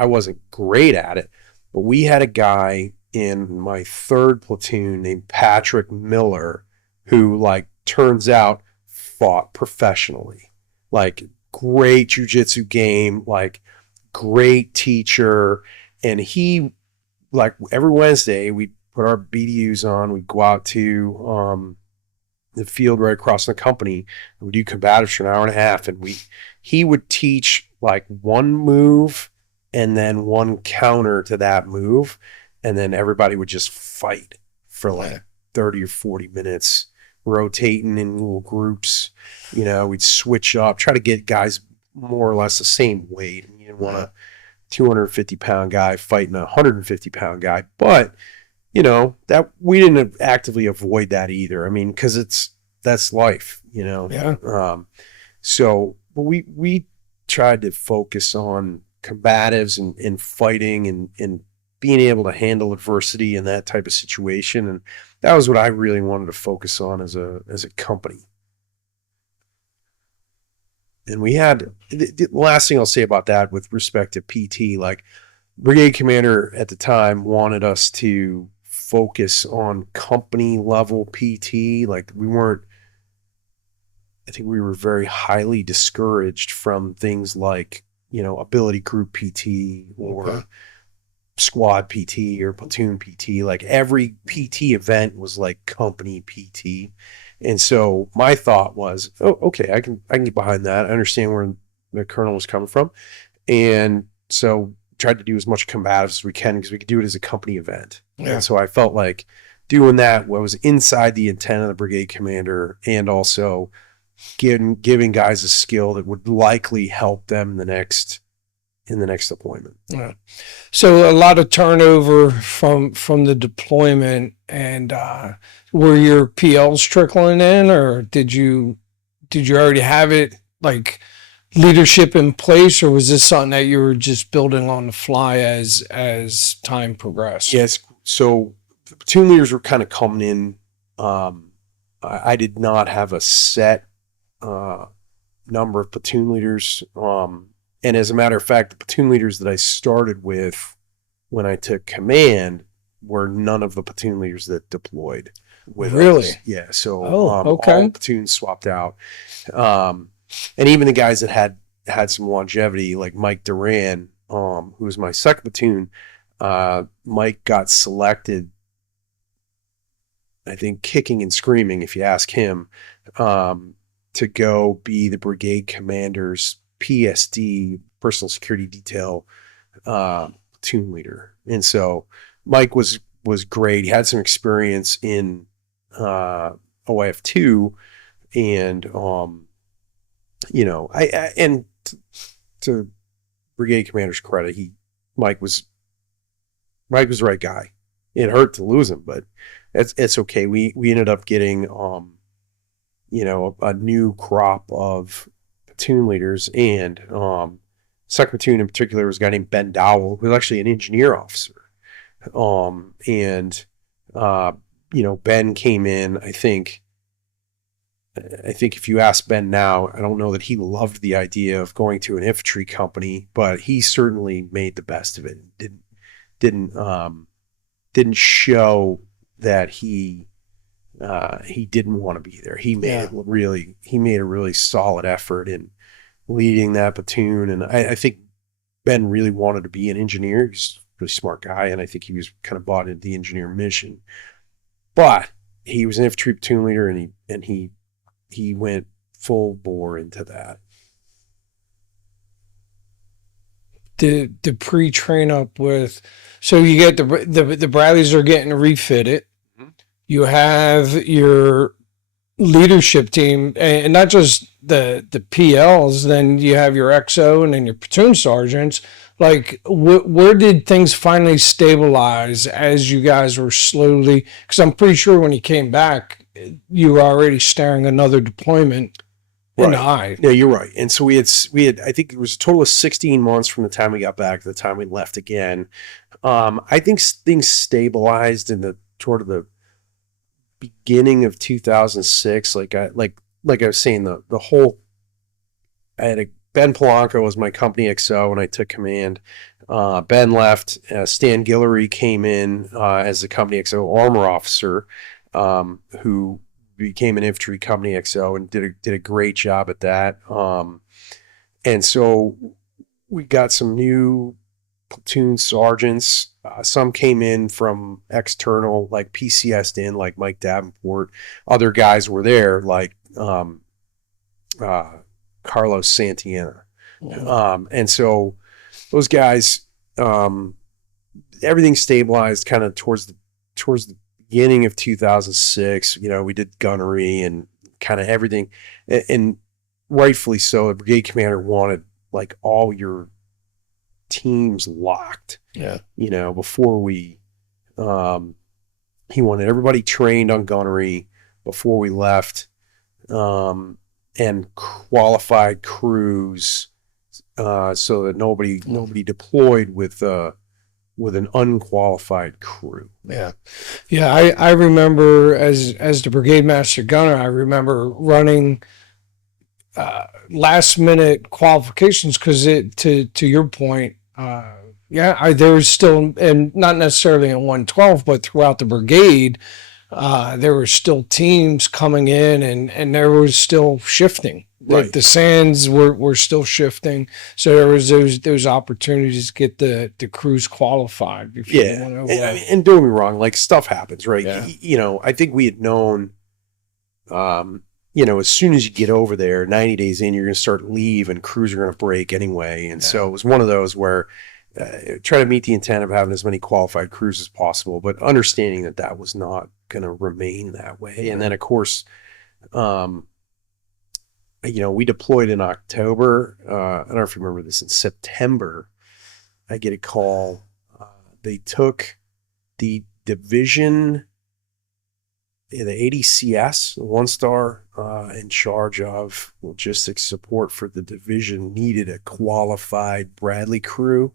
wasn't great at it. But we had a guy in my 3rd platoon named Patrick Miller who, turns out fought professionally, great jiu-jitsu game, great teacher. And he, every Wednesday we'd put our BDUs on, we'd go out to the field right across the company, and we'd do combatives for an hour and a half. And he would teach 1 move and then 1 counter to that move. And then everybody would just fight for 30 or 40 minutes, rotating in little groups. We'd switch up, try to get guys more or less the same weight. You didn't want a 250-pound guy fighting a 150-pound guy. But, that we didn't actively avoid that either. Because that's life, Yeah. So we tried to focus on combatives and fighting and being able to handle adversity in that type of situation. And that was what I really wanted to focus on as a company. And we had, the last thing I'll say about that with respect to PT, brigade commander at the time wanted us to focus on company level PT. I think we were very highly discouraged from things like, ability group PT or squad PT or platoon PT. Every PT event was company PT. And so my thought was, okay, I can get behind that. I understand where the colonel was coming from. And so tried to do as much combatives as we can because we could do it as a company event. Yeah. And so I felt like doing that was inside the intent of the brigade commander and also giving guys a skill that would likely help them in the next deployment. Yeah. So a lot of turnover from the deployment, and were your PLs trickling in, or did you already have it leadership in place, or was this something that you were just building on the fly as time progressed? Yes. So the platoon leaders were kind of coming in. I did not have a set number of platoon leaders. And as a matter of fact, the platoon leaders that I started with when I took command were none of the platoon leaders that deployed. with Really? us. Yeah. So Okay. all platoons swapped out. And even the guys that had some longevity, like Mike Duran, who was my second platoon, Mike got selected, I think, kicking and screaming, if you ask him, to go be the brigade commander's PSD, personal security detail, platoon leader. And so Mike was great. He had some experience in OIF2, and and to brigade commander's credit, Mike was the right guy. It hurt to lose him, but it's okay. We ended up getting a new crop of platoon leaders, and second platoon in particular was a guy named Ben Dowell, who was actually an engineer officer. Ben came in, I think if you ask Ben now, I don't know that he loved the idea of going to an infantry company, but he certainly made the best of it. Didn't show that he didn't want to be there. He made a really solid effort in leading that platoon, and I think Ben really wanted to be an engineer. He's a really smart guy, and I think he was kind of bought into the engineer mission. But he was an infantry platoon leader, and he went full bore into that. The pre-train up with, so you get the Bradleys are getting refitted. Mm-hmm. You have your leadership team, and not just the PLs. Then you have your XO and then your platoon sergeants. Like, where did things finally stabilize as you guys were slowly? Because I'm pretty sure when you came back, you were already staring another deployment in the eye. Yeah, you're right. And so we had I think it was a total of 16 months from the time we got back to the time we left again. I think things stabilized in the toward of the beginning of 2006. Like I was saying, the whole, Ben Polanco was my company XO when I took command. Ben left. Stan Guillory came in as the company XO armor officer, who became an infantry company XO and did a great job at that. And so we got some new platoon sergeants. Some came in from external, like PCS'd in, like Mike Davenport. Other guys were there, like Carlos Santillana. And so those guys, everything stabilized kind of towards the beginning of 2006. We did gunnery and kind of everything, and rightfully so. The brigade commander wanted like all your teams locked. Yeah. Before we, he wanted everybody trained on gunnery before we left, and qualified crews, so that nobody deployed with an unqualified crew. Yeah. I remember as the brigade master gunner, I remember running last minute qualifications because to your point, there was still, and not necessarily in 112, but throughout the brigade, there were still teams coming in, and there was still shifting. Right. The sands were still shifting, so there was those opportunities to get the crews qualified before they went over. And don't get me wrong, like, stuff happens, right? Yeah. I think we had known, as soon as you get over there, 90 days in, you're going to start to leave, and crews are going to break anyway. And so it was one of those where try to meet the intent of having as many qualified crews as possible, but understanding that was not going to remain that way. And then, of course, we deployed in October. I don't know if you remember this. In September, I get a call. They took the division, the ADCS, the 1-star, in charge of logistics support for the division, needed a qualified Bradley crew.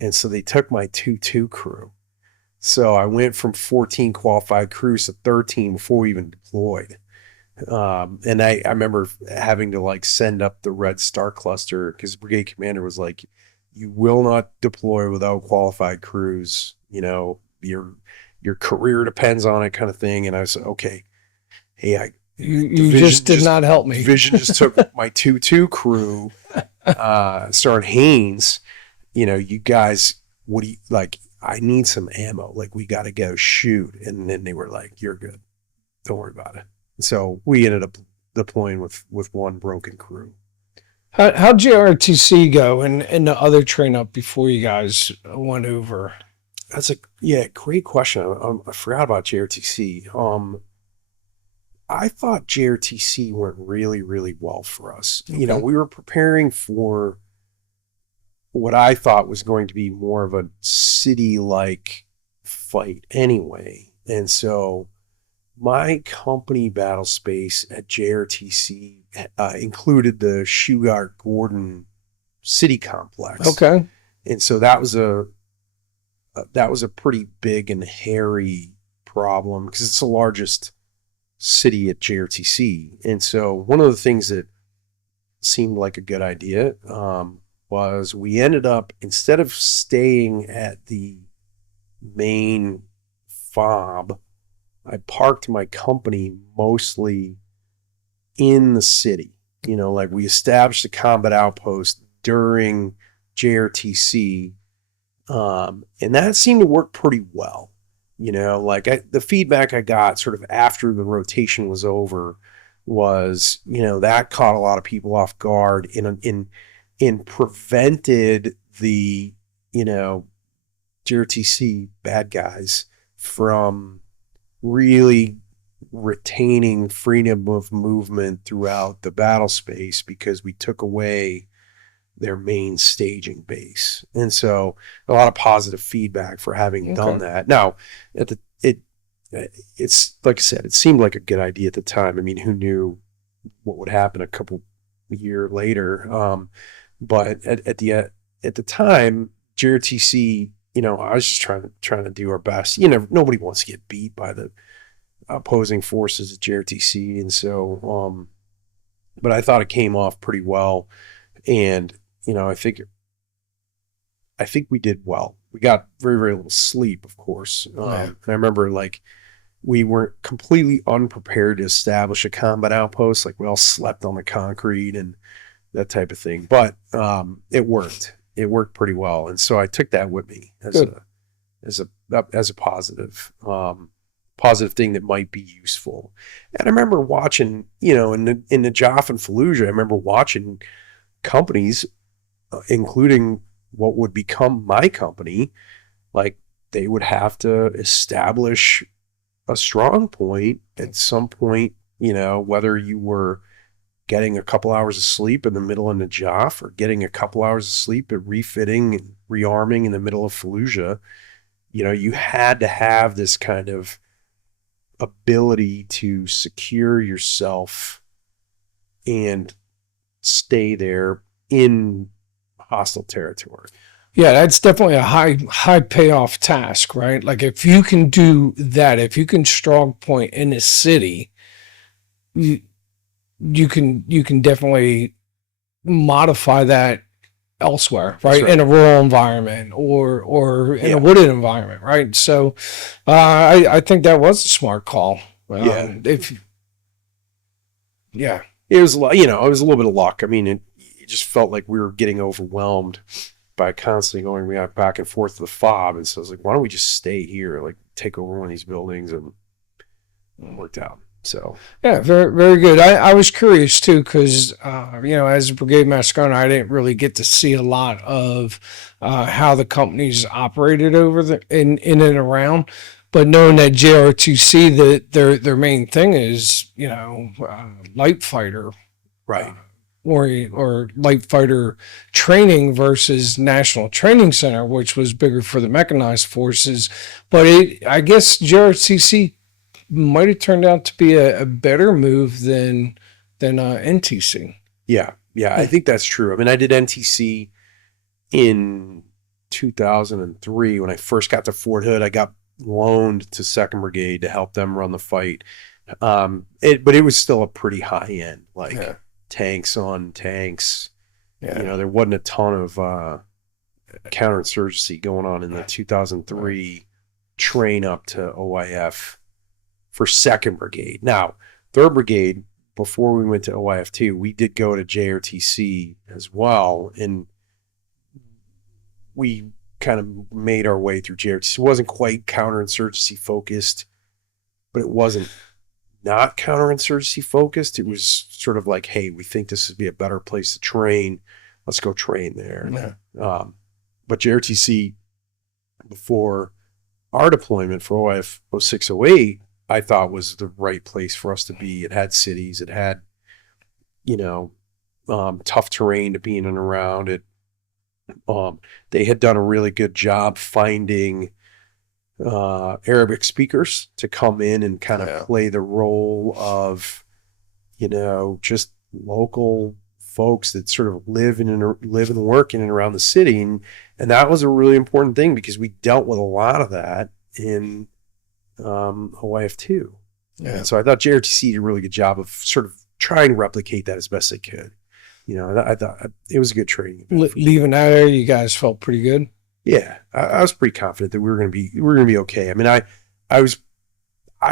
And so they took my 2-2 crew. So I went from 14 qualified crews to 13 before we even deployed. And I remember having to send up the Red Star cluster because the brigade commander was like, you will not deploy without qualified crews. your career depends on it kind of thing. And I was okay. Hey, you just did not help me. Division just took my 2-2 crew, Sergeant Haynes, you guys, what do you like? I need some ammo. Like, we got to go shoot. And then they were like, you're good. Don't worry about it. So we ended up deploying with one broken crew. How'd JRTC go and the other train up before you guys went over? That's great question. I forgot about JRTC. I thought JRTC went really, really well for us. Okay. We were preparing for what I thought was going to be more of a city-like fight anyway. And so my company battle space at JRTC included the Sugar Gordon city complex. Okay. And so that was a pretty big and hairy problem because it's the largest city at JRTC. And so one of the things that seemed like a good idea was we ended up, instead of staying at the main fob, I parked my company mostly in the city. Like, we established a combat outpost during JRTC, and that seemed to work pretty well. The feedback I got sort of after the rotation was over was, that caught a lot of people off guard and prevented the, JRTC bad guys from really retaining freedom of movement throughout the battle space, because we took away their main staging base. And so a lot of positive feedback for having done that. Now, it's like I said, it seemed like a good idea at the time. I mean, who knew what would happen a couple years later? But at the time, JRTC, I was just trying to do our best. Nobody wants to get beat by the opposing forces at JRTC, and so but I thought it came off pretty well. And I think we did well. We got very, very little sleep, of course. And I remember, like, we weren't completely unprepared to establish a combat outpost. Like, we all slept on the concrete and that type of thing. But it worked. It worked pretty well. And so I took that with me as a positive thing that might be useful. And I remember watching, in Najaf and Fallujah, I remember watching companies, including what would become my company, like, they would have to establish a strong point at some point, whether you were getting a couple hours of sleep in the middle of Najaf or getting a couple hours of sleep at refitting and rearming in the middle of Fallujah. You had to have this kind of ability to secure yourself and stay there in hostile territory. Yeah, that's definitely a high payoff task, right? Like, if you can do that, if you can strong point in a city, you can definitely modify that elsewhere, right? In a rural environment or in a wooded environment, right? So I think that was a smart call. It was it was a little bit of luck. I mean, it just felt like we were getting overwhelmed by constantly going back and forth to the fob. And so I was like, why don't we just stay here, like, take over one of these buildings? And it worked out. So yeah, very, very good. I was curious too, because as a brigade master gunner, I didn't really get to see a lot of how the companies operated over in and around. But knowing that JRTC, that their main thing is light fighter, right, or light fighter training versus National Training Center, which was bigger for the mechanized forces. But I guess JRTC might have turned out to be a better move than NTC. Yeah, I think that's true. I mean, I did NTC in 2003 when I first got to Fort Hood. I got loaned to 2nd Brigade to help them run the fight. But it was still a pretty high end, tanks on tanks. There wasn't a ton of counterinsurgency going on in the 2003 train up to OIF for 2nd Brigade. Now, 3rd Brigade, before we went to OIF2, we did go to JRTC as well, and we kind of made our way through JRTC. It wasn't quite counterinsurgency focused, but it wasn't not counterinsurgency focused. It was sort of like, hey, we think this would be a better place to train. Let's go train there. Yeah. But JRTC, before our deployment for OIF 0608, I thought was the right place for us to be. It had cities. It had, tough terrain to be in and around it. They had done a really good job finding Arabic speakers to come in and kind of play the role of, just local folks that sort of live and work in and around the city. And that was a really important thing because we dealt with a lot of that in OIF2. Yeah. And so I thought JRTC did a really good job of sort of trying to replicate that as best they could. I thought it was a good training. Leaving that area, you guys felt pretty good. Yeah, I was pretty confident that we were going to be okay. I mean, I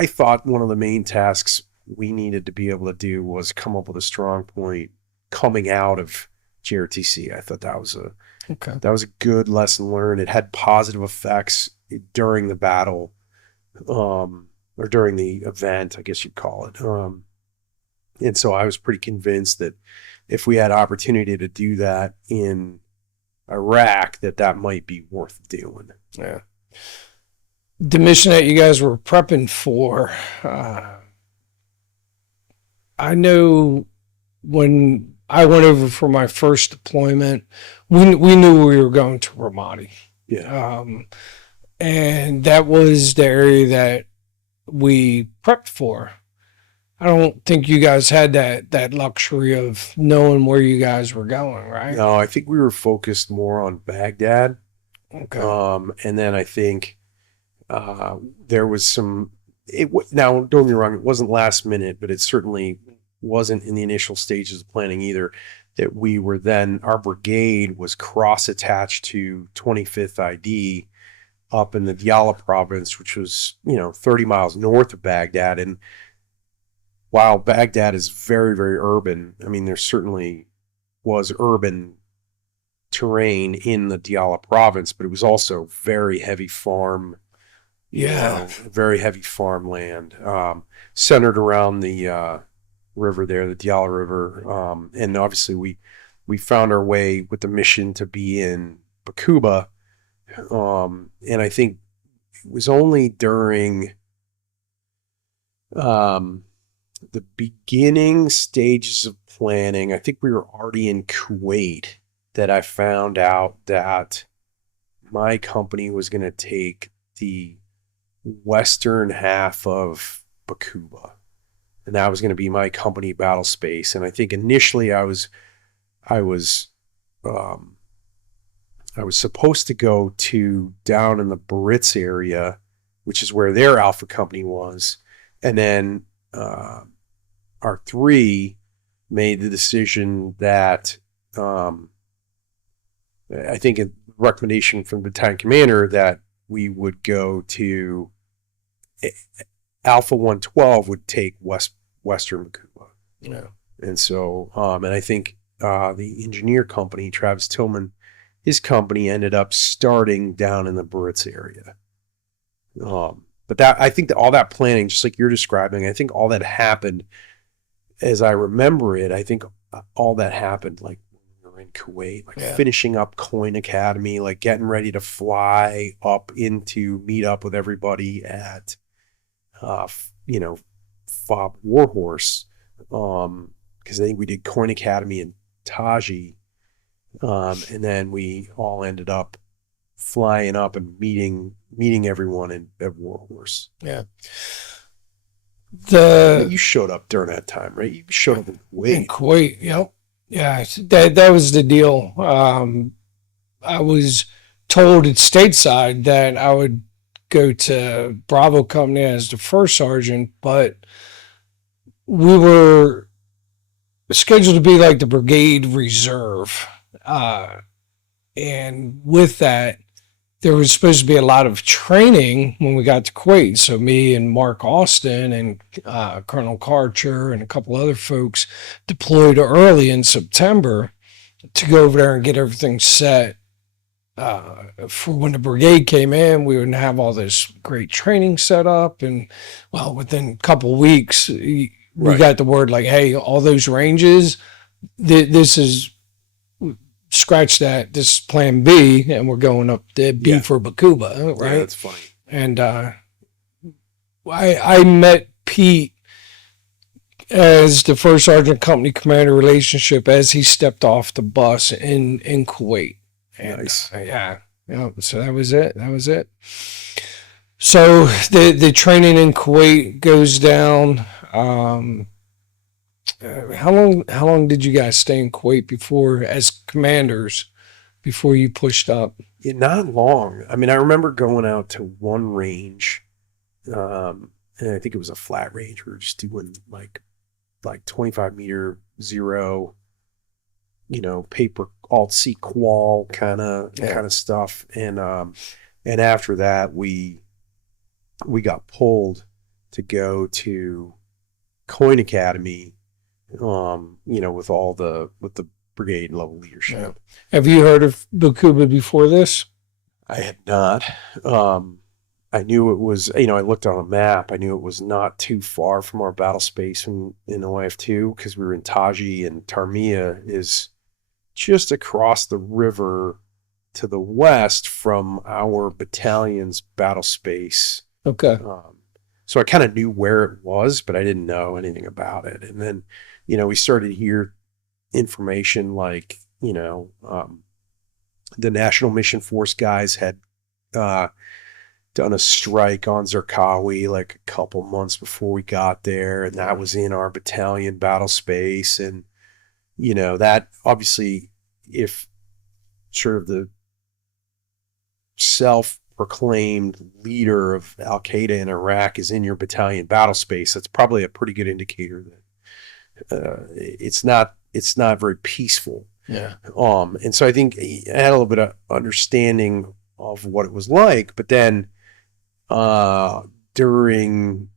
thought one of the main tasks we needed to be able to do was come up with a strong point coming out of JRTC. I thought that was a good lesson learned. It had positive effects during the battle, or during the event, I guess you'd call it. And so I was pretty convinced that if we had opportunity to do that in Iraq, that might be worth doing. Yeah. The mission that you guys were prepping for, I know when I went over for my first deployment, we knew we were going to Ramadi. Yeah. And that was the area that we prepped for. I don't think you guys had that luxury of knowing where you guys were going, right? No, I think we were focused more on Baghdad. Okay. And then I think there was some. Now, don't get me wrong, it wasn't last minute, but it certainly wasn't in the initial stages of planning either. That we were then, our brigade was cross-attached to 25th ID up in the Diyala province, which was 30 miles north of Baghdad. And while Baghdad is very, very urban, I mean, there certainly was urban terrain in the Diyala province, but it was also very heavy farm. Very heavy farmland, centered around the river there, the Diyala River. And obviously we found our way with the mission to be in Baqubah. And I think it was only during the beginning stages of planning, I think we were already in Kuwait, that I found out that my company was going to take the western half of Baqubah, and that was going to be my company battle space. And I think initially I was supposed to go to down in the Baritz area, which is where their Alpha company was, and then our 3 made the decision that I think a recommendation from the battalion commander that we would go to Alpha 112 would take western Baqubah. Yeah. And so, and I think the engineer company, Travis Tillman, his company ended up starting down in the Baritz area. But I think that all that planning, just like you're describing, I think all that happened, as I remember it, I think all that happened like when we were in Kuwait, finishing up Coin Academy, like getting ready to fly up into meet up with everybody at, FOB Warhorse, because I think we did Coin Academy in Taji, and then we all ended up flying up and meeting everyone at Warhorse. Yeah. You showed up during that time, right? You showed up in Kuwait. In Kuwait, yep. Yeah, that was the deal. I was told at stateside that I would go to Bravo Company as the first sergeant, but we were scheduled to be like the brigade reserve. And with that, there was supposed to be a lot of training when we got to Kuwait. So me and Mark Austin and Colonel Karcher and a couple other folks deployed early in September to go over there and get everything set. For when the brigade came in, we would have all this great training set up. And well, within a couple of weeks, we got the word like, hey, all those ranges, this is scratch that, this is plan B, and we're going up to B for Baqubah, right? Yeah, that's funny. And I met Pete as the first sergeant company commander relationship as he stepped off the bus in Kuwait. And, Nice. Yeah. So that was it. So the training in Kuwait goes down. How long did you guys stay in Kuwait before, as commanders, before you pushed up? Yeah, not long. I mean, I remember going out to one range, and I think it was a flat range. We were just doing like 25 meter zero, paper alt C qual kind of stuff. And after that, we got pulled to go to Coin Academy, with the brigade level leadership. Yeah. Have you heard of Baqubah before this? I had not. I knew it was, I looked on a map. I knew it was not too far from our battle space in OIF2, because we were in Taji, and Tarmiya is just across the river to the west from our battalion's battle space. Okay. So I kind of knew where it was, but I didn't know anything about it. And then, we started to hear information like, the National Mission Force guys had done a strike on Zarqawi like a couple months before we got there, and that was in our battalion battle space. And that obviously, if sort of the self-proclaimed leader of Al-Qaeda in Iraq is in your battalion battle space, that's probably a pretty good indicator that it's not very peaceful. Yeah. And so I think I had a little bit of understanding of what it was like, but then during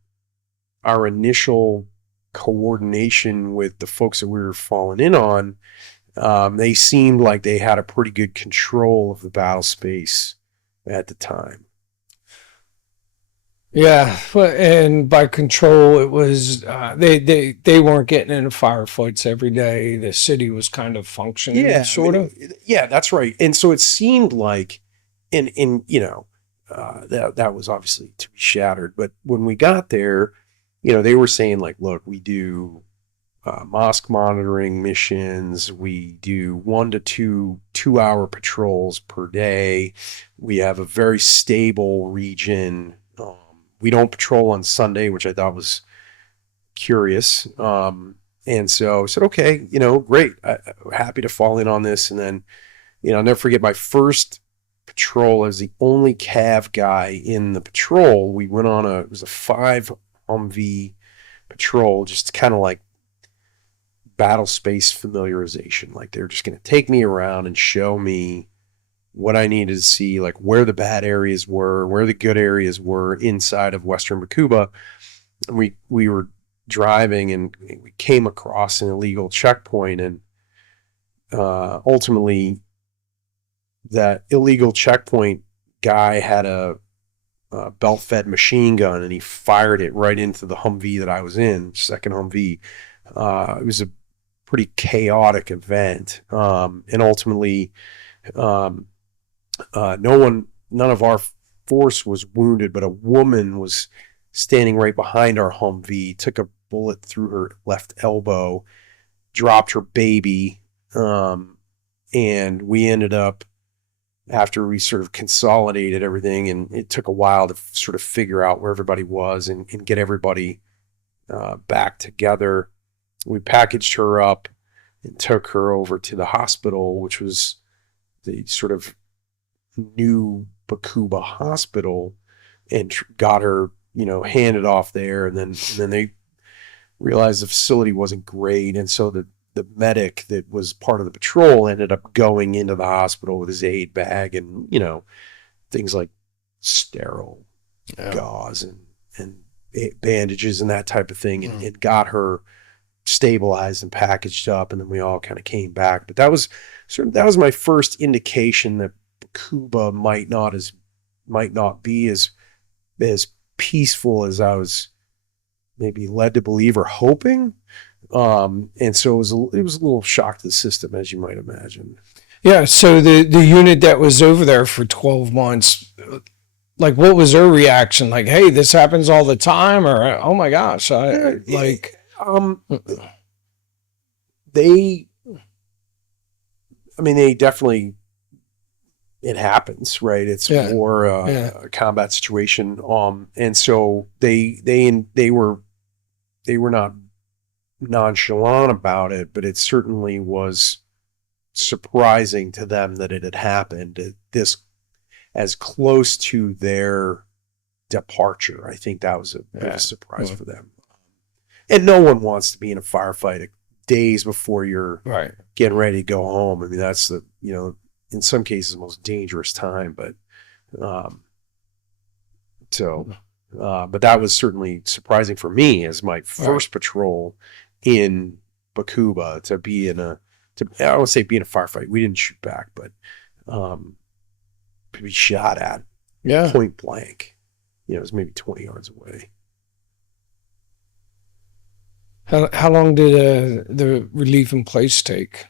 our initial coordination with the folks that we were falling in on, they seemed like they had a pretty good control of the battle space at the time. Yeah, and by control, it was they weren't getting into firefights every day. The city was kind of functioning, sort of. Yeah, that's right. And so it seemed like, that was obviously to be shattered. But when we got there, they were saying like, look, we do mosque monitoring missions. We do 1 to 2 2-hour patrols per day. We have a very stable region. We don't patrol on Sunday, which I thought was curious. And so I said, okay, great. I'm happy to fall in on this. And then, I'll never forget my first patrol as the only Cav guy in the patrol. We went on it was a 5 Humvee patrol, just kind of like battle space familiarization. Like they're just going to take me around and show me what I needed to see, like where the bad areas were, where the good areas were inside of Western Baqubah. And we were driving and we came across an illegal checkpoint, and ultimately that illegal checkpoint guy had a belt-fed machine gun, and he fired it right into the Humvee that I was in, second Humvee. It was a pretty chaotic event, and ultimately none of our force was wounded, but a woman was standing right behind our Humvee, took a bullet through her left elbow, dropped her baby, and we ended up, after we sort of consolidated everything, and it took a while to sort of figure out where everybody was and get everybody back together. We packaged her up and took her over to the hospital, which was the sort of new Baqubah hospital, and got her, handed off there. And then they realized the facility wasn't great. And so the medic that was part of the patrol ended up going into the hospital with his aid bag and, things like sterile gauze and bandages and that type of thing, and it got her stabilized and packaged up, and then we all kind of came back. But that was my first indication that Baqubah might not be as peaceful as I was maybe led to believe or hoping. And so it was a little shock to the system, as you might imagine. Yeah. So the unit that was over there for 12 months, like, what was their reaction? Like, hey, this happens all the time, or oh my gosh, they definitely, it happens, right? It's more a combat situation. And so they were not nonchalant about it, but it certainly was surprising to them that it had happened this as close to their departure. I think that was a bit of a surprise for them. And no one wants to be in a firefight days before you're getting ready to go home. I mean, that's in some cases the most dangerous time, but but that was certainly surprising for me as my first patrol in Baqubah to be in I don't say be in a firefight. We didn't shoot back, but to be shot at point blank. It was maybe 20 yards away. How long did the relief in place take?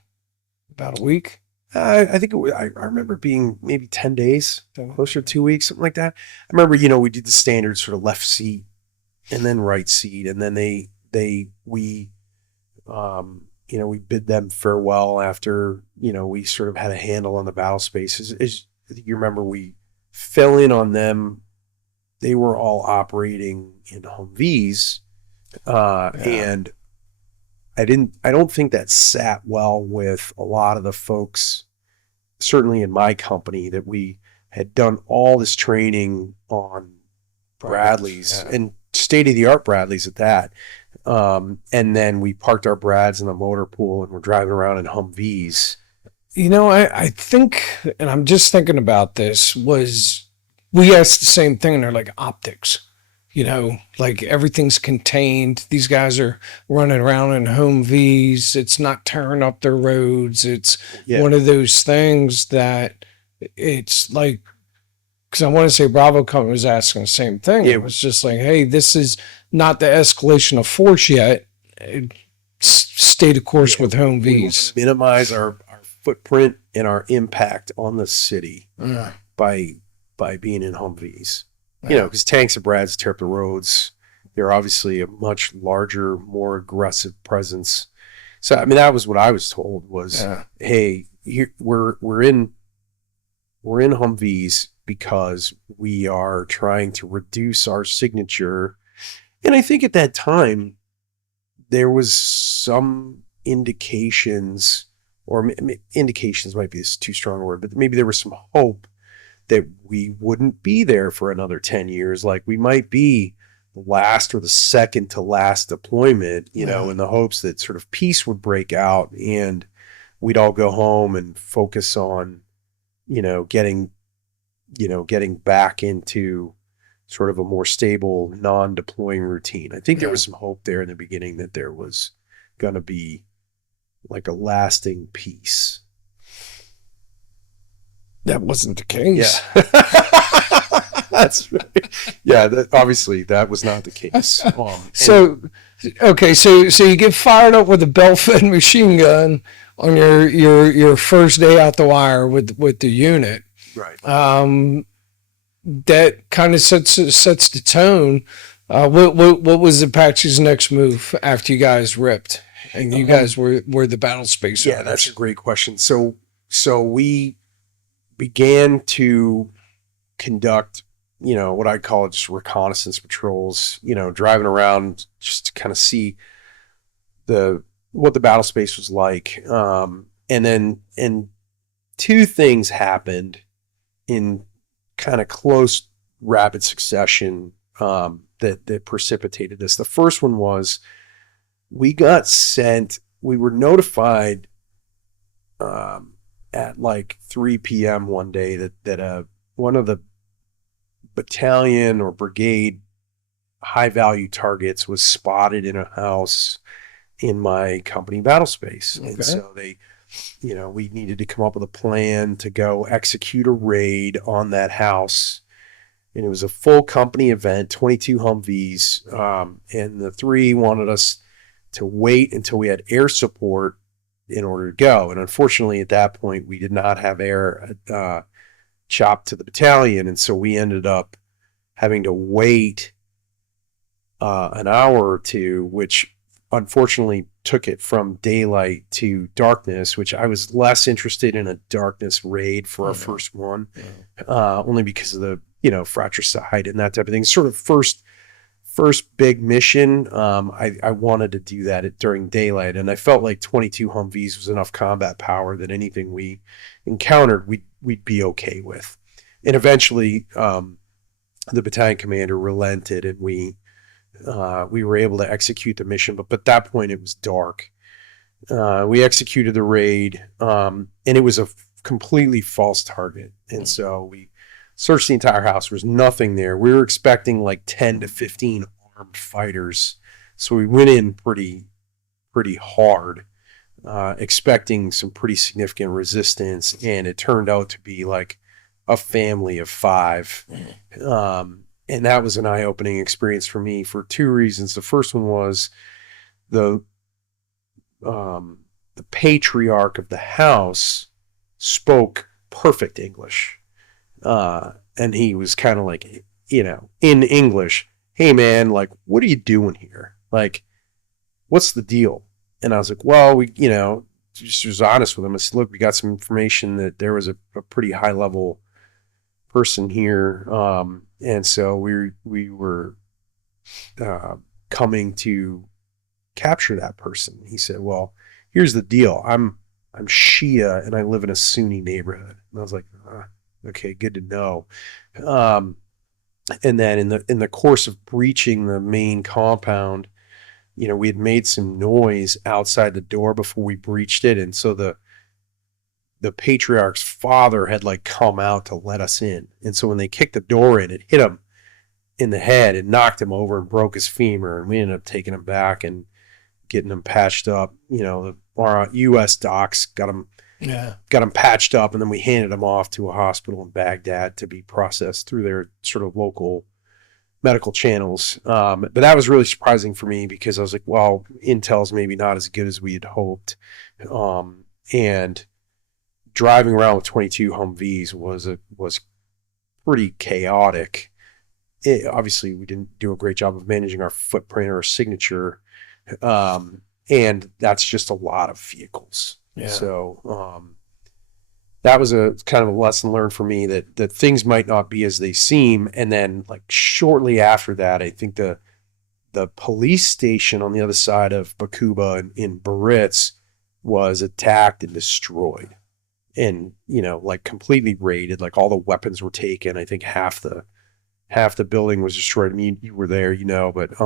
About a week? I think I remember it being maybe 10 days, closer to 2 weeks, something like that. I remember, we did the standard sort of left seat and then right seat. And then we bid them farewell after, we sort of had a handle on the battle spaces. As you remember, we fell in on them. They were all operating in Humvees. And I don't think that sat well with a lot of the folks, certainly in my company, that we had done all this training on Bradleys and state-of-the-art Bradleys at that. And then we parked our Brads in the motor pool and we're driving around in Humvees. I think, and I'm just thinking about this, we asked the same thing, and they're like, optics. Like, everything's contained. These guys are running around in Humvees. It's not tearing up their roads. It's one of those things that it's like, because I want to say Bravo Company was asking the same thing. It was just like, hey, this is not the escalation of force yet. Stay the course with Humvees. Minimize our footprint and our impact on the city by being in Humvees. Because tanks and Brads tear up the roads. They're obviously a much larger, more aggressive presence. So, that was what I was told was, hey, here, we're in Humvees because we are trying to reduce our signature. And I think at that time, there was some indications, or indications might be too strong a word, but maybe there was some hope that we wouldn't be there for another 10 years. Like, we might be the last or the second to last deployment, in the hopes that sort of peace would break out and we'd all go home and focus on, getting back into sort of a more stable, non-deploying routine. I think there was some hope there in the beginning that there was going to be like a lasting peace. That wasn't the case. That's right. Obviously that was not the case. So you get fired up with a belt-fed machine gun on your first day out the wire with the unit. Right. That kind of sets the tone. What was Apache's next move after you guys ripped and you guys were the battle space? Yeah, that's a great question. So we began to conduct, what I call just reconnaissance patrols, driving around just to kind of see what the battle space was like. And two things happened in kind of close, rapid succession that precipitated this. The first one was we were notified at like 3 p.m. one day that one of the battalion or brigade high value targets was spotted in a house in my company battle space. Okay. And so we needed to come up with a plan to go execute a raid on that house. And it was a full company event, 22 Humvees. And the 3 wanted us to wait until we had air support in order to go. And unfortunately, at that point, we did not have air chopped to the battalion. And so we ended up having to wait an hour or two, which unfortunately took it from daylight to darkness, which I was less interested in a darkness raid for our first one, only because of the, fratricide and that type of thing. Sort of first big mission. I wanted to do that during daylight, and I felt like 22 Humvees was enough combat power that anything we encountered, we'd be okay with. And eventually, the battalion commander relented, and we were able to execute the mission. But at that point, it was dark. We executed the raid, and it was a completely false target. And so we searched the entire house. There was nothing there. We were expecting like 10 to 15 armed fighters. So we went in pretty hard, expecting some pretty significant resistance. And it turned out to be like a family of 5. And that was an eye-opening experience for me for 2 reasons. The first one was the patriarch of the house spoke perfect English. And he was kind of like, in English, hey man, like, what are you doing here? Like, what's the deal? And I was like, well, we, just was honest with him. I said, look, we got some information that there was a pretty high level person here. And so we were coming to capture that person. He said, well, here's the deal. I'm Shia and I live in a Sunni neighborhood. And I was like, okay, good to know. And then in the course of breaching the main compound, we had made some noise outside the door before we breached it. And so the patriarch's father had like come out to let us in. And so when they kicked the door in, it hit him in the head and knocked him over and broke his femur. And we ended up taking him back and getting him patched up. Our U.S. docs got him patched up, and then we handed him off to a hospital in Baghdad to be processed through their sort of local medical channels. But that was really surprising for me because I was like, well, intel's maybe not as good as we had hoped. And driving around with 22 Humvees was pretty chaotic. Obviously, we didn't do a great job of managing our footprint or our signature. And that's just a lot of vehicles. Yeah. So that was a kind of a lesson learned for me that things might not be as they seem. And then like shortly after that, I think the police station on the other side of Baqubah in Biarritz was attacked and destroyed. And, like completely raided, like all the weapons were taken. I think half the building was destroyed. I mean, you were there, but,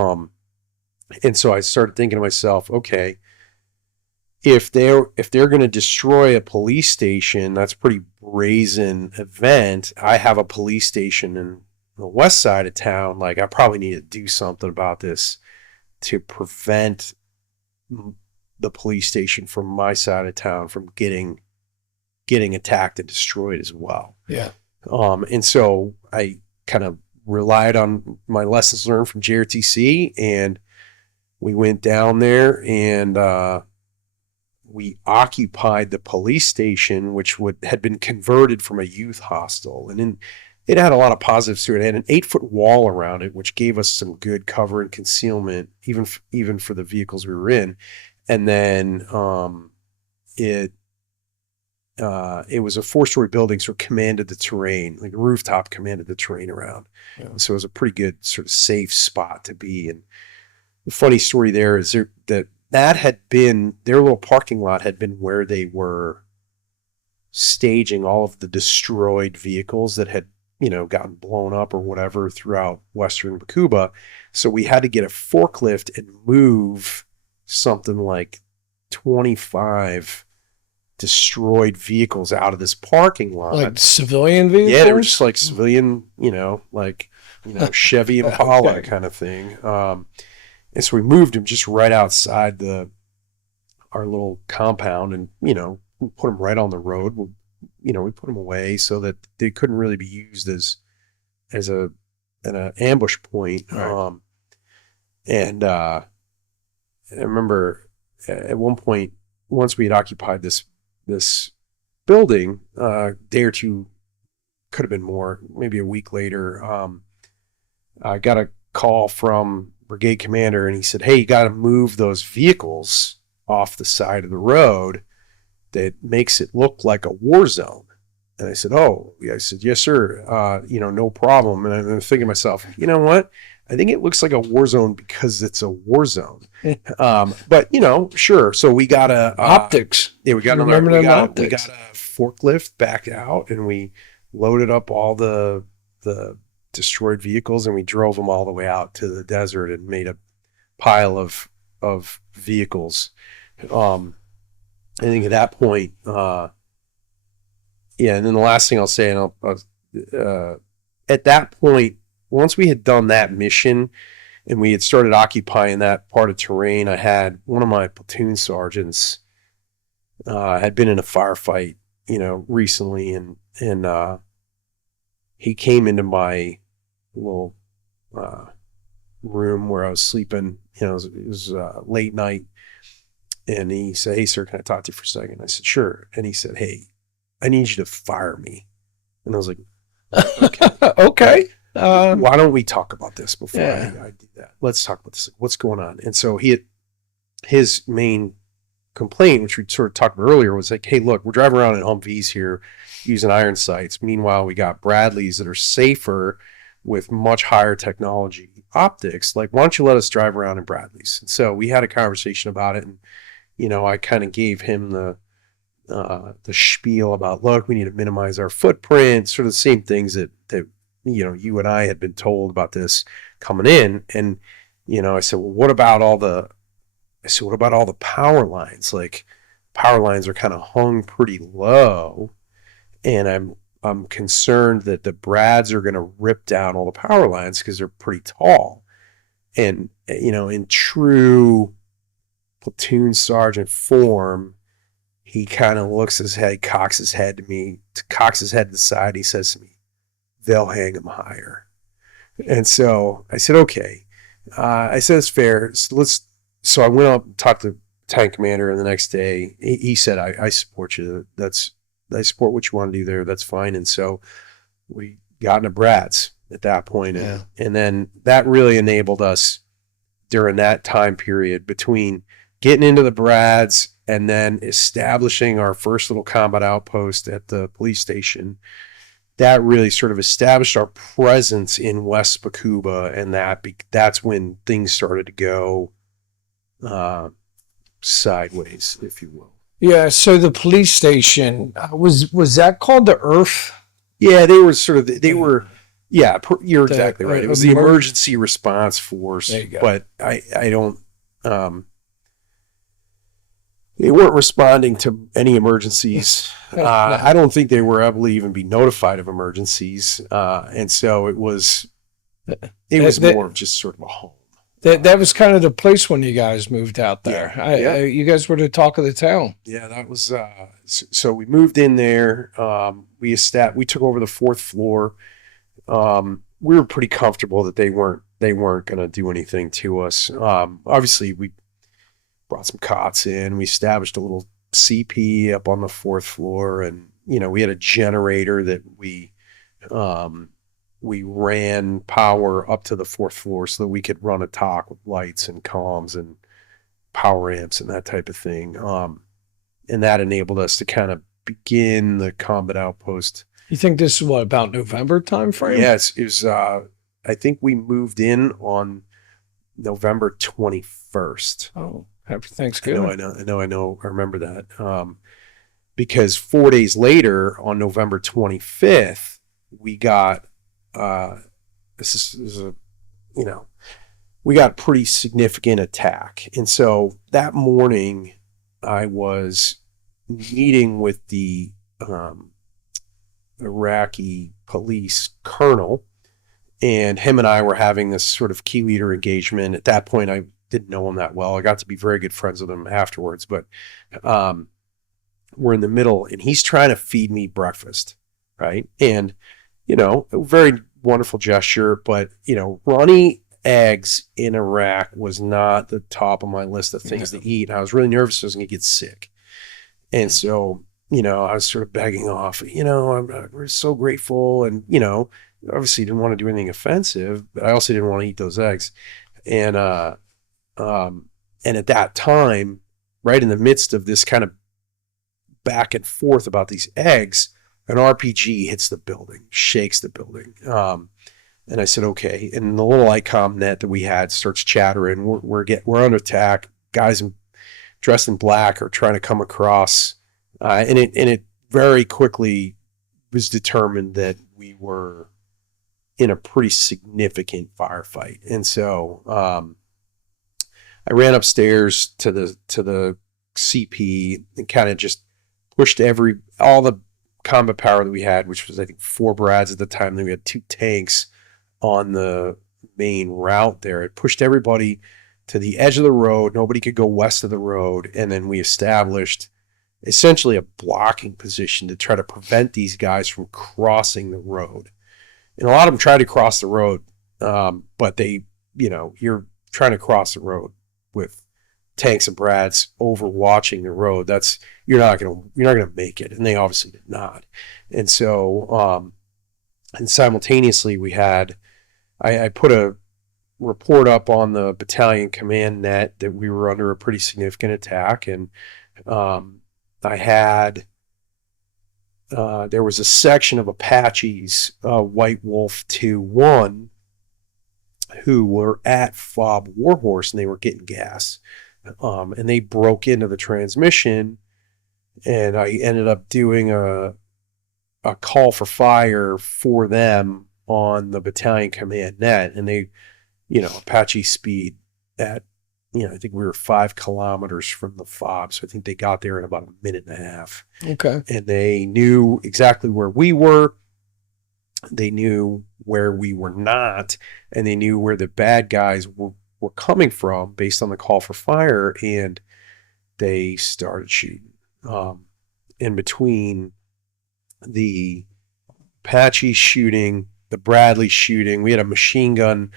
and so I started thinking to myself, okay, if they're going to destroy a police station, that's a pretty brazen event. I have a police station in the west side of town. Like, I probably need to do something about this to prevent the police station from my side of town from getting attacked and destroyed as well. Yeah. And so I kind of relied on my lessons learned from JRTC, and we went down there and we occupied the police station, which had been converted from a youth hostel. And it had a lot of positives to it. It had an 8-foot wall around it, which gave us some good cover and concealment, even for the vehicles we were in. And then it was a 4-story building, so it commanded the terrain, like a rooftop commanded the terrain around. Yeah. So it was a pretty good sort of safe spot to be. And the funny story there is that had been, their little parking lot had been where they were staging all of the destroyed vehicles that had, gotten blown up or whatever throughout western Baqubah. So we had to get a forklift and move something like 25 destroyed vehicles out of this parking lot. Like civilian vehicles? Yeah, they were just like civilian, Chevy Impala Okay. kind of thing. And so we moved them just right outside our little compound, and we put them right on the road. We put them away so that they couldn't really be used as an ambush point. Right. And I remember at one point, once we had occupied this building, a day or two, could have been more, maybe a week later, I got a call from brigade commander, and he said, "Hey, you got to move those vehicles off the side of the road that makes it look like a war zone." And I said, "Oh," I said, "Yes, sir. No problem." And I'm thinking to myself, you know what? I think it looks like a war zone because it's a war zone. But sure. So we got Optics. yeah, we got Optics. a forklift back out, and we loaded up all the destroyed vehicles, and we drove them all the way out to the desert and made a pile of vehicles. I think at that point, and then the last thing I'll say, at that point, once we had done that mission and we had started occupying that part of terrain, I had one of my platoon sergeants had been in a firefight, recently, and he came into my little room where I was sleeping. It was late night, and he said, "Hey, sir, can I talk to you for a second?" I said, "Sure." And he said, "Hey, I need you to fire me." And I was like, "Okay." Okay. Why don't we talk about this before Yeah. I do that? Let's talk about this. What's going on? And so his main complaint, which we sort of talked about earlier, was like, "Hey, look, we're driving around in Humvees here using iron sights. Meanwhile, we got Bradleys that are safer with much higher technology optics. Like, why don't you let us drive around in Bradleys?" And so we had a conversation about it, and I kind of gave him the spiel about, look, we need to minimize our footprint, sort of the same things that you and I had been told about this coming in. And I said, "Well, what about all the power lines? Like, power lines are kind of hung pretty low, and I'm concerned that the Brads are going to rip down all the power lines because they're pretty tall." And in true platoon sergeant form, he kind of looks his head, cocks his head to the side. He says to me, "They'll hang him higher." And so I said, "Okay." I said, "It's fair. So I went up and talked to tank commander, and the next day he said, I support you. I support what you want to do there. That's fine." And so we got into Brads at that point. Yeah. And then that really enabled us during that time period between getting into the Brads and then establishing our first little combat outpost at the police station. That really sort of established our presence in West Baqubah, and that's when things started to go sideways, if you will. Yeah. So the police station was that called the IRF? Yeah, they were. Yeah, you're exactly right. It was the emergency response force. There you go. But I don't. They weren't responding to any emergencies. I don't think they were able to even be notified of emergencies, and so it was more of just sort of a home. That was kind of the place when you guys moved out there. Yeah. You guys were the talk of the town. Yeah, that was. So we moved in there. We took over the 4th floor. We were pretty comfortable that they weren't going to do anything to us. Obviously, we brought some cots in. We established a little CP up on the 4th floor, and we had a generator that we ran power up to the 4th floor so that we could run a talk with lights and comms and power amps and that type of thing. And that enabled us to kind of begin the combat outpost. You think this is about November time frame? Yes, it was. I think we moved in on November 21st. Oh, happy Thanksgiving. I know. I remember that. Because 4 days later, on November 25th, we got we got a pretty significant attack. And so that morning, I was meeting with the Iraqi police colonel, and him and I were having this sort of key leader engagement. At that point, I didn't know him that well. I got to be very good friends with him afterwards, but we're in the middle, and he's trying to feed me breakfast, right? And, a very wonderful gesture, but, runny eggs in Iraq was not the top of my list of things to eat. And I was really nervous I was going to get sick. And so, I was sort of begging off, we're so grateful. And, obviously didn't want to do anything offensive, but I also didn't want to eat those eggs. And at that time, right in the midst of this kind of back and forth about these eggs, an RPG hits the building, shakes the building. And I said, okay. And the little ICOM net that we had starts chattering. We're under attack. Guys dressed in black are trying to come across. And it very quickly was determined that we were in a pretty significant firefight. And so I ran upstairs to the CP and kind of just pushed all the combat power that we had, which was I think 4 Brads at the time. Then we had 2 tanks on the main route there. It pushed everybody to the edge of the road. Nobody could go west of the road. And then we established essentially a blocking position to try to prevent these guys from crossing the road. And a lot of them tried to cross the road, but they, you're trying to cross the road with tanks and Brads overwatching the road. You're not gonna make it, and they obviously did not. And so, and simultaneously, we had I put a report up on the battalion command net that we were under a pretty significant attack, and I had. There was a section of Apaches, White Wolf 2-1, who were at FOB Warhorse, and they were getting gas. And they broke into the transmission, and I ended up doing a call for fire for them on the battalion command net. And they, Apache speed at, I think we were 5 kilometers from the FOB. So I think they got there in about a minute and a half. Okay. And they knew exactly where we were. They knew where we were not. And they knew where the bad guys were coming from based on the call for fire. And they started shooting. In between the Apache shooting, the Bradley shooting, we had a machine gun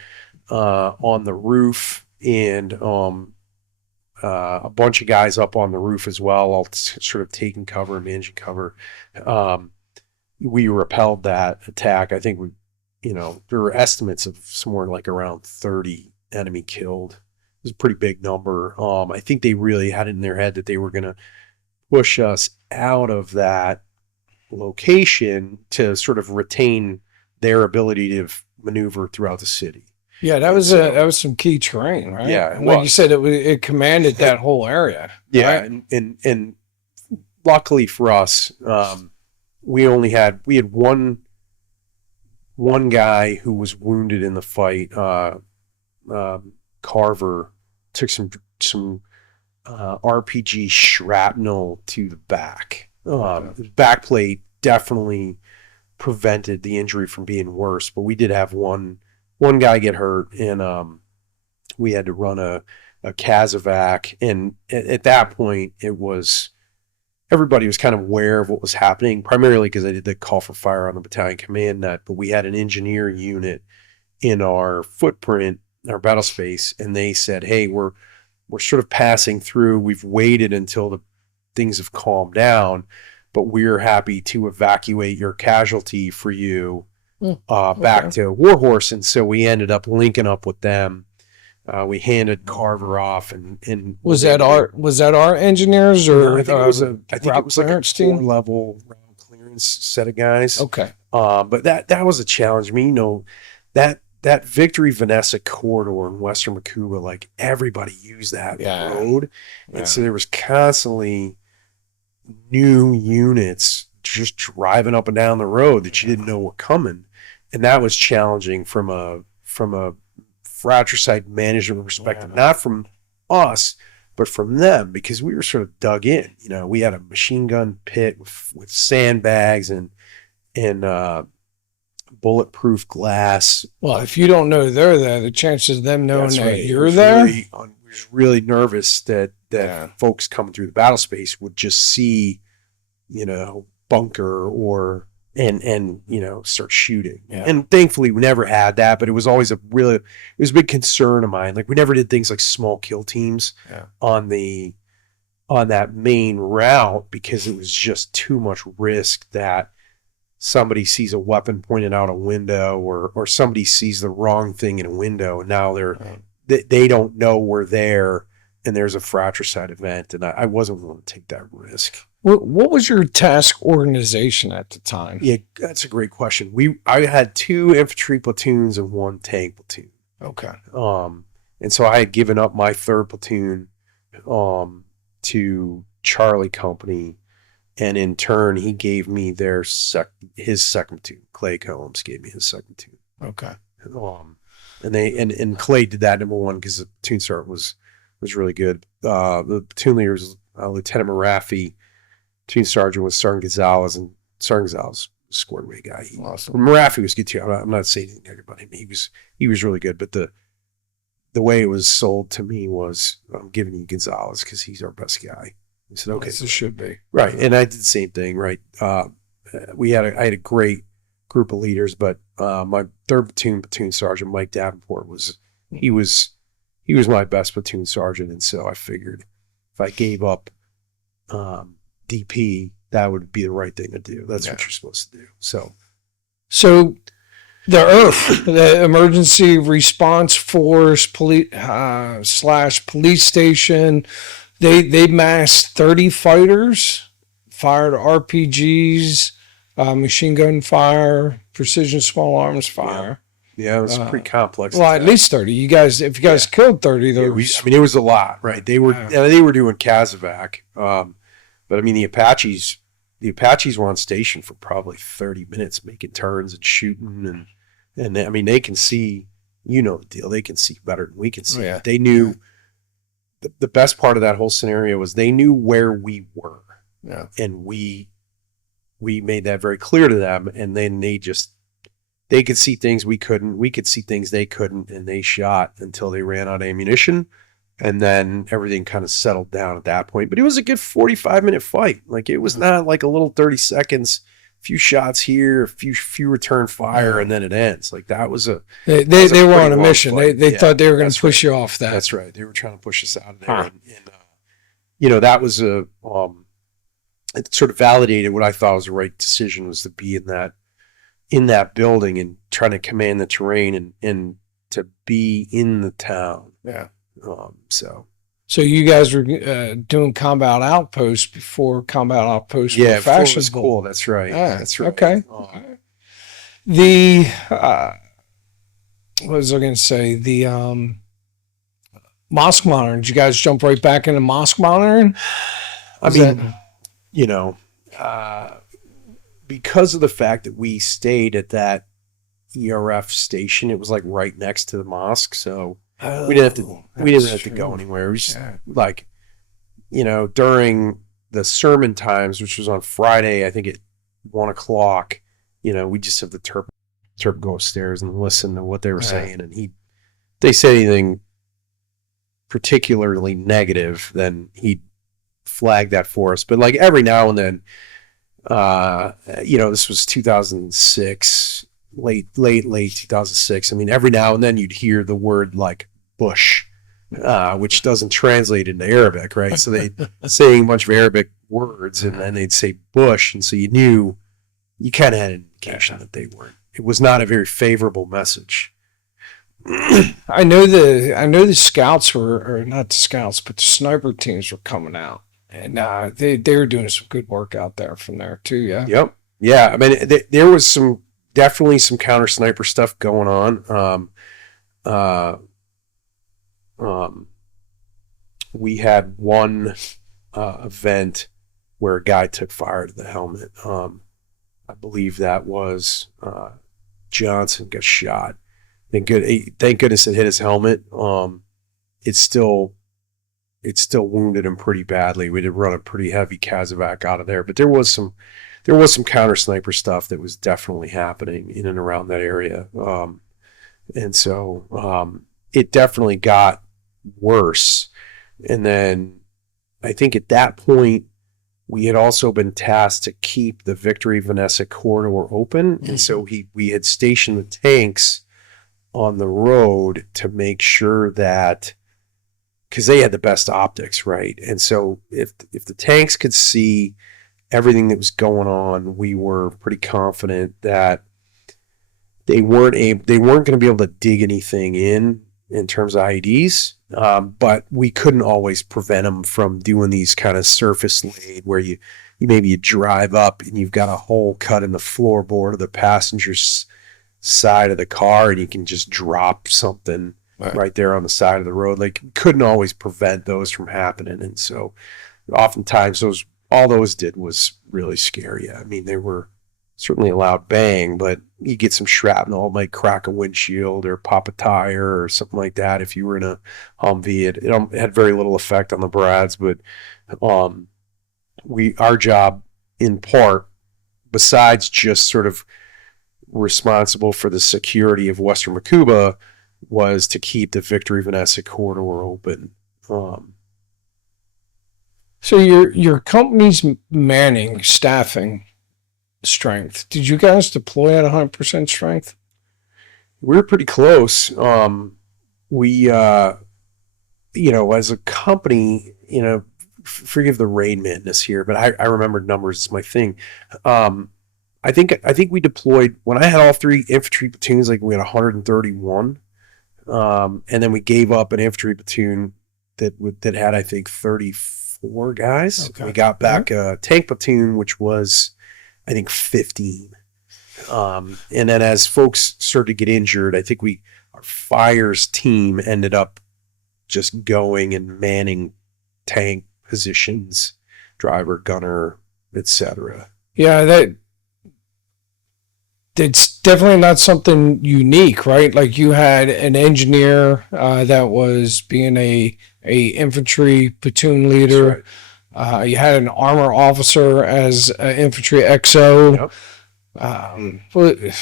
on the roof. And a bunch of guys up on the roof as well, all sort of taking cover, managing cover. We repelled that attack. I think there were estimates of somewhere like around 30 enemy killed. It was a pretty big number. I think they really had it in their head that they were going to push us out of that location to sort of retain their ability to maneuver throughout the city. Yeah, that was some key terrain, right? Yeah, when you said it commanded that whole area. Yeah, right? and luckily for us, we had one guy who was wounded in the fight. Carver took some RPG shrapnel to the back. The back plate definitely prevented the injury from being worse, but we did have one guy get hurt, and we had to run a Casevac. And at that point, everybody was kind of aware of what was happening, primarily because I did the call for fire on the battalion command net, but we had an engineer unit in our footprint, our battle space, and they said, hey, we're sort of passing through. We've waited until the things have calmed down, but we're happy to evacuate your casualty for you back to Warhorse. And so we ended up linking up with them. We handed Carver off, and was that our engineers, or I think it was like a 4-level round clearance set of guys. Okay. But that was a challenge. I mean, that Victory Vanessa corridor in western Baqubah, like everybody used that road. And so there was constantly new units just driving up and down the road that you didn't know were coming. And that was challenging from a fratricide management perspective, not from us, but from them, because we were sort of dug in. You know, we had a machine gun pit with sandbags and bulletproof glass. Well, if you don't know they're there, the chances of them knowing That's that right. you're there. We was really nervous that folks coming through the battle space would just see, you know, bunker or and you know, start shooting. Yeah. And thankfully we never had that, but it was always a big concern of mine. Like we never did things like small kill teams on that main route because it was just too much risk that somebody sees a weapon pointed out a window or somebody sees the wrong thing in a window and now they don't know we're there and there's a fratricide event, and I wasn't willing to take that risk. What was your task organization at the time? Yeah, that's a great question. I had 2 infantry platoons and 1 tank platoon. Okay. And so I had given up my 3rd platoon to Charlie Company, and in turn he gave me his 2nd platoon. Clay Combs gave me his 2nd platoon. Okay. And Clay did that number 1 because the platoon sergeant was really good. The platoon leader was Lieutenant Marafi. Platoon sergeant was Sergeant Gonzalez, and Sergeant Gonzalez was a squared away guy. Awesome. Marafi was good too. I'm not saying anything about him. He was really good, but the way it was sold to me was, I'm giving you Gonzalez because he's our best guy. I said, okay. As it should be. Right. And I did the same thing, right? I had a great group of leaders, but my 3rd platoon sergeant, Mike Davenport, was my best platoon sergeant. And so I figured if I gave up DP, that would be the right thing to do. That's what you're supposed to do. So the ERF, the Emergency Response Force police / police station, they massed 30 fighters, fired RPGs, machine gun fire, precision small arms fire. Yeah, it was pretty complex. Well, at least 30. If you guys killed 30, it was a lot, right? They were doing Kazovac. But I mean, the Apaches were on station for probably 30 minutes making turns and shooting. And I mean, they can see, you know, the deal. They can see better than we can see. Yeah. They knew the best part of that whole scenario was they knew where we were. Yeah. And we made that very clear to them. And then they could see things we couldn't. We could see things they couldn't. And they shot until they ran out of ammunition. And then everything kind of settled down at that point. But it was a good 45-minute fight. Like, it was not like a little 30 seconds, few shots here, a few return fire, and then it ends. Like, that was They were on a mission. They thought they were going to push you off that. That's right. They were trying to push us out of there. And you know, that was it sort of validated what I thought was the right decision, was to be in that building and trying to command the terrain and to be in the town. Yeah. So you guys were doing combat outposts before combat outposts were fashionable. Cool. That's right. Yeah, that's right. Okay. The what was I going to say? The mosque monitoring. Did you guys jump right back into mosque monitoring? You know, because of the fact that we stayed at that ERF station, it was like right next to the mosque, so. We didn't have to go anywhere. We just like, you know, during the sermon times, which was on Friday, I think at 1:00, you know, we just have the Terp go upstairs and listen to what they were saying. And if they say anything particularly negative, then he'd flag that for us. But like every now and then, you know, this was 2006. Late 2006. I mean, every now and then you'd hear the word like bush, which doesn't translate into Arabic, right? So they'd saying a bunch of Arabic words, and then they'd say bush, and so you kind of had an indication that it was not a very favorable message. I know the scouts or not the scouts, but the sniper teams were coming out, and they were doing some good work out there from there too. Yeah. Yep. Yeah. I mean, there was definitely some counter sniper stuff going on. We had one event where a guy took fire to the helmet. I believe that was Johnson got shot. Thank goodness it hit his helmet. It it still wounded him pretty badly. We did run a pretty heavy Kazovac out of there, but there was some counter sniper stuff that was definitely happening in and around that area. And so it definitely got worse. And then I think at that point, we had also been tasked to keep the Victory Vanessa corridor open. And so we had stationed the tanks on the road to make sure that, because they had the best optics, right? And so if the tanks could see everything that was going on, we were pretty confident that they weren't going to be able to dig anything in terms of IEDs, but we couldn't always prevent them from doing these kind of surface laid where you drive up and you've got a hole cut in the floorboard of the passenger's side of the car and you can just drop something right there on the side of the road. Like, couldn't always prevent those from happening, and so oftentimes all those did was really scare you. I mean, they were certainly a loud bang, but you get some shrapnel, it might crack a windshield or pop a tire or something like that. If you were in a Humvee, it had very little effect on the Brads, but our job in part, besides just sort of responsible for the security of Western Baqubah, was to keep the Victory Vanessa corridor open. So your company's manning, staffing strength, did you guys deploy at 100% strength? We were pretty close. We, as a company, forgive the rain madness here, but I remember numbers is my thing. I think we deployed, when I had all three infantry platoons, like we had 131. And then we gave up an infantry platoon that had, I think, 34 guys. Okay. We got back a tank platoon, which was, I think, 15. And then as folks started to get injured, I think our fires team ended up just going and manning tank positions, driver, gunner, etc. Yeah, it's definitely not something unique, right? Like, you had an engineer that was being a infantry platoon leader. Right. You had an armor officer as an infantry XO. Yep.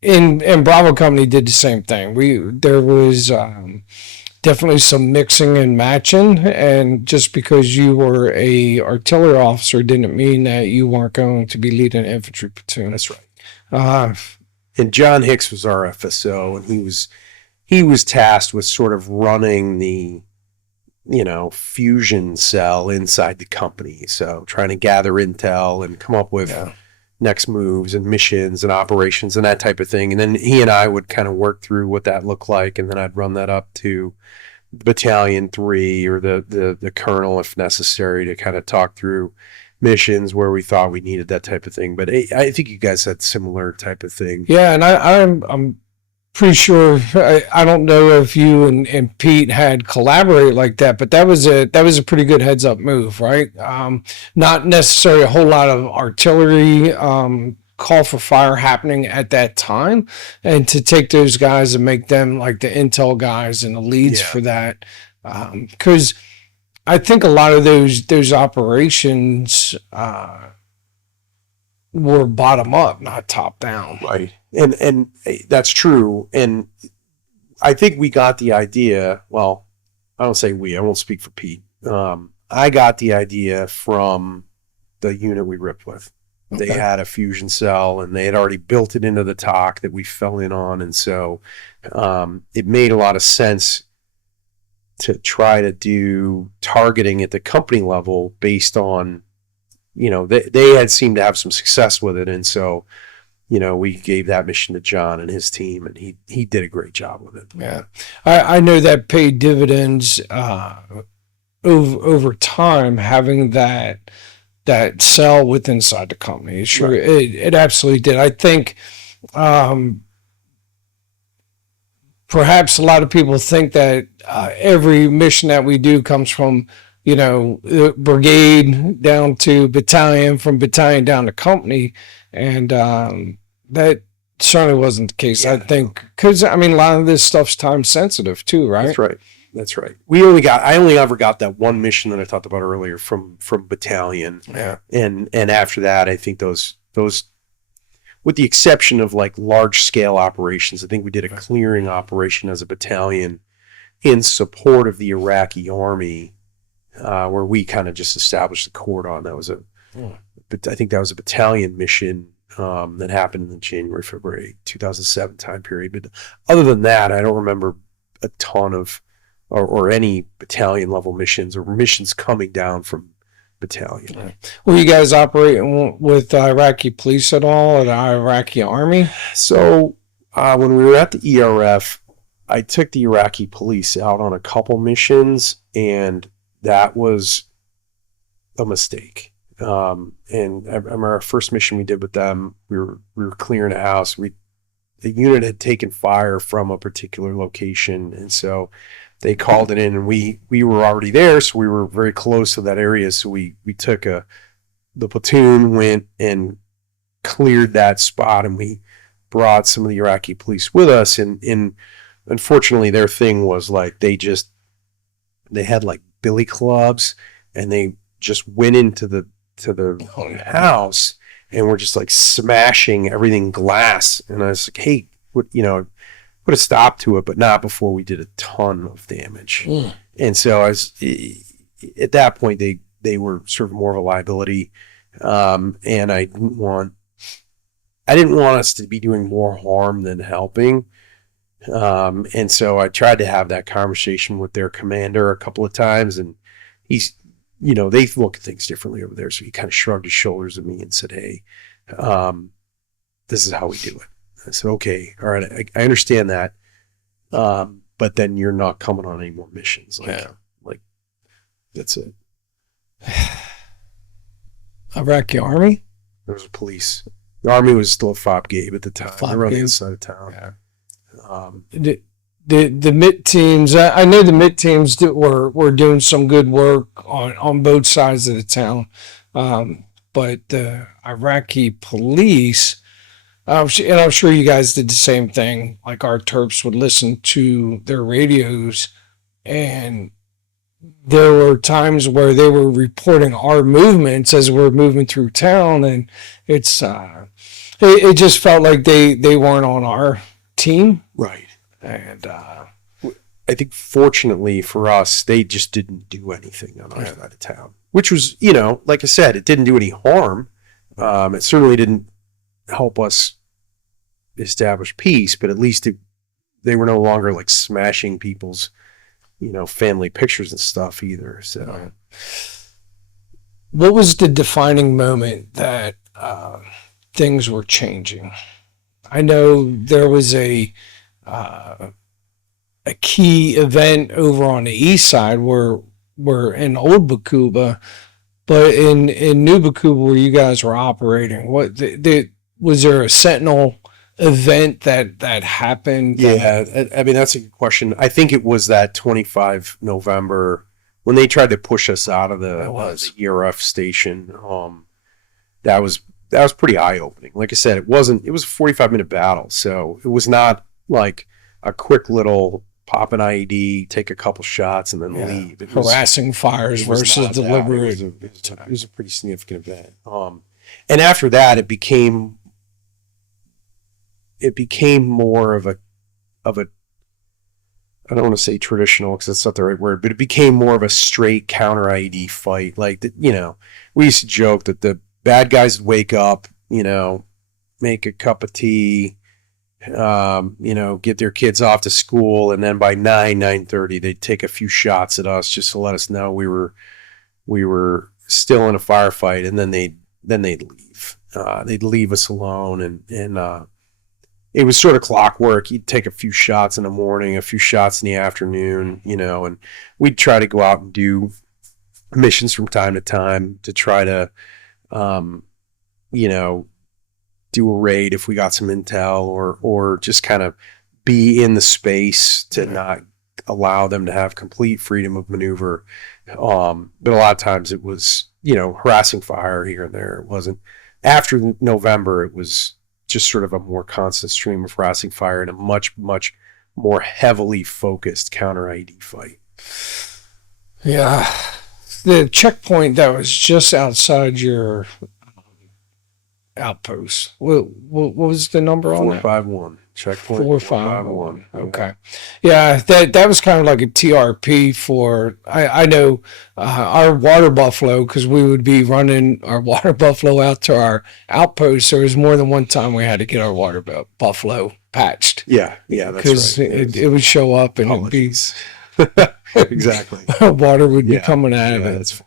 And Bravo Company did the same thing. There was definitely some mixing and matching, and just because you were a artillery officer didn't mean that you weren't going to be leading an infantry platoon. That's right. And John Hicks was our FSO, and he was tasked with sort of running the fusion cell inside the company. So trying to gather intel and come up with next moves and missions and operations and that type of thing. And then he and I would kind of work through what that looked like, and then I'd run that up to Battalion 3 or the colonel if necessary to kind of talk through missions where we thought we needed that type of thing. But I think you guys had similar type of thing. Yeah, and I'm pretty sure, I don't know if you and Pete had collaborated like that, but that was a pretty good heads up move, right? Not necessarily a whole lot of artillery call for fire happening at that time, and to take those guys and make them like the intel guys and the leads for that, because I think a lot of those operations were bottom up, not top down. Right. And that's true. And I think we got the idea. Well, I don't say we. I won't speak for Pete. I got the idea from the unit we ripped with. Okay. They had a fusion cell, and they had already built it into the TOC that we fell in on, and so it made a lot of sense to try to do targeting at the company level based on, they had seemed to have some success with it, and so. We gave that mission to John and his team, and he did a great job with it. Yeah, I know that paid dividends over time, having that cell within inside the company. Sure, right. It absolutely did. I think perhaps a lot of people think that every mission that we do comes from brigade down to battalion, from battalion down to company. And that certainly wasn't the case. Yeah. I think, because a lot of this stuff's time sensitive too, right? That's right. That's right. I only ever got that one mission that I talked about earlier from battalion. Yeah. And after that, I think those, with the exception of like large scale operations, I think we did a clearing operation as a battalion in support of the Iraqi army, where we kind of just established the cordon. That was I think that was a battalion mission that happened in the January, February 2007 time period. But other than that, I don't remember a ton of, or any battalion level missions or missions coming down from battalion. Were you guys operating with Iraqi police at all, or the Iraqi army? So when we were at the ERF, I took the Iraqi police out on a couple missions, and that was a mistake. And I remember our first mission we did with them, we were clearing a house. The unit had taken fire from a particular location, and so they called it in, and we were already there, so we were very close to that area. So we took the platoon, went and cleared that spot, and we brought some of the Iraqi police with us. And unfortunately, their thing was like they had like billy clubs, and they just went into the house and were just like smashing everything glass. And I was like, hey, put a stop to it, but not before we did a ton of damage. And so at that point, they were sort of more of a liability. And I didn't want us to be doing more harm than helping. And so I tried to have that conversation with their commander a couple of times, and he's, they look at things differently over there. So he kind of shrugged his shoulders at me and said, hey, this is how we do it. I said, okay, all right, I understand that. But then you're not coming on any more missions. Like that's it. Iraqi army? There was a police. The army was still at Fob Gabe at the time. They were on the other side of town. Yeah. The MIT teams, I know the MIT teams were doing some good work on both sides of the town. But the Iraqi police, and I'm sure you guys did the same thing, like our Terps would listen to their radios, and there were times where they were reporting our movements as we're moving through town, and it just felt like they weren't on our team. Right. And I think fortunately for us, they just didn't do anything on our side of town, which was, like I said, it didn't do any harm. It certainly didn't help us establish peace, but at least they were no longer like smashing people's, family pictures and stuff either. So, what was the defining moment that things were changing? I know there was a key event over on the east side where we're in old Baqubah, but in new Baqubah where you guys were operating, was there a sentinel event that happened? Yeah, I mean, that's a good question. I think it was that 25 November when they tried to push us out of the ERF station. That was pretty eye-opening. Like I said, it was a 45-minute battle, so it was not like a quick little pop an IED, take a couple shots, and then leave. It was harassing fires versus deliberate. It was a pretty significant event. And after that, it became more of a I don't want to say traditional because that's not the right word, but it became more of a straight counter IED fight. Like we used to joke that the bad guys would wake up, make a cup of tea, get their kids off to school, and then by 9:30 they'd take a few shots at us just to let us know we were still in a firefight, and then they'd leave. They'd leave us alone, and it was sort of clockwork. You'd take a few shots in the morning, a few shots in the afternoon, and we'd try to go out and do missions from time to time to try to do a raid if we got some intel, or just kind of be in the space to not allow them to have complete freedom of maneuver. But a lot of times it was, harassing fire here and there. It wasn't. After November, it was just sort of a more constant stream of harassing fire and a much, much more heavily focused counter IED fight. Yeah. The checkpoint that was just outside your outpost. What was the number on that? 451 checkpoint. 451. Okay. Yeah, that was kind of like a TRP for, I know our water buffalo, because we would be running our water buffalo out to our outpost. There was more than one time we had to get our water buffalo patched. Yeah, that's Because right. it would show up and it would be Exactly. water would be coming out of it. That's funny.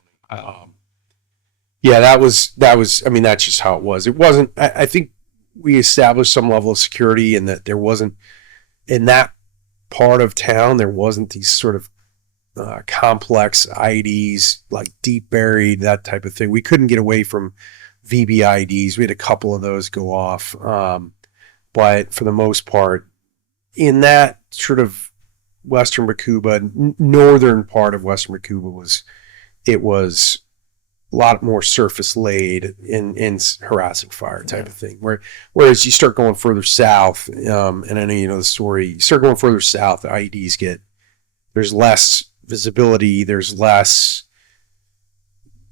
That was. I mean, that's just how it was. It wasn't. I think we established some level of security, and that there wasn't in that part of town. There wasn't these sort of complex IEDs, like deep buried, that type of thing. We couldn't get away from VBIEDs. We had a couple of those go off, but for the most part, in that sort of Western Baqubah, northern part of Western Baqubah was a lot more surface laid in harassing fire type of thing. Whereas you start going further south, and I know you know the story. You start going further south, the IEDs there's less visibility, there's less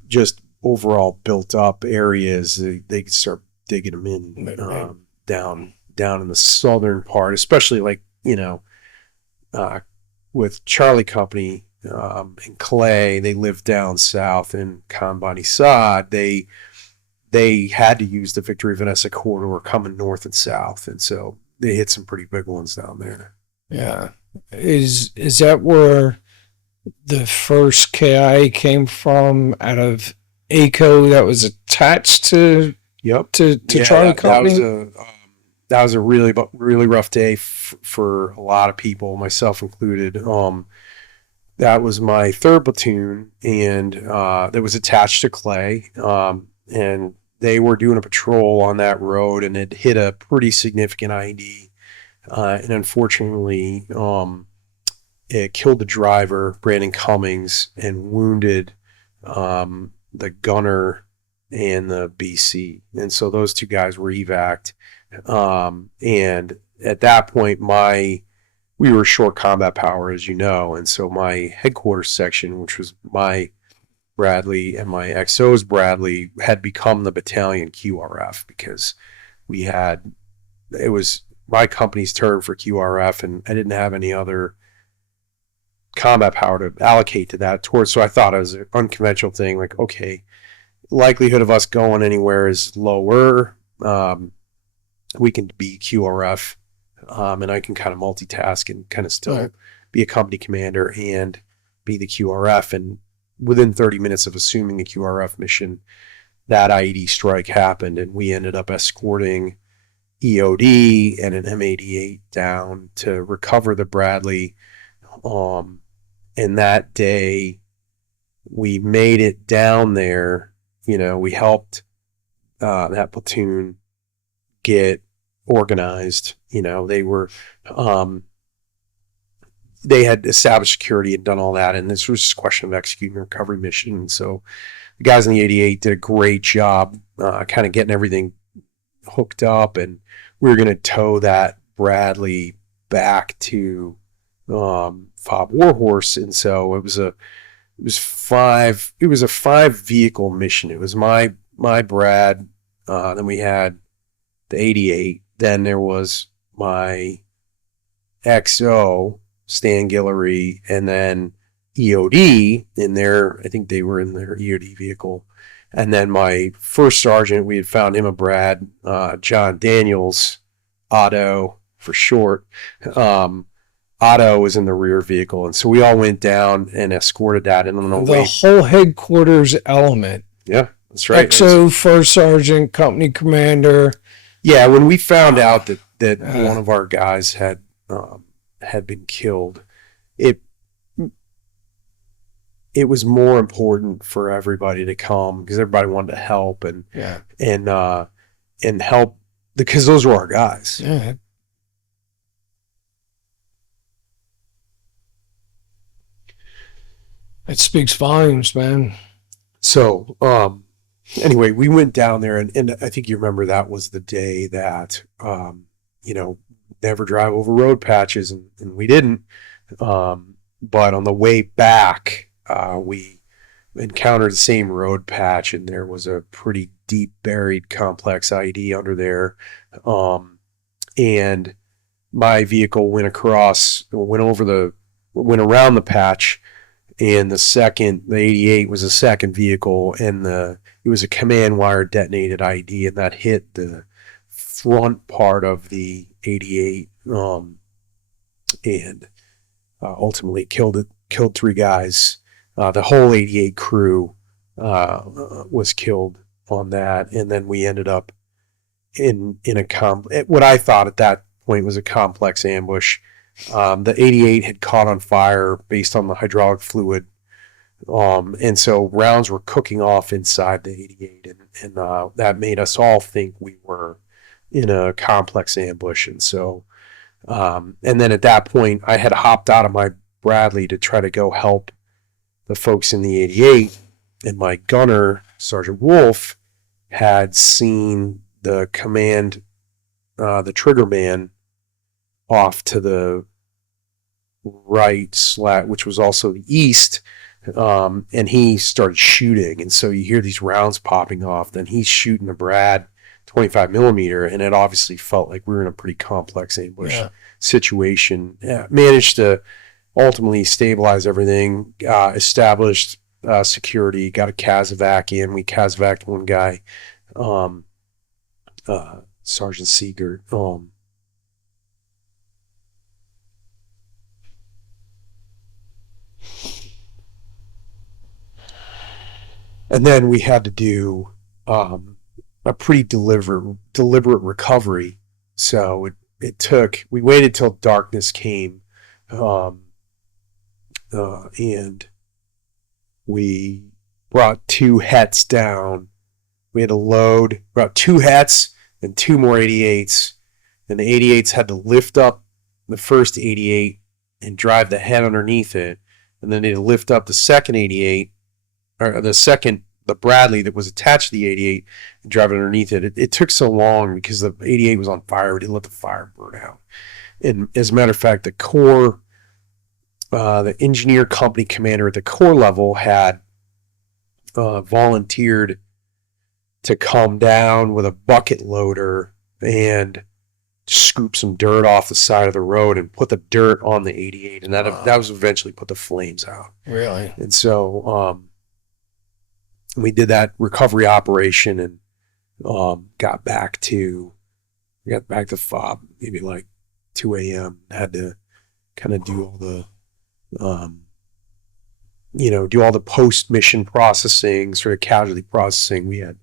just overall built up areas. They can start digging them in down in the southern part, especially like with Charlie Company. And Clay, they lived down south in Khan Bani Saad. They had to use the Victory Vanessa corridor coming north and south, and so they hit some pretty big ones down there. Yeah, is that where the first KI came from, out of ACO that was attached to Charlie Company? That was a really rough day for a lot of people, myself included. That was my 3rd platoon, and that was attached to Clay. And they were doing a patrol on that road, and it hit a pretty significant IED. And unfortunately, it killed the driver, Brandon Cummings, and wounded the gunner and the BC. And so those two guys were evac'd. And at that point, we were short combat power, as you know, and so my headquarters section, which was my Bradley and my XO's Bradley, had become the battalion QRF, because it was my company's turn for QRF, and I didn't have any other combat power to allocate to that towards. So I thought it was an unconventional thing, like, okay, likelihood of us going anywhere is lower. We can be QRF. And I can kind of multitask and kind of still be a company commander and be the QRF. And within 30 minutes of assuming the QRF mission, that IED strike happened, and we ended up escorting EOD and an M88 down to recover the Bradley. And that day, we made it down there. We helped that platoon get organized. They had established security and done all that, and this was just a question of executing a recovery mission. And so the guys in the 88 did a great job kind of getting everything hooked up, and we were going to tow that Bradley back to Fob Warhorse. And so it was a 5 vehicle mission. It was my Brad, then we had the 88, then there was my XO, Stan Guillory, and then EOD in there. I think they were in their EOD vehicle. And then my first sergeant, we had found him a Brad, John Daniels, Otto for short. Otto was in the rear vehicle. And so we all went down and escorted that. And on the way, whole headquarters element. Yeah, that's right. XO, first sergeant, company commander. Yeah, when we found out that one of our guys had been killed, it was more important for everybody to come, because everybody wanted to help and help, because those were our guys. Yeah. It speaks volumes, man. So, anyway, we went down there, and I think you remember that was the day that, never drive over road patches, and we didn't. But on the way back, we encountered the same road patch, and there was a pretty deep buried complex IED under there. And my vehicle went around the patch, and the 88 was a second vehicle, and it was a command wire detonated IED, and that hit the front part of the 88, and ultimately killed 3 guys. The whole 88 crew was killed on that, and then we ended up in what I thought at that point was a complex ambush. The 88 had caught on fire based on the hydraulic fluid, and so rounds were cooking off inside the 88, and that made us all think we were in a complex ambush. And so, and then at that point, I had hopped out of my Bradley to try to go help the folks in the 88, and my gunner, Sergeant Wolf, had seen the the trigger man off to the right, which was also the east, and he started shooting, and so you hear these rounds popping off. Then he's shooting a Brad 25 millimeter, and it obviously felt like we were in a pretty complex ambush situation. Managed to ultimately stabilize everything, established security, got a CASEVAC in. We CASEVAC'd one guy, Sergeant Siegert. And then we had to do a pretty deliberate recovery. So we waited till darkness came, and we brought 2 hets down. We had to brought 2 hets and 2 more 88s, and the 88s had to lift up the first 88 and drive the head underneath it, and then they had to lift up the second 88, or the Bradley that was attached to the 88, and drive it underneath it. It took so long because the 88 was on fire. We didn't let the fire burn out. And as a matter of fact, the Corps, the engineer company commander at the Corps level had volunteered to come down with a bucket loader and scoop some dirt off the side of the road and put the dirt on the 88, and that was eventually put the flames out. Really? And so we did that recovery operation, and got back to FOB maybe like 2 a.m. Had to kind of do all the do all the post-mission processing, sort of casualty processing. We had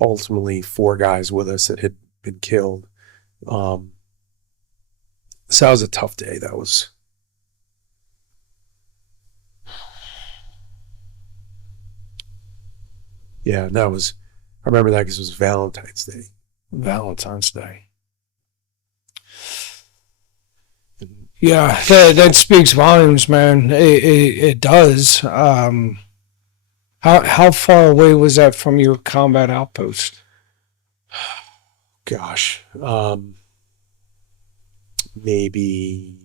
ultimately 4 guys with us that had been killed. So that was a tough day. That was. Yeah, I remember that because it was Valentine's Day. Valentine's Day. Yeah, that speaks volumes, man. It does. How far away was that from your combat outpost? Gosh, maybe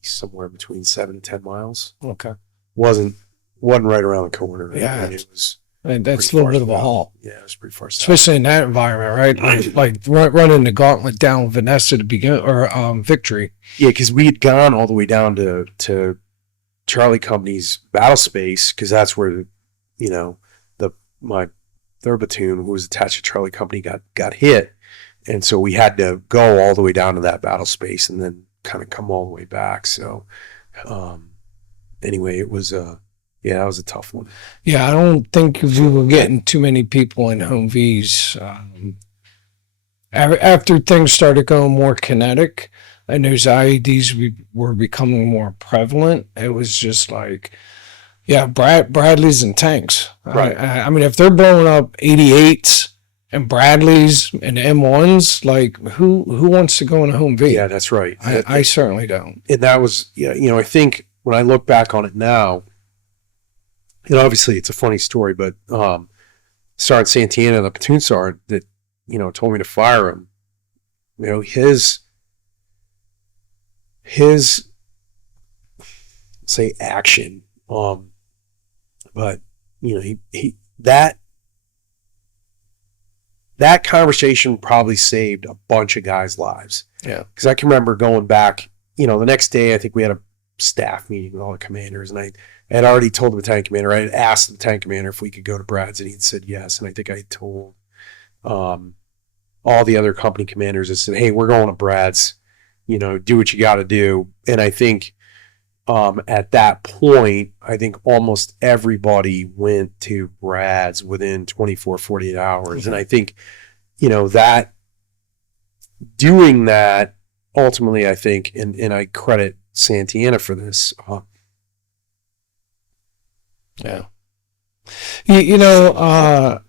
somewhere between 7 and 10 miles. Okay. Wasn't right around the corner. Yeah, it was. And that's a little bit of a haul. Yeah, it was pretty far south. Especially in that environment, right? like running the gauntlet down Vanessa to begin, or Victory. Yeah, because we had gone all the way down to Charlie Company's battle space, because that's where, my 3rd platoon, who was attached to Charlie Company, got hit. And so we had to go all the way down to that battle space and then kind of come all the way back. So anyway, it was that was a tough one. Yeah, I don't think we were getting too many people in Humvees. After things started going more kinetic and those IEDs were becoming more prevalent, it was just like, yeah, Bradleys and tanks. Right. I mean, if they're blowing up 88s and Bradleys and M1s, like who wants to go in a Humvee? Yeah, that's right. I certainly don't. And that was, I think when I look back on it now, obviously it's a funny story, but Sergeant Santana, the platoon sergeant that, told me to fire him, You know, his say action, but you know, he that conversation probably saved a bunch of guys' lives. Yeah. Because I can remember going back, you know, the next day, I think we had a staff meeting with all the commanders, and I had already told the battalion commander, I had asked the battalion commander if we could go to Brad's, and he had said yes. And I think I had told all the other company commanders, I said, hey, we're going to Brad's, you know, do what you got to do. And I think at that point, I think almost everybody went to Brad's within 24, 48 hours. And I think, you know, that doing that ultimately, I think, and I credit Santana for this. Yeah. You know,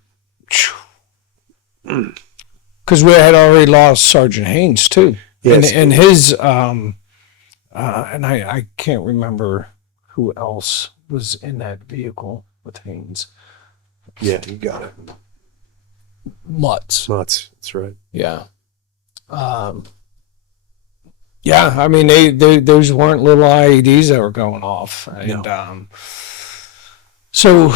because we had already lost Sergeant Haynes too. Yes. And his, and I can't remember who else was in that vehicle with Haynes. Yeah, you got it. Mutts. That's right. Yeah. Yeah, I mean, they those weren't little IEDs that were going off. And No. So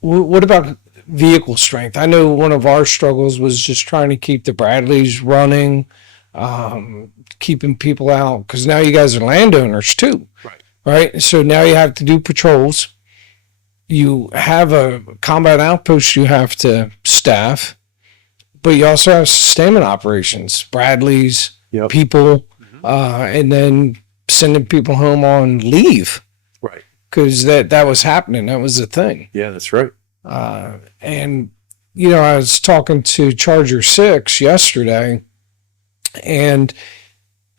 what about vehicle strength? I know one of our struggles was just trying to keep the Bradleys running, keeping people out, because now you guys are landowners too. Right? So now you have to do patrols. You have a combat outpost you have to staff, but you also have sustainment operations, Bradleys, Yep. people, and then sending people home on leave, Right. because that was happening. That was the thing. Yeah, that's right. And, you know, I was talking to Charger 6 yesterday, and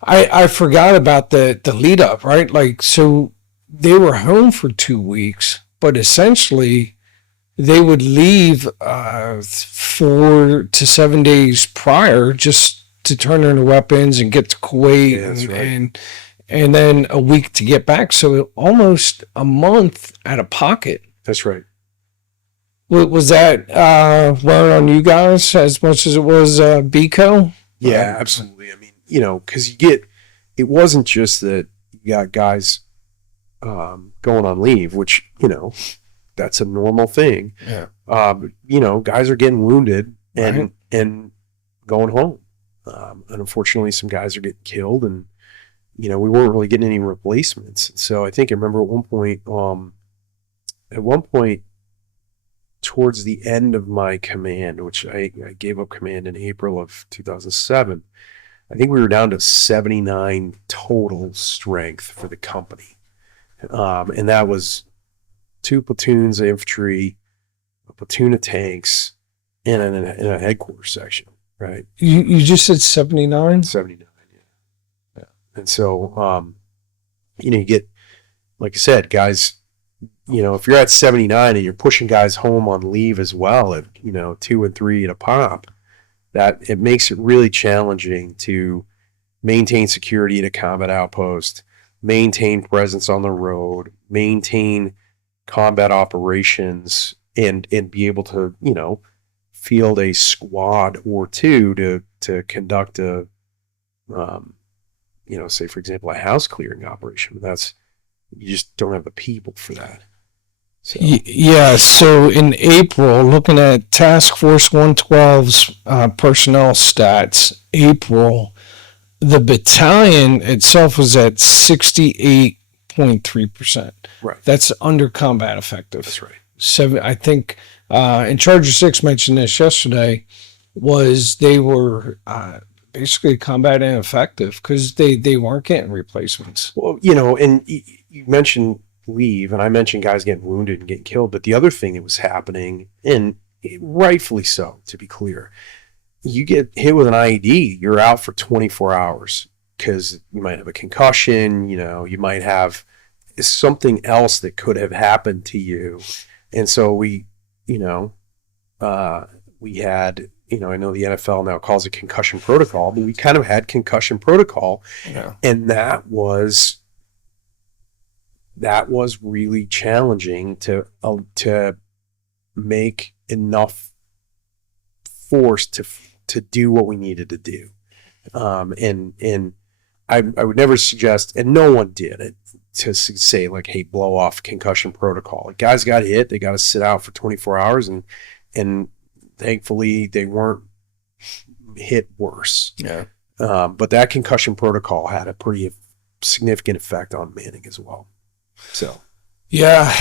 I forgot about the lead up, right? Like, so they were home for 2 weeks, but essentially they would leave 4 to 7 days prior just to turn in the weapons and get to Kuwait, Yeah, that's right. and then a week to get back. So almost a month out of pocket. That's right. Was that wearing on you guys as much as it was BCO? Yeah, absolutely. I mean, you know, because it wasn't just that you got guys going on leave, which, you know, that's a normal thing. Yeah. You know, guys are getting wounded and Right. and going home. And unfortunately, some guys are getting killed, and you know, we weren't really getting any replacements. So I think I remember at one point, towards the end of my command, which I gave up command in April of 2007, I think we were down to 79 total strength for the company. And that was 2 platoons of infantry, a platoon of tanks, and a headquarters section, right? You just said 79? 79, yeah. And so, you know, you get, like I said, guys, you know, if you're at 79 and you're pushing guys home on leave as well at, you know, 2 and 3 at a pop, that it makes it really challenging to maintain security at a combat outpost, maintain presence on the road, maintain combat operations, and be able to, you know, field a squad or two to conduct a, you know, say for example, a house clearing operation. That's, you just don't have the people for that. So. Yeah, so in April, looking at Task Force 112's personnel stats, April, the battalion itself was at 68.3%. Right. That's under combat effective. That's right. I think, and Charger 6 mentioned this yesterday, was they were basically combat ineffective because they weren't getting replacements. Well, you know, and you mentioned leave, and I mentioned guys getting wounded and getting killed, but the other thing that was happening, and rightfully so, to be clear, you get hit with an IED, you're out for 24 hours because you might have a concussion, you know, you might have something else that could have happened to you. And so we, you know, we had, you know, I know the NFL now calls it concussion protocol, but we kind of had concussion protocol. Yeah. And that was really challenging to make enough force to do what we needed to do. And I would never suggest, and no one did it, to say like, hey, blow off concussion protocol. Like, guys got hit, they got to sit out for 24 hours, and thankfully they weren't hit worse. Yeah. But that concussion protocol had a pretty significant effect on Manning as well. So, yeah.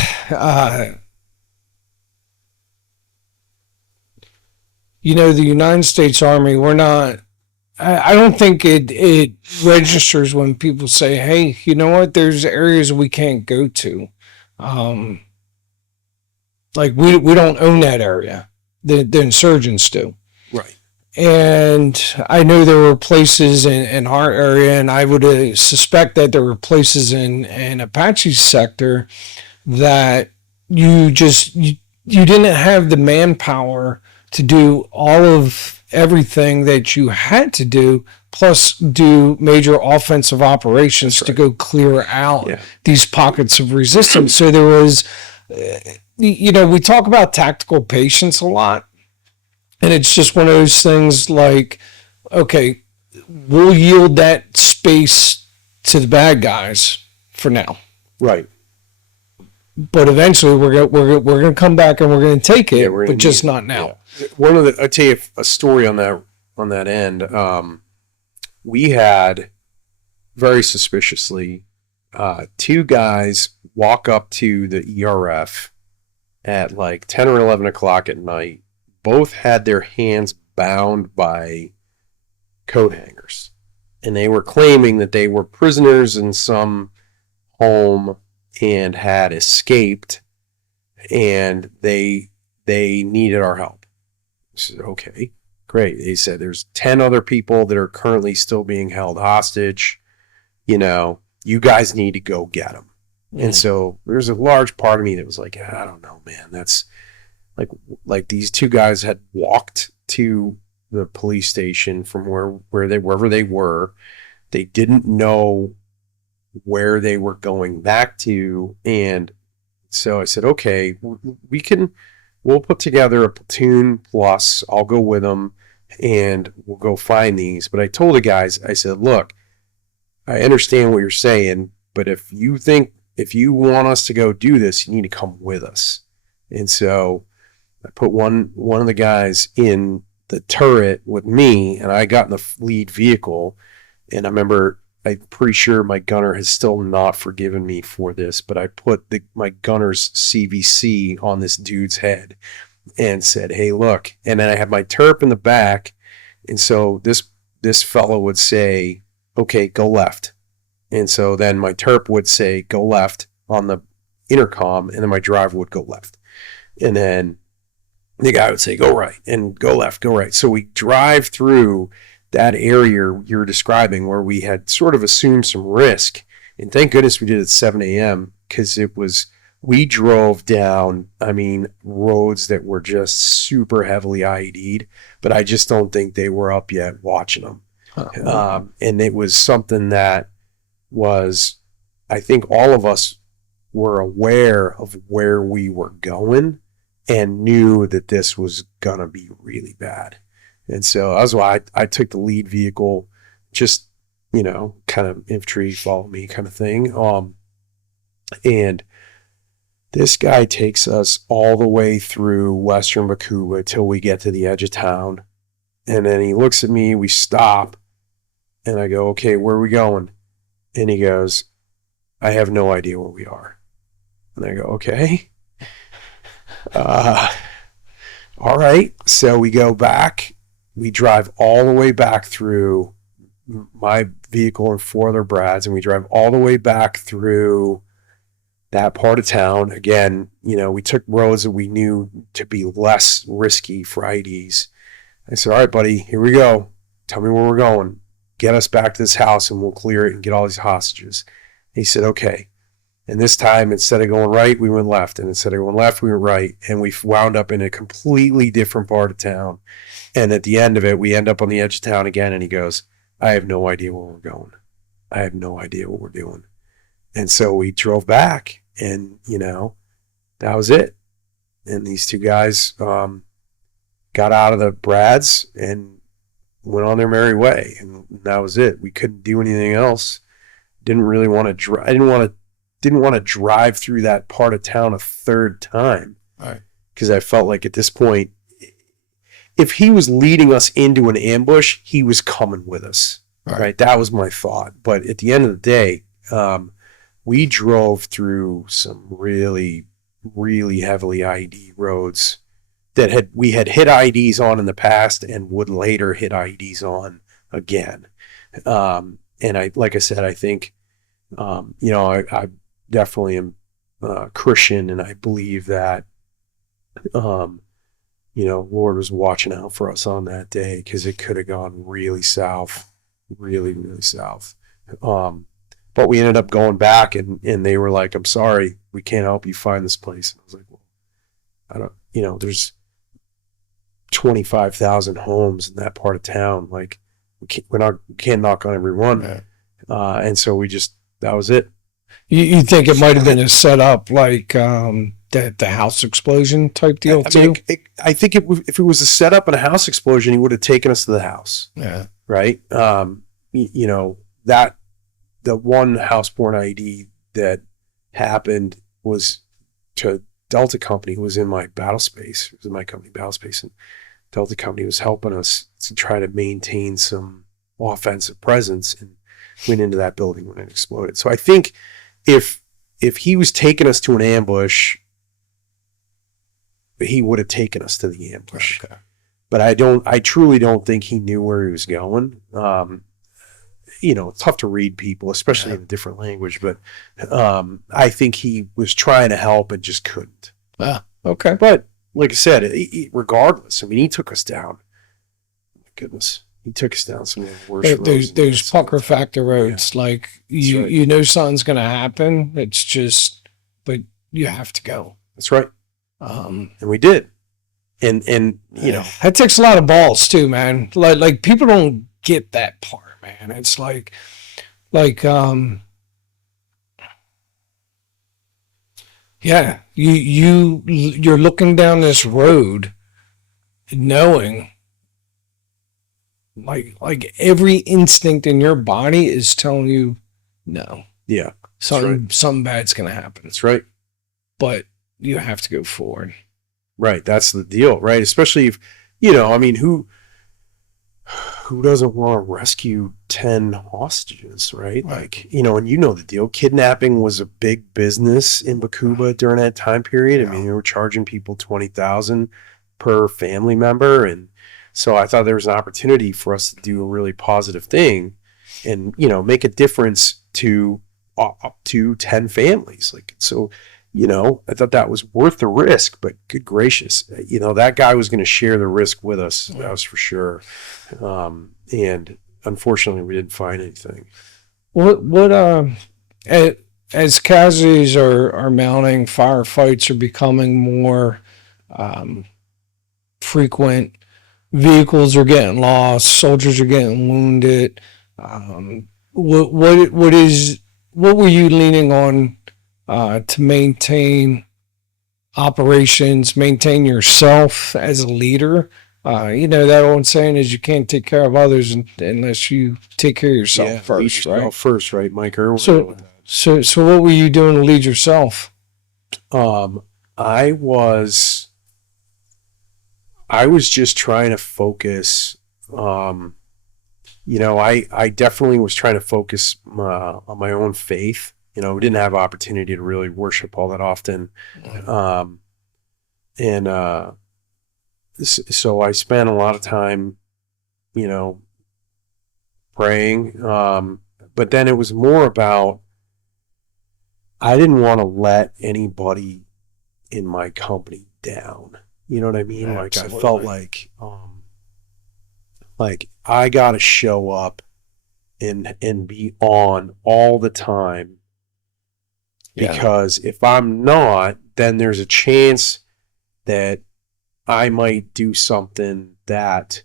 The United States Army, we're not, I don't think it registers when people say, hey, you know what, there's areas we can't go to. Like we don't own that area. The insurgents do. right. And I know there were places in our area, and I would suspect that there were places in Apache's sector that you didn't have the manpower to do all of everything that you had to do, plus do major offensive operations to go clear out these pockets of resistance. So there was, we talk about tactical patience a lot. And it's just one of those things like, okay, we'll yield that space to the bad guys for now. Right. But eventually we're gonna come back and we're gonna take it, but just not now. Yeah. I'll tell you a story on that end. We had, very suspiciously, two guys walk up to the ERF at like 10 or 11 o'clock at night. Both had their hands bound by coat hangers, and they were claiming that they were prisoners in some home and had escaped, and they needed our help. I said, okay, great. They said there's 10 other people that are currently still being held hostage. You guys need to go get them. And so there's a large part of me that was like, I don't know, man. That's like these two guys had walked to the police station from wherever they were. They didn't know where they were going back to. And so I said, okay, we'll put together a platoon plus, I'll go with them and we'll go find these. But I told the guys, I said, look, I understand what you're saying, but if you want us to go do this, you need to come with us. And so I put one of the guys in the turret with me, and I got in the lead vehicle. And I remember, I'm pretty sure my gunner has still not forgiven me for this, but I put my gunner's CVC on this dude's head and said, hey, look. And then I had my terp in the back. And so this fellow would say, okay, go left. And so then my terp would say, go left on the intercom, and then my driver would go left. And then the guy would say, go right, and go left, go right. So we drive through that area you're describing where we had sort of assumed some risk. And thank goodness we did it at 7 a.m. because we drove down, roads that were just super heavily IED'd, but I just don't think they were up yet watching them. And it was something that was, I think all of us were aware of where we were going and knew that this was going to be really bad. And so that's why I took the lead vehicle, just, kind of infantry, follow me kind of thing. And this guy takes us all the way through western Baqubah till we get to the edge of town. And then he looks at me, we stop, and I go, okay, where are we going? And he goes, I have no idea where we are. And I go, okay. All right. So we go back. We drive all the way back through my vehicle and 4 other Brads, and we drive all the way back through that part of town. Again, we took roads that we knew to be less risky for IDs. I said, all right, buddy, here we go. Tell me where we're going. Get us back to this house and we'll clear it and get all these hostages. He said, okay. And this time, instead of going right, we went left. And instead of going left, we went right. And we wound up in a completely different part of town. And at the end of it, we end up on the edge of town again. And he goes, I have no idea where we're going. I have no idea what we're doing. And so we drove back, and, that was it. And these two guys got out of the Brads, and went on their merry way, and that was it. We couldn't do anything else. Didn't really want to. I didn't want to drive through that part of town a third time. Right. Because I felt like at this point, if he was leading us into an ambush, he was coming with us. Right. That was my thought. But at the end of the day, we drove through some really, really heavily IED roads that we had hit IEDs on in the past and would later hit IEDs on again. And like I said, I think, I definitely am Christian, and I believe that, Lord was watching out for us on that day, because it could have gone really south, really, really south. But we ended up going back, and they were like, "I'm sorry, we can't help you find this place." And I was like, "Well, I don't, there's 25,000 homes in that part of town. Like, we can't knock on every one." Right. And so that was it. You think it might have been a setup like the house explosion type deal too? I think if it was a setup and a house explosion, he would have taken us to the house. Yeah. Right. That the one houseborne IED that happened was to Delta Company, who was in my battle space. It was in my company battle space, and Delta Company was helping us to try to maintain some offensive presence, and went into that building when it exploded. So I think if he was taking us to an ambush, he would have taken us to the ambush. Okay. But I truly don't think he knew where he was going. It's tough to read people, especially in a different language, but I think he was trying to help and just couldn't. Okay. But like I said, regardless, I mean, he took us down. My goodness. He took us down some of the worst roads. Those pucker factor roads, Yeah. like That's you, right. you know something's going to happen. It's just, but you have to go. That's right. And And we did. And that takes a lot of balls too, man. Like people don't get that part, man. It's like yeah, you're looking down this road knowing like every instinct in your body is telling you no. yeah, Something bad's gonna happen. that's right. But you have to go forward. Right. That's the deal, right? Especially if, who doesn't want to rescue 10 hostages, right? Like, and the deal. Kidnapping was a big business in Baqubah during that time period. I mean, they were charging people $20,000 per family member. And so I thought there was an opportunity for us to do a really positive thing and, make a difference to up to 10 families. Like, so, I thought that was worth the risk, but good gracious, that guy was going to share the risk with us. That was for sure. And unfortunately we didn't find anything. As casualties are mounting, firefights are becoming more frequent, vehicles are getting lost, soldiers are getting wounded. What were you leaning on to maintain operations, maintain yourself as a leader? That old saying is you can't take care of others unless you take care of yourself first, lead yourself first, right? Mike Irwin. So what were you doing to lead yourself? I was just trying to focus. I definitely was trying to focus on my own faith. We didn't have opportunity to really worship all that often. So I spent a lot of time, praying. But then it was more about, I didn't want to let anybody in my company down. You know what I mean? Absolutely. I felt like I got to show up and be on all the time. Because if I'm not, then there's a chance that I might do something that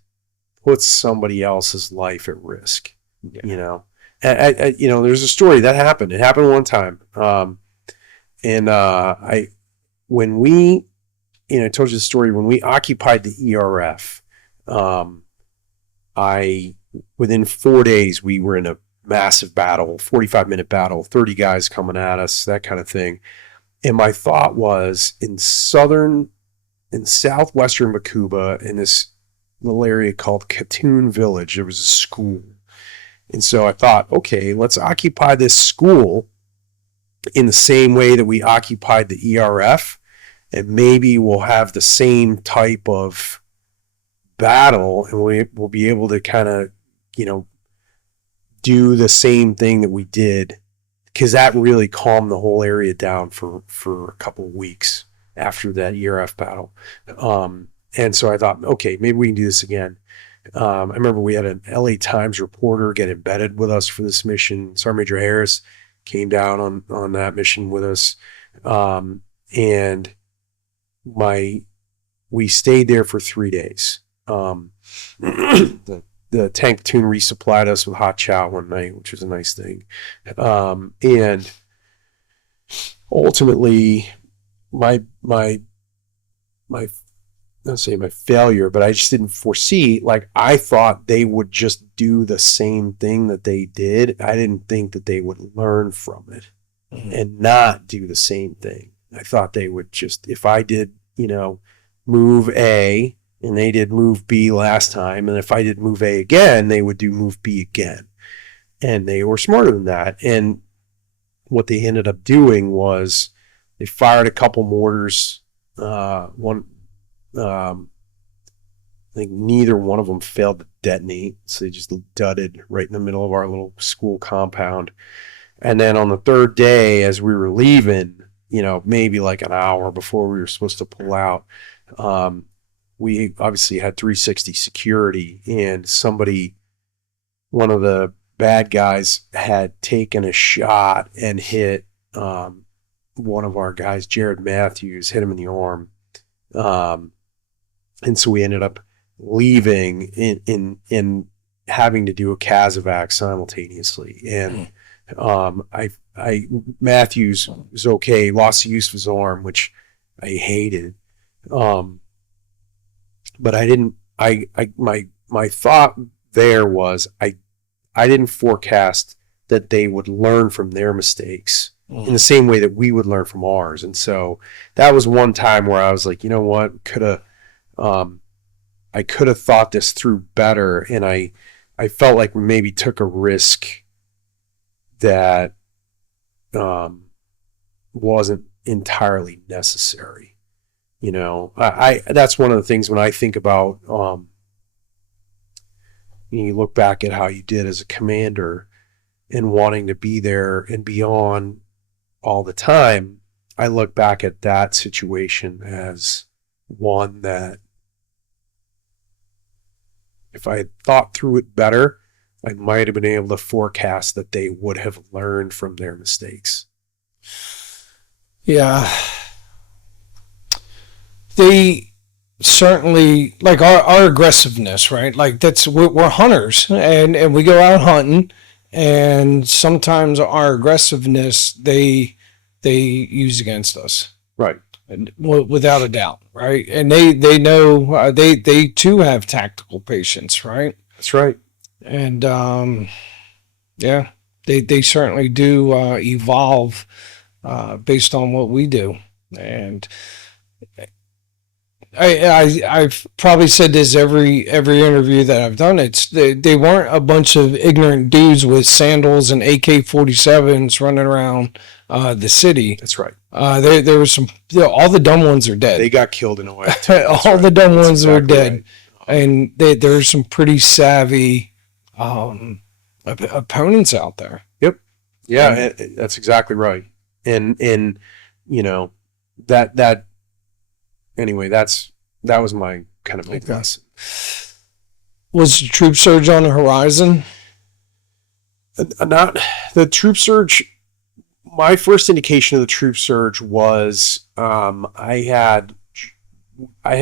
puts somebody else's life at risk. There's a story that happened. It happened one time. When we, I told you the story, when we occupied the ERF, within 4 days, we were in a massive battle, 45-minute battle, 30 guys coming at us, that kind of thing. And my thought was in southwestern Baqubah, in this little area called Platoon Village, there was a school. And so I thought, okay, let's occupy this school in the same way that we occupied the ERF, and maybe we'll have the same type of battle, and we'll be able to kind of, do the same thing that we did, because that really calmed the whole area down for a couple of weeks after that ERF battle. And so I thought, okay, maybe we can do this again. I remember we had an LA Times reporter get embedded with us for this mission. Sergeant Major Harris came down on that mission with us. And we stayed there for 3 days. The tank platoon resupplied us with hot chow one night, which was a nice thing. And ultimately, my not saying my failure, but I just didn't foresee, like, I thought they would just do the same thing that they did. I didn't think that they would learn from it and not do the same thing. I thought they would just, if I did, move A and they did move B last time, and if I did move A again, they would do move B again. And they were smarter than that. And what they ended up doing was they fired a couple mortars. I think neither one of them failed to detonate, so they just dudded right in the middle of our little school compound. And then on the third day, as we were leaving, maybe like an hour before we were supposed to pull out, we obviously had 360 security, and one of the bad guys had taken a shot and hit one of our guys, Jared Matthews, hit him in the arm. And so we ended up leaving in having to do a CASEVAC simultaneously. And Matthews was okay, lost the use of his arm, which I hated. But my thought there was I didn't forecast that they would learn from their mistakes in the same way that we would learn from ours. And so that was one time where I was like, you know what, I could have thought this through better, and I felt like we maybe took a risk that wasn't entirely necessary. That's one of the things when I think about you look back at how you did as a commander and wanting to be there and be on all the time. I look back at that situation as one that if I had thought through it better, I might have been able to forecast that they would have learned from their mistakes. Yeah. They certainly, like our aggressiveness, right? Like we're hunters and we go out hunting, and sometimes our aggressiveness they use against us. Right. Without a doubt, right? And they know they too have tactical patience, right? That's right. And yeah, they certainly do evolve based on what we do. And I've probably said this every interview that I've done. They weren't a bunch of ignorant dudes with sandals and AK-47s running around the city. That's right. There was some. All the dumb ones are dead. They got killed in a way. All the dumb ones are dead, and there's some pretty savvy opponents out there. Yep. Yeah, that's exactly right. And that anyway, that was my kind of big lesson. Was the troop surge on the horizon? Not the troop surge. My first indication of the troop surge was I had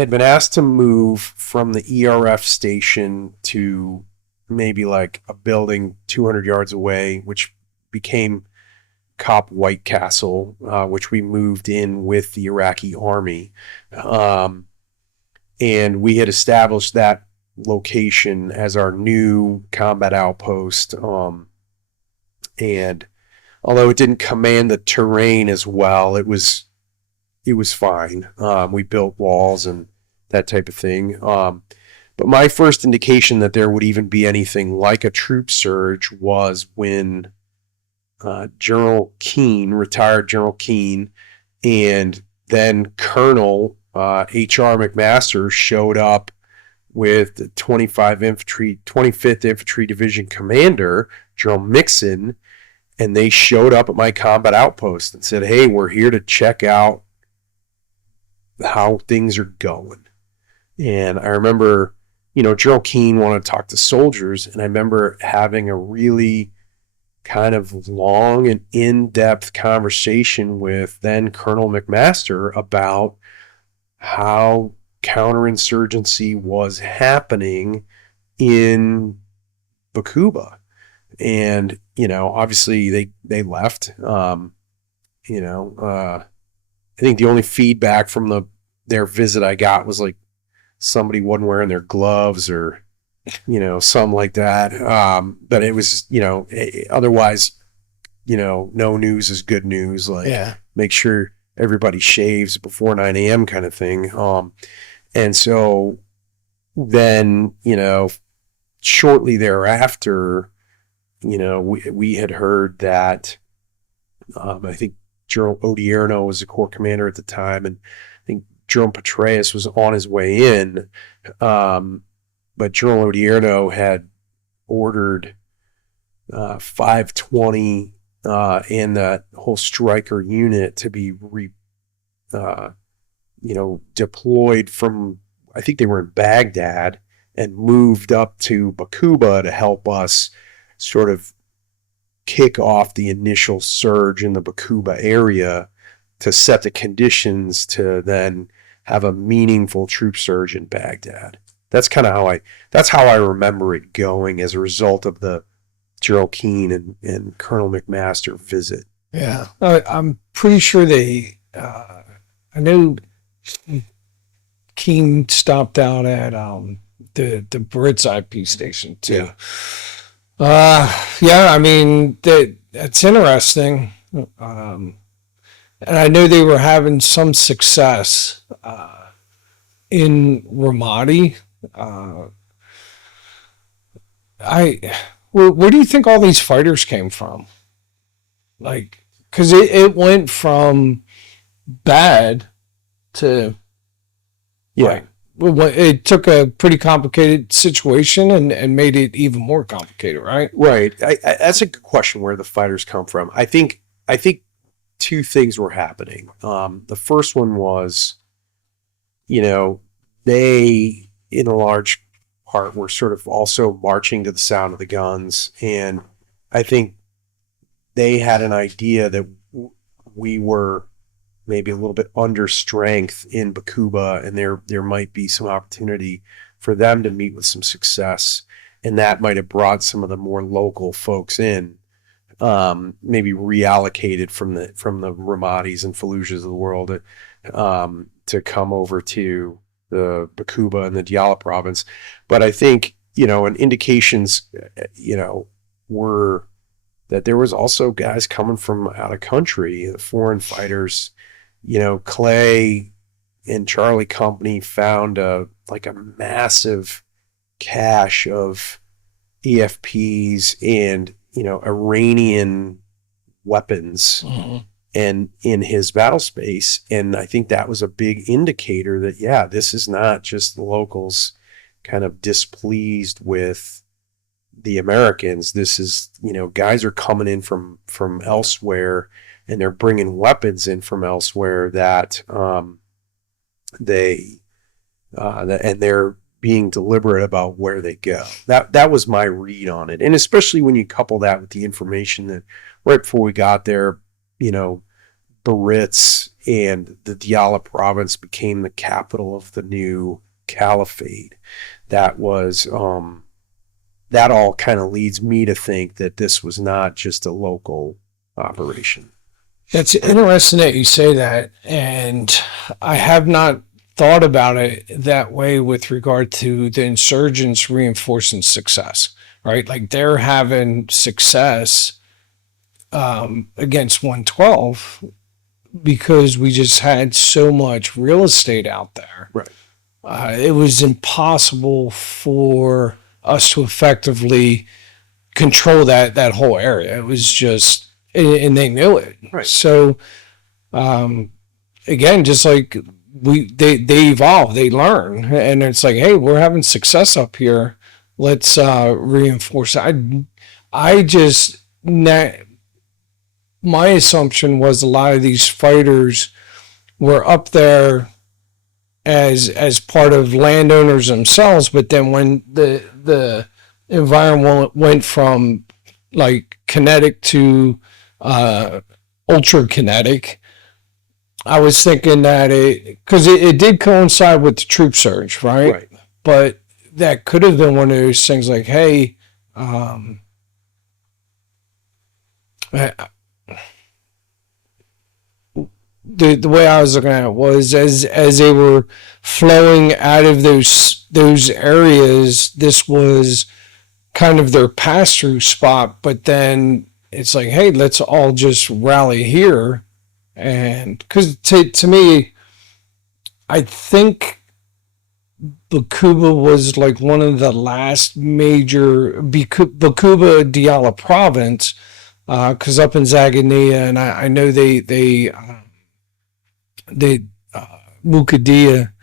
been asked to move from the ERF station to maybe like a building 200 yards away, which became Cop White Castle, which we moved in with the Iraqi army. And we had established that location as our new combat outpost. And although it didn't command the terrain as well, it was fine. We built walls and that type of thing. But my first indication that there would even be anything like a troop surge was when General Keane, retired General Keane, and then Colonel H.R. McMaster showed up with the 25th Infantry Division Commander, General Mixon, and they showed up at my combat outpost and said, hey, we're here to check out how things are going. And I remember, General Keane wanted to talk to soldiers, and I remember having a really kind of long and in-depth conversation with then Colonel McMaster about how counterinsurgency was happening in Baqubah. And, obviously they left. I think the only feedback from their visit I got was like somebody wasn't wearing their gloves or, something like that. But it was, otherwise, no news is good news. Like, make sure everybody shaves before 9 a.m. kind of thing. And so then, shortly thereafter, we had heard that, I think General Odierno was the Corps commander at the time, and I think General Petraeus was on his way in. But General Odierno had ordered 520 and that whole Stryker unit to be deployed from, I think they were in Baghdad, and moved up to Baqubah to help us sort of kick off the initial surge in the Baqubah area to set the conditions to then have a meaningful troop surge in Baghdad. That's kind of how I remember it going as a result of the Gerald Keane and Colonel McMaster visit. Yeah. I'm pretty sure I know Keane stopped out at the Brits IP station too. I mean, that's interesting. And I know they were having some success in Ramadi. Where do you think all these fighters came from? Like, because it went from bad to it took a pretty complicated situation and made it even more complicated, right? Right. That's a good question, where the fighters come from. I think two things were happening. The first one was, they, in a large part, were sort of also marching to the sound of the guns. And I think they had an idea that we were maybe a little bit under strength in Baqubah, and there might be some opportunity for them to meet with some success. And that might have brought some of the more local folks in, maybe reallocated from the Ramadis and Fallujahs of the world, to come over to the Baqubah and the Diyala province. But I think, and indications, were that there was also guys coming from out of country, foreign fighters. Clay and Charlie Company found a massive cache of EFPs and, Iranian weapons and in his battle space. And I think that was a big indicator that, this is not just the locals kind of displeased with the Americans. This is, guys are coming in from elsewhere, and they're bringing weapons in from elsewhere that and they're being deliberate about where they go. That was my read on it. And especially when you couple that with the information that right before we got there, Baritz and the Diyala province became the capital of the new caliphate. That was that all kind of leads me to think that this was not just a local operation. It's interesting that you say that, and I have not thought about it that way with regard to the insurgents reinforcing success, right? Like they're having success against 112 because we just had so much real estate out there. Right. It was impossible for us to effectively control that whole area. It was just, and they knew it. Right. So, again, just like they evolve, they learn, and it's like, hey, we're having success up here. Let's reinforce. My assumption was a lot of these fighters were up there as part of landowners themselves, but then when the environment went from like kinetic to ultra kinetic, I was thinking that because it did coincide with the troop surge, right? Right. But that could have been one of those things like, hey, the way I was looking at it was as they were flowing out of those areas, this was kind of their pass through spot. But then it's like, hey, let's all just rally here, and because to me, I think Baqubah was like one of the last major Baqubah Diyala province, because up in Zagania, and I know they Mukadia.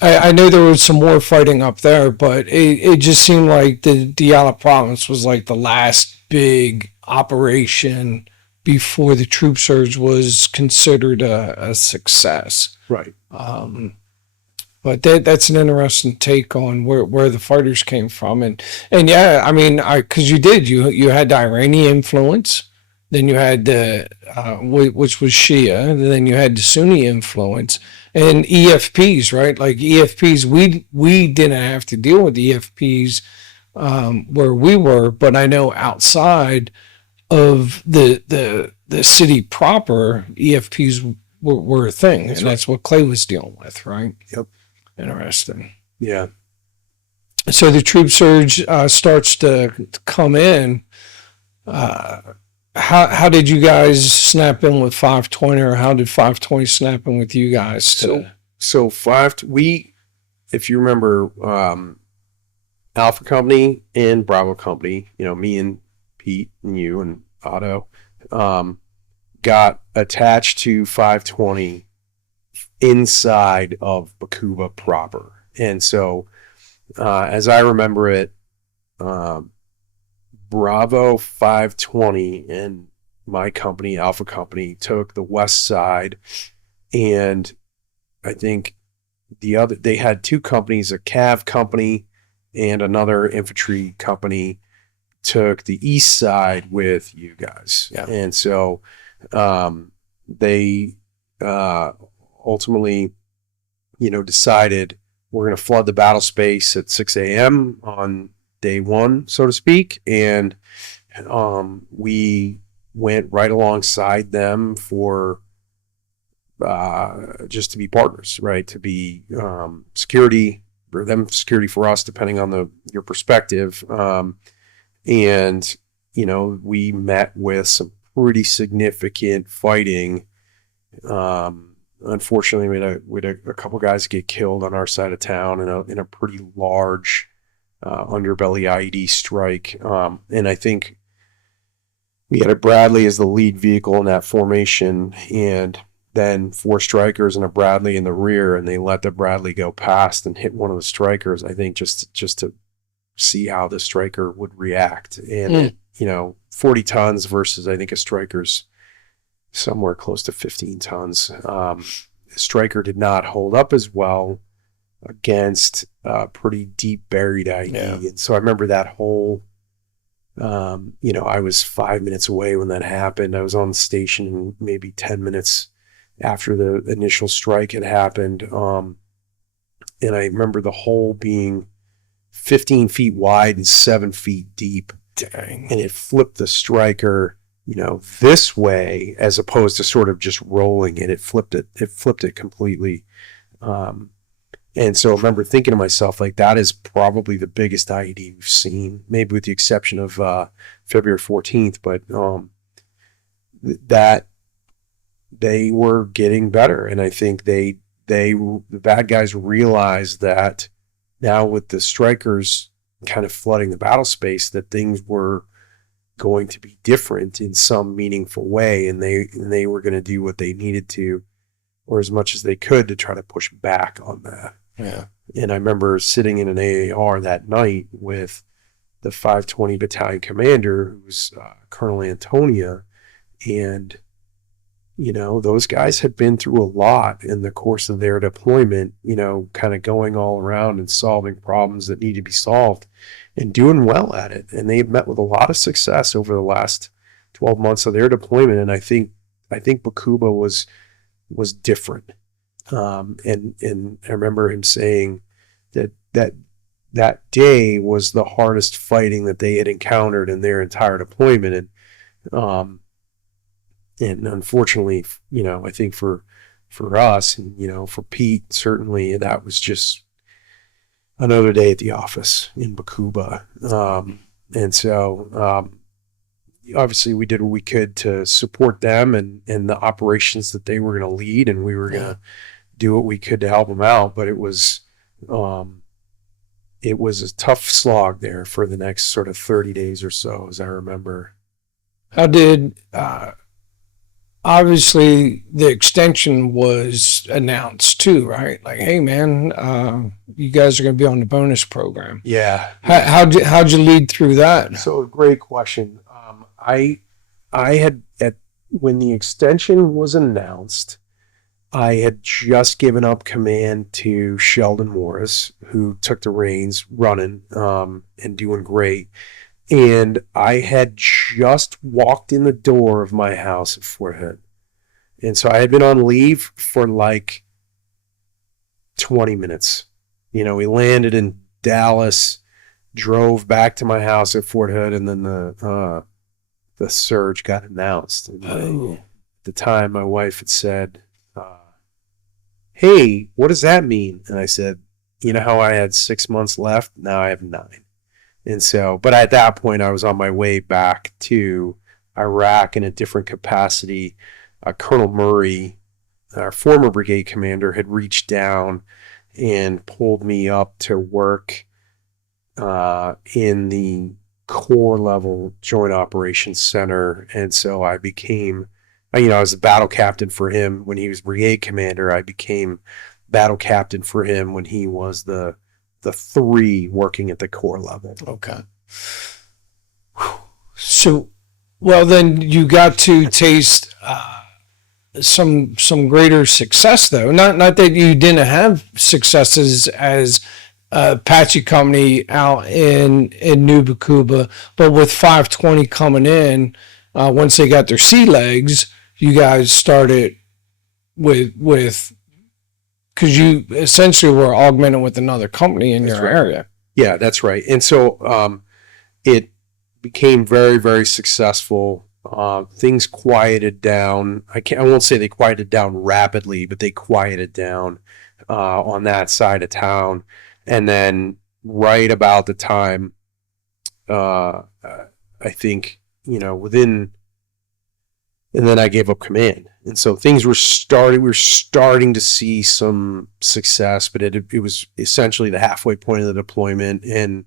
I know there was some more fighting up there, but it just seemed like the Diyala province was like the last big operation before the troop surge was considered a success. Right. But that's an interesting take on where the fighters came from, and yeah, I mean, because you had the Iranian influence, then you had the which was Shia, and then you had the Sunni influence, and EFPs, right? Like EFPs, we didn't have to deal with EFPs where we were, but I know outside of the city proper, EFPs were a thing, and that's what Clay was dealing with, right? Yep. Interesting. Yeah. So the troop surge starts to come in. How did you guys snap in with 520, or how did 520 snap in with you guys? So if you remember, Alpha Company and Bravo Company, me and Pete and you and Otto, got attached to 520 inside of Baqubah proper. And so, as I remember it, Bravo 520 and my company, Alpha Company, took the west side, and I think they had two companies, a Cav company and another infantry company, took the east side with you guys. Yeah. And so they ultimately, decided we're going to flood the battle space at 6 a.m. on day one, so to speak. And we went right alongside them for just to be partners, right? To be security, or them security for us, depending on your perspective. And, we met with some pretty significant fighting. Unfortunately, we had a couple guys get killed on our side of town in a pretty large underbelly IED strike. And I think we had a Bradley as the lead vehicle in that formation, and then 4 strikers and a Bradley in the rear, and they let the Bradley go past and hit one of the strikers, I think just to see how the striker would react. And 40 tons versus, I think, a striker's somewhere close to 15 tons. The striker did not hold up as well against pretty deep buried IED. Yeah. And so I remember that whole, I was 5 minutes away when that happened. I was on the station maybe 10 minutes after the initial strike had happened. And I remember the hole being 15 feet wide and 7 feet deep. Dang. And it flipped the striker, this way, as opposed to sort of just rolling it. It flipped it completely. And so I remember thinking to myself, like, that is probably the biggest IED we've seen, maybe with the exception of February 14th, but that they were getting better. And I think the bad guys realized that now with the strikers kind of flooding the battle space, that things were going to be different in some meaningful way, and they were going to do what they needed to, or as much as they could, to try to push back on that. Yeah. And I remember sitting in an AAR that night with the 520 Battalion commander, who was Colonel Antonia, and those guys had been through a lot in the course of their deployment, kind of going all around and solving problems that need to be solved and doing well at it. And they had met with a lot of success over the last 12 months of their deployment. And I think Baqubah was different. And I remember him saying that day was the hardest fighting that they had encountered in their entire deployment. And unfortunately, I think for us and, for Pete, certainly that was just another day at the office in Baqubah. And so, obviously we did what we could to support them and the operations that they were going to lead, and we were going to do what we could to help them out. But it was a tough slog there for the next sort of 30 days or so, as I remember. How did, obviously the extension was announced too, right? Like, hey man, you guys are going to be on the bonus program. Yeah. How'd you lead through that? So, great question. I had, when the extension was announced, I had just given up command to Sheldon Morris, who took the reins running, and doing great. And I had just walked in the door of my house at Fort Hood. And so I had been on leave for like 20 minutes. We landed in Dallas, drove back to my house at Fort Hood, and then the surge got announced. And at the time, my wife had said, hey, what does that mean? And I said, you know how I had 6 months left? Now I have 9. And so, but at that point, I was on my way back to Iraq in a different capacity. Colonel Murray, our former brigade commander, had reached down and pulled me up to work in the corps level Joint Operations Center. And so I became, I was the battle captain for him when he was brigade commander. I became battle captain for him when he was the 3 working at the corps level. Okay. So, well, then you got to taste some greater success, though. Not that you didn't have successes as Apache Company out in New Baqubah, but with 520 coming in, once they got their sea legs, you guys started with because you essentially were augmented with another company in your area. Yeah, that's right. And so it became very, very successful. Things quieted down. I won't say they quieted down rapidly, but they quieted down on that side of town. And then right about the time, I think, within, and then I gave up command. And so things were we were starting to see some success, but it was essentially the halfway point of the deployment. And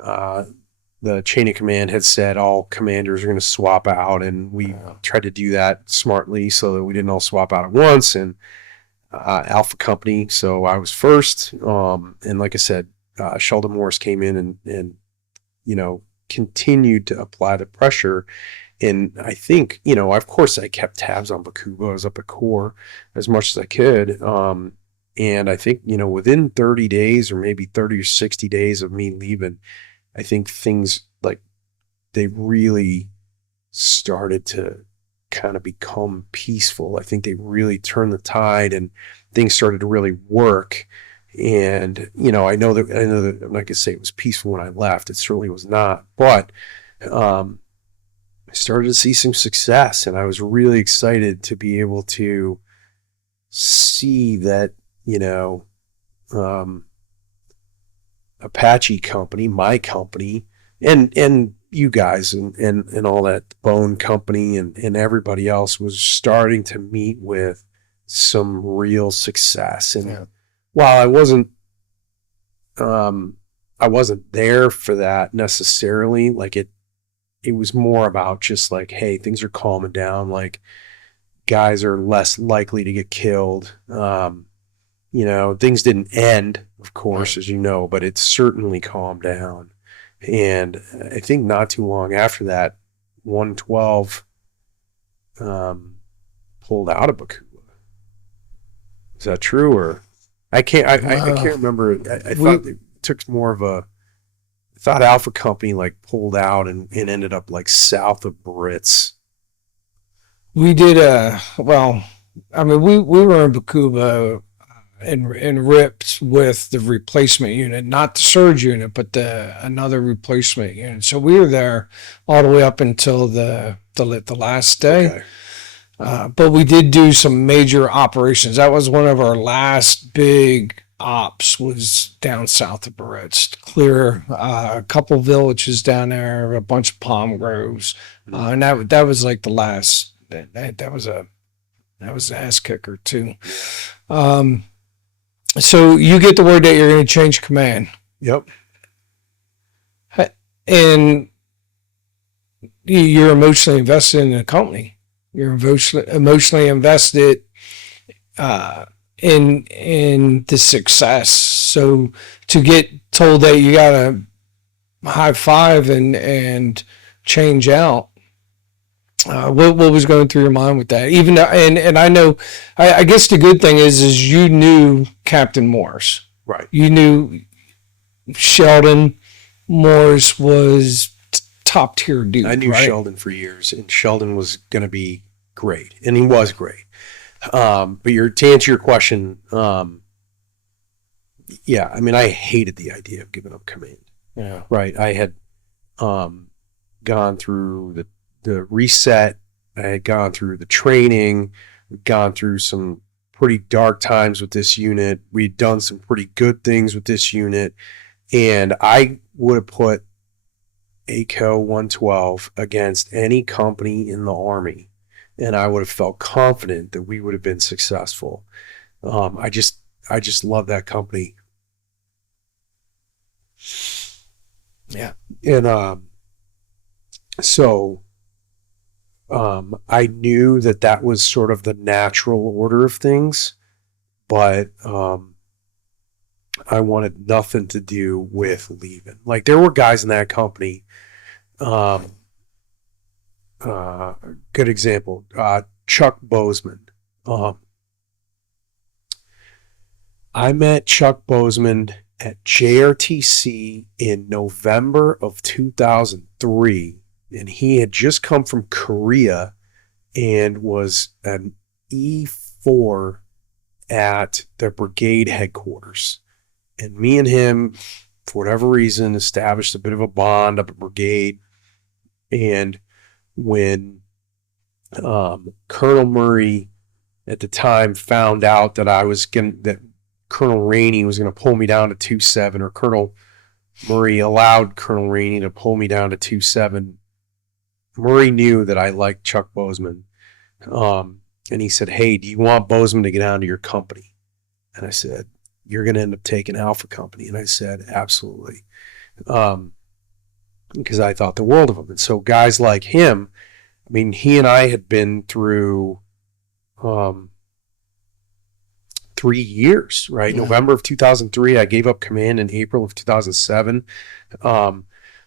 the chain of command had said all commanders are going to swap out. And we tried to do that smartly so that we didn't all swap out at once. And Alpha Company, so I was first. And like I said, Sheldon Morris came in and continued to apply the pressure. And I think, of course I kept tabs on Baqubah. I was up at Corps as much as I could. And I think, within 30 days or maybe 30 or 60 days of me leaving, I think things they really started to kind of become peaceful. I think they really turned the tide and things started to really work. And, I know that I'm not going to say it was peaceful when I left. It certainly was not. But I started to see some success, and I was really excited to be able to see that, you know, Apache company, my company, and you guys and all that Bone company and everybody else was starting to meet with some real success. And while I wasn't there for that necessarily, like it was more about just like, hey, things are calming down, like guys are less likely to get killed. You know, things didn't end, of course, as you know, but it certainly calmed down. And I think not too long after that, 112 pulled out of Baqubah. Is that true? Or I can't remember. I thought it took more of a. I thought Alpha Company like pulled out and ended up like south of Brits. We did well, I mean, we were in Baqubah and ripped with the replacement unit, not the surge unit, but another replacement unit. So we were there all the way up until the last day. Okay. But we did do some major operations. That was one of our last big ops, was down south of Barrett's, clear a couple villages down there, a bunch of palm groves, and that was like the last. That was an ass kicker too. So you get the word that you're going to change command. Yep. And you're emotionally invested in the company. You're emotionally invested in the success. So to get told that you got to high five and change out, what was going through your mind with that? Even and I know, I guess the good thing is you knew Captain Morse, Right. You knew Sheldon Morse was top tier dude. I knew right? Sheldon for years, and Sheldon was going to be great, and he was great. But to answer your question, yeah, I mean, I hated the idea of giving up command. Yeah. Right. I had gone through the reset. I had gone through the training, gone through some pretty dark times with this unit. We'd done some pretty good things with this unit, and I would have put ACO 112 against any company in the Army, and I would have felt confident that we would have been successful. I just love that company. Yeah. And so I knew that was sort of the natural order of things, but I wanted nothing to do with leaving. Like, there were guys in that company. Good example, Chuck Bozeman. I met Chuck Bozeman at JRTC in November of 2003, and he had just come from Korea and was an E4 at the brigade headquarters. And me and him, for whatever reason, established a bit of a bond up at brigade. And when Colonel Murray at the time found out that that Colonel Rainey was going to pull me down to 2.7, or Colonel Murray allowed Colonel Rainey to pull me down to 2.7, Murray knew that I liked Chuck Bozeman. And he said, "Hey, do you want Bozeman to get down to your company?" And I said, "You're going to end up taking Alpha Company." And I said, "Absolutely." Because I thought the world of him. And so guys like him, I mean, he and I had been through 3 years, right? Yeah. November of 2003, I gave up command in April of 2007.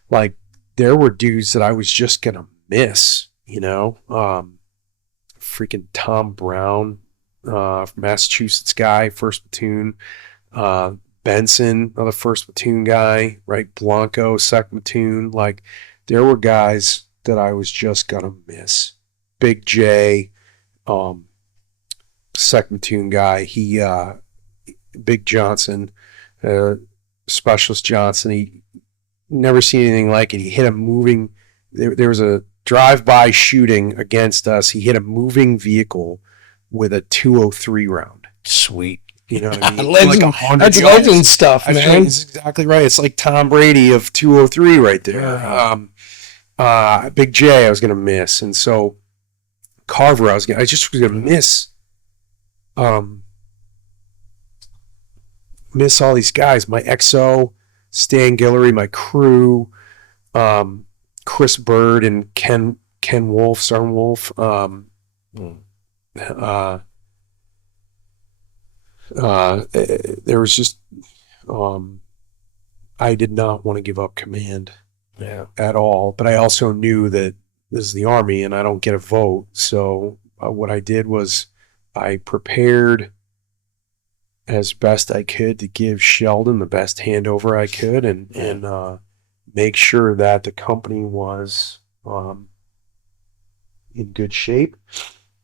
Like, there were dudes that I was just going to miss, freaking Tom Brown, Massachusetts guy, 1st Platoon, Benson, another 1st Platoon guy, right? Blanco, 2nd Platoon. Like, there were guys that I was just going to miss. Big J, 2nd Platoon guy, Big Johnson, Specialist Johnson, he never seen anything like it. He hit a moving, there was a drive-by shooting against us. He hit a moving vehicle with a .203 round. Sweet. You know what I mean? Legend, 100 that's yards. legend stuff, That's man. It's exactly right. It's like Tom Brady of 203 right there. Big J, I was gonna miss, and so Carver, I just was gonna miss all these guys. My XO, Stan Guillory, my crew, Chris Bird and Ken Wolf, Sergeant Wolf. There was just I did not want to give up command at all, but I also knew that this is the Army and I don't get a vote. So what I did was I prepared as best I could to give Sheldon the best handover I could and make sure that the company was in good shape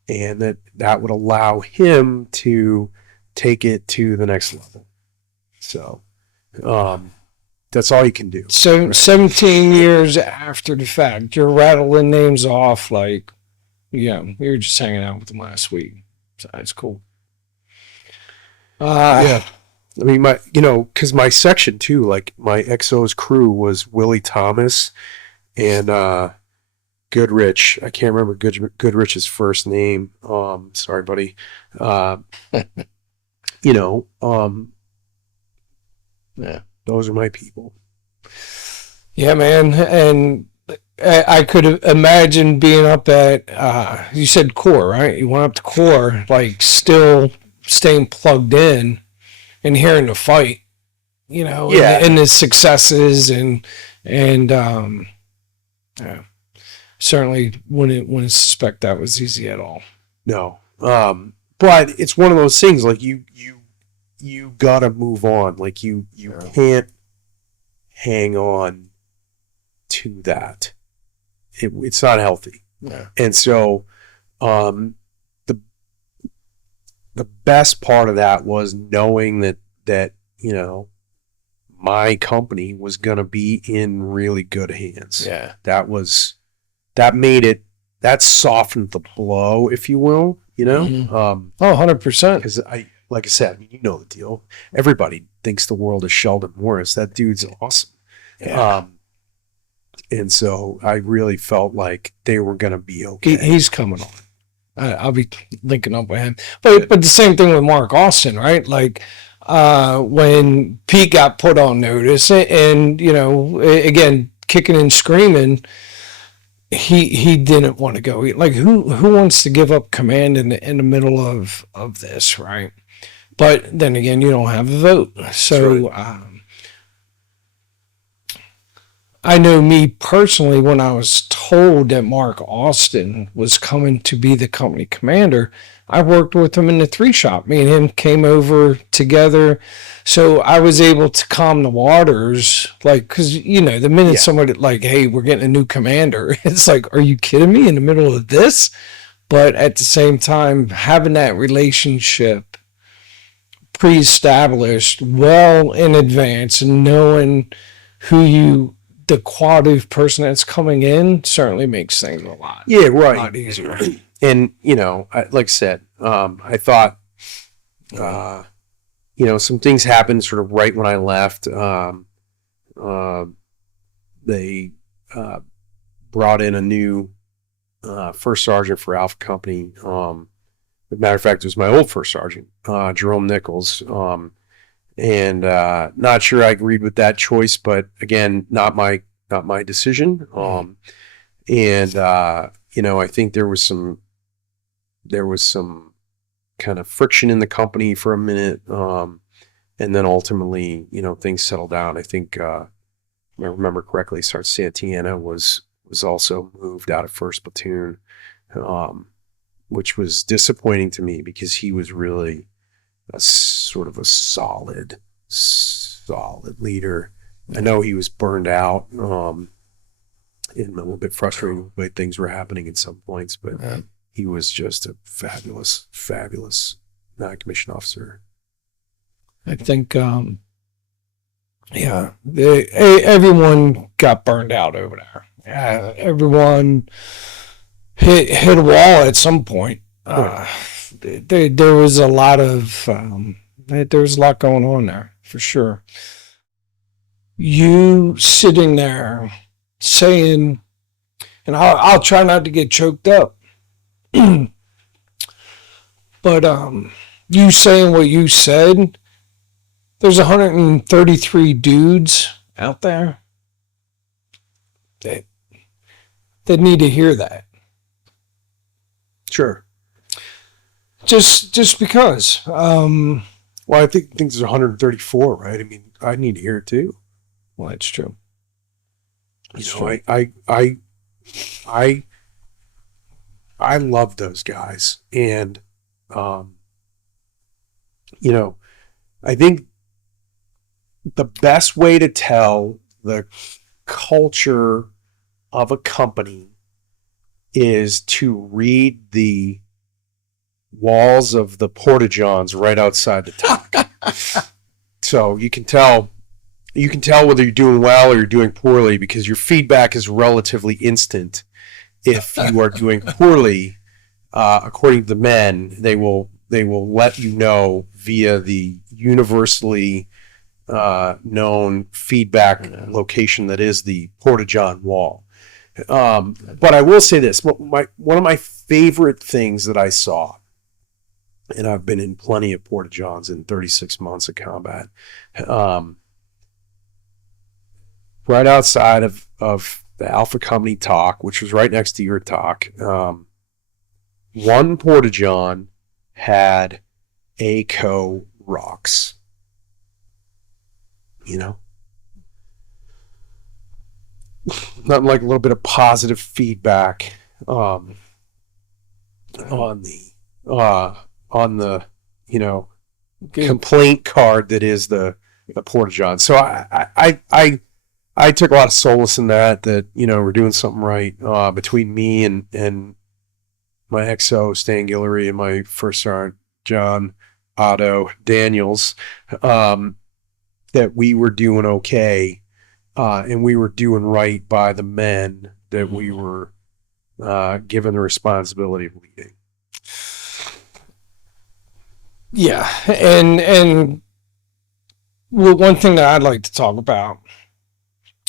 and that would allow him to take it to the next level. So that's all you can do. So 17 years after the fact, you're rattling names off like, yeah, we were just hanging out with them last week. So that's cool. Yeah. I mean, because my section too, like my XO's crew was Willie Thomas and Goodrich. I can't remember Goodrich's first name. Sorry, buddy. Yeah, those are my people. Yeah, man. And I could imagine being up at, you said core, right? You went up to core, like still staying plugged in and hearing the fight, and the successes and certainly wouldn't suspect that was easy at all. No. But it's one of those things like you gotta move on. Like you can't hang on to that. It's not healthy. Yeah. And so the best part of that was knowing that my company was going to be in really good hands. Yeah. That softened the blow, if you will, Mm-hmm. 100%. Because like I said, I mean, you know the deal. Everybody thinks the world is Sheldon Morris. That dude's awesome. Yeah. And so I really felt like they were going to be okay. He's coming on. I'll be linking up with him. But the same thing with Mark Austin, right? Like when Pete got put on notice and, again, kicking and screaming, he didn't want to go. Like who wants to give up command in the middle of this, right? But then again, you don't have a vote. So I know me personally, when I was told that Mark Austin was coming to be the company commander, I worked with him in the 3 shop. Me and him came over together. So I was able to calm the waters, like, because, the minute somebody, like, hey, we're getting a new commander, it's like, are you kidding me in the middle of this? But at the same time, having that relationship pre-established well in advance and knowing the quality of person that's coming in certainly makes things a lot easier. And, like I said, I thought, some things happened sort of right when I left. They brought in a new first sergeant for Alpha Company. As a matter of fact, it was my old first sergeant, Jerome Nichols. And not sure I agreed with that choice, but again, not my decision. I think there was some kind of friction in the company for a minute, and then ultimately, things settled down. I think, if I remember correctly, Sergeant Santana was also moved out of 1st Platoon, which was disappointing to me because he was really a sort of a solid leader. I know he was burned out and a little bit frustrated with the way things were happening at some points, but he was just a fabulous non-commissioned officer. I think, everyone got burned out over there. Everyone hit a wall at some point. There was a lot of There's a lot going on there for sure. You sitting there saying, and I'll try not to get choked up, but you saying what you said, there's 133 dudes out there that need to hear that. Sure. Just because. Well, I think there's 134, right? I mean, I need to hear it too. Well, that's true. I love those guys, and I think the best way to tell the culture of a company is to read the walls of the porta-johns right outside the TOC. So you can tell whether you're doing well or you're doing poorly, because your feedback is relatively instant. If you are doing poorly, according to the men, they will let you know via the universally known feedback location that is the porta-john wall. But I will say this: one of my favorite things that I saw, and I've been in plenty of porta-johns in 36 months of combat, right outside of the Alpha Company TOC, which was right next to your TOC, one porta-john had ACO rocks. Nothing like a little bit of positive feedback on the complaint card that is the porta-john. So I took a lot of solace in that we're doing something right between me and my XO Stan Guillory and my first sergeant John Otto Daniels, that we were doing okay, and we were doing right by the men that we were given the responsibility of leading. Yeah, and one thing that I'd like to talk about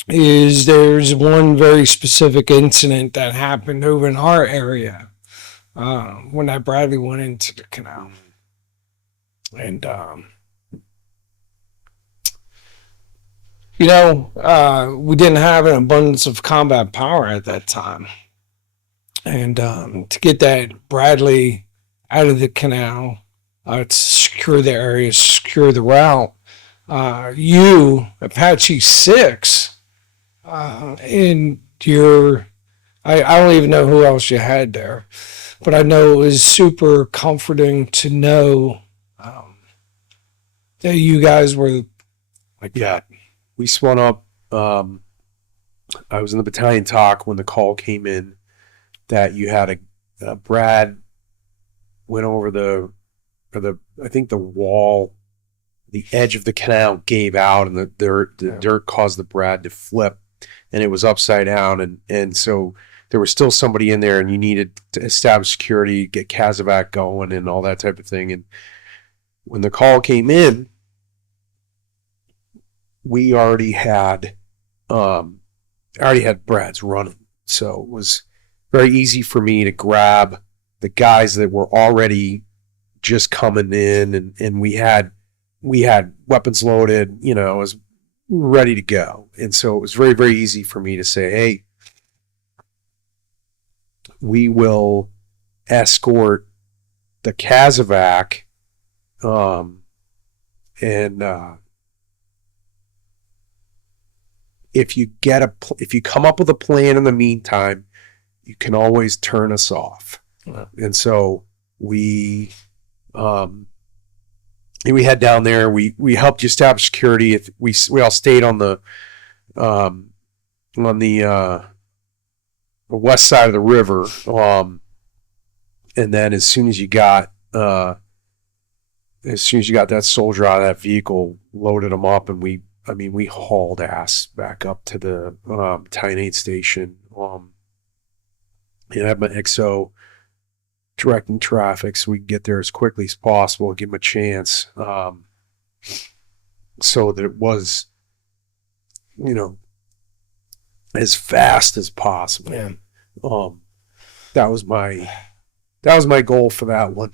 is there's one very specific incident that happened over in our area when that Bradley went into the canal. And, we didn't have an abundance of combat power at that time. And to get that Bradley out of the canal, to secure the area, secure the route, you, Apache 6, and I don't even know who else you had there, but I know it was super comforting to know that you guys were like that. We spun up. I was in the battalion TOC when the call came in that you had a Brad went over I think the wall, the edge of the canal gave out, and the dirt caused the Brad to flip, and it was upside down, and so there was still somebody in there, and you needed to establish security, get CASEVAC going, and all that type of thing. And when the call came in, we already had Brads running, so it was very easy for me to grab the guys that were already just coming in, and we had weapons loaded, it was ready to go. And so it was very, very easy for me to say, hey, we will escort the CASEVAC, and if you come up with a plan in the meantime, you can always turn us off. Yeah. And so we head down there. We helped you establish security. We all stayed on the west side of the river. And then as soon as you got that soldier out of that vehicle, loaded him up, and we hauled ass back up to the battalion 8 station. And I had my XO directing traffic so we could get there as quickly as possible, give him a chance. so that it was, as fast as possible. Yeah. That was my goal for that one.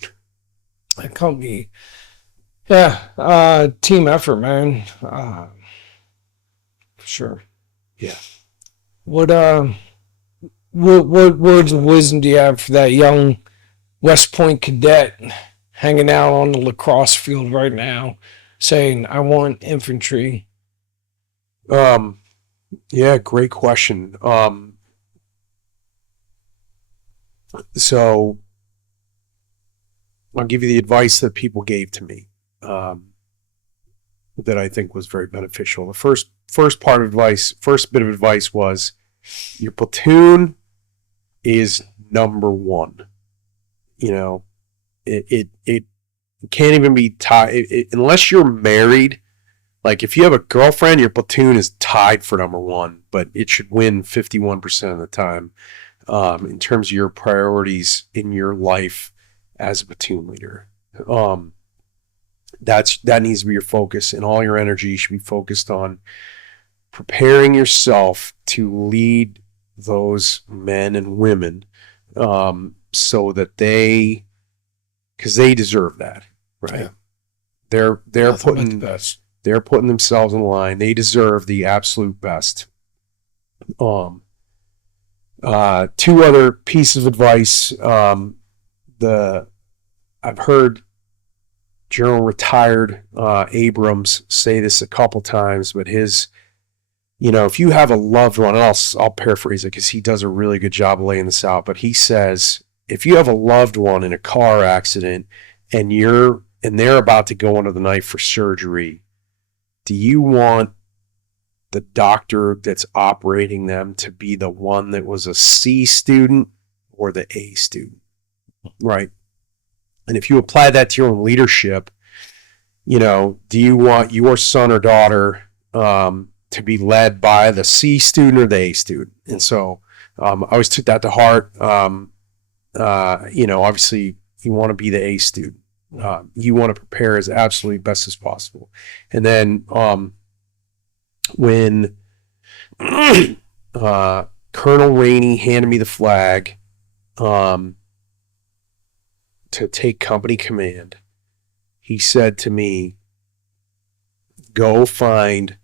That company, team effort, man. For sure. Yeah. What words of wisdom do you have for that young West Point cadet hanging out on the lacrosse field right now, saying, "I want infantry"? Yeah, great question. So I'll give you the advice that people gave to me, that I think was very beneficial. The first bit of advice was, your platoon is number one. It can't even be tied unless you're married. Like, if you have a girlfriend, your platoon is tied for number one, but it should win 51% of the time, in terms of your priorities in your life as a platoon leader. That needs to be your focus, and all your energy should be focused on preparing yourself to lead those men and women, so that because they deserve that, right? Yeah. They're putting themselves in line. They deserve the absolute best. Two other pieces of advice. I've heard General Retired Abrams say this a couple times, but his, if you have a loved one, and I'll paraphrase it because he does a really good job of laying this out, but he says, if you have a loved one in a car accident and they're about to go under the knife for surgery, do you want the doctor that's operating them to be the one that was a C student or the A student? Right. And if you apply that to your own leadership, do you want your son or daughter to be led by the C student or the A student? And so I always took that to heart. Obviously you want to be the A student. You want to prepare as absolutely best as possible. And then when Colonel Rainey handed me the flag to take company command, he said to me, go find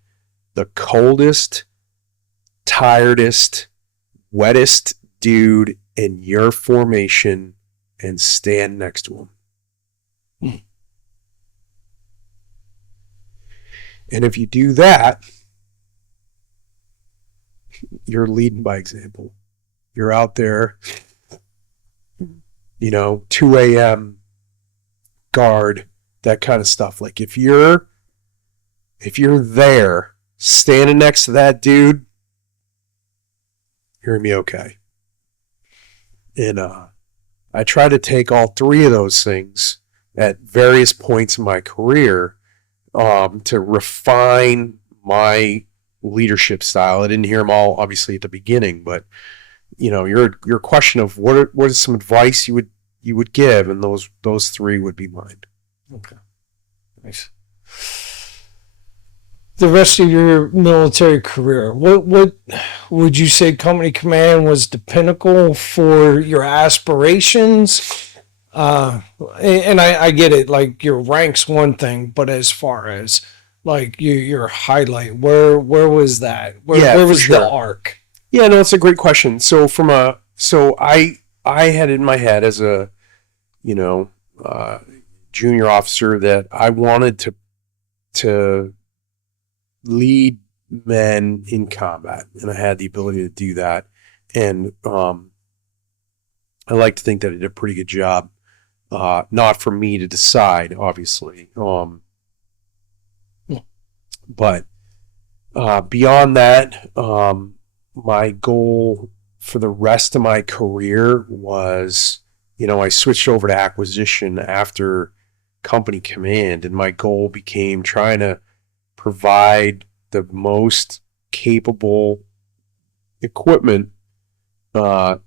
the coldest, tiredest, wettest dude in your formation and stand next to him. And if you do that, you're leading by example. You're out there, 2 a.m. guard, that kind of stuff. Like, if you're there standing next to that dude, you're gonna be okay. And I try to take all three of those things at various points in my career, to refine my leadership style. I didn't hear them all, obviously, at the beginning, but your question of what is some advice you would give, and those three would be mine. Okay, nice. The rest of your military career, what would you say company command was the pinnacle for your aspirations? And I get it, like, your rank's one thing, but as far as like your highlight, where was that? Where was the arc? Yeah, no, it's a great question. So I had in my head as a junior officer that I wanted to lead men in combat, and I had the ability to do that. And I like to think that I did a pretty good job. Not for me to decide, obviously. But beyond that, my goal for the rest of my career was, I switched over to acquisition after company command, and my goal became trying to provide the most capable equipment that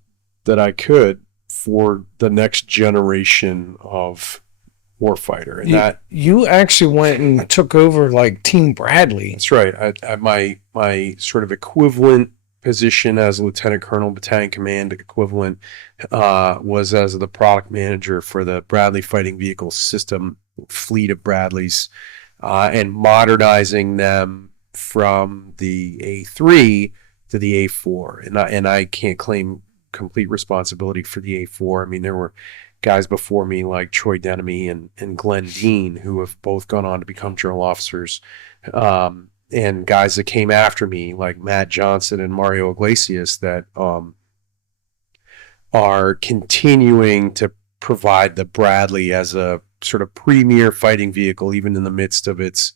I could for the next generation of warfighter. And you actually went and took over like Team Bradley. that's right. My sort of equivalent position as a lieutenant colonel, battalion command equivalent, was as the product manager for the Bradley fighting vehicle system fleet of Bradleys, and modernizing them from the A3 to the A4. And I can't claim complete responsibility for the A4. I mean, there were guys before me like Troy Denemy and Glenn Dean, who have both gone on to become general officers, and guys that came after me like Matt Johnson and Mario Iglesias that are continuing to provide the Bradley as a sort of premier fighting vehicle, even in the midst of its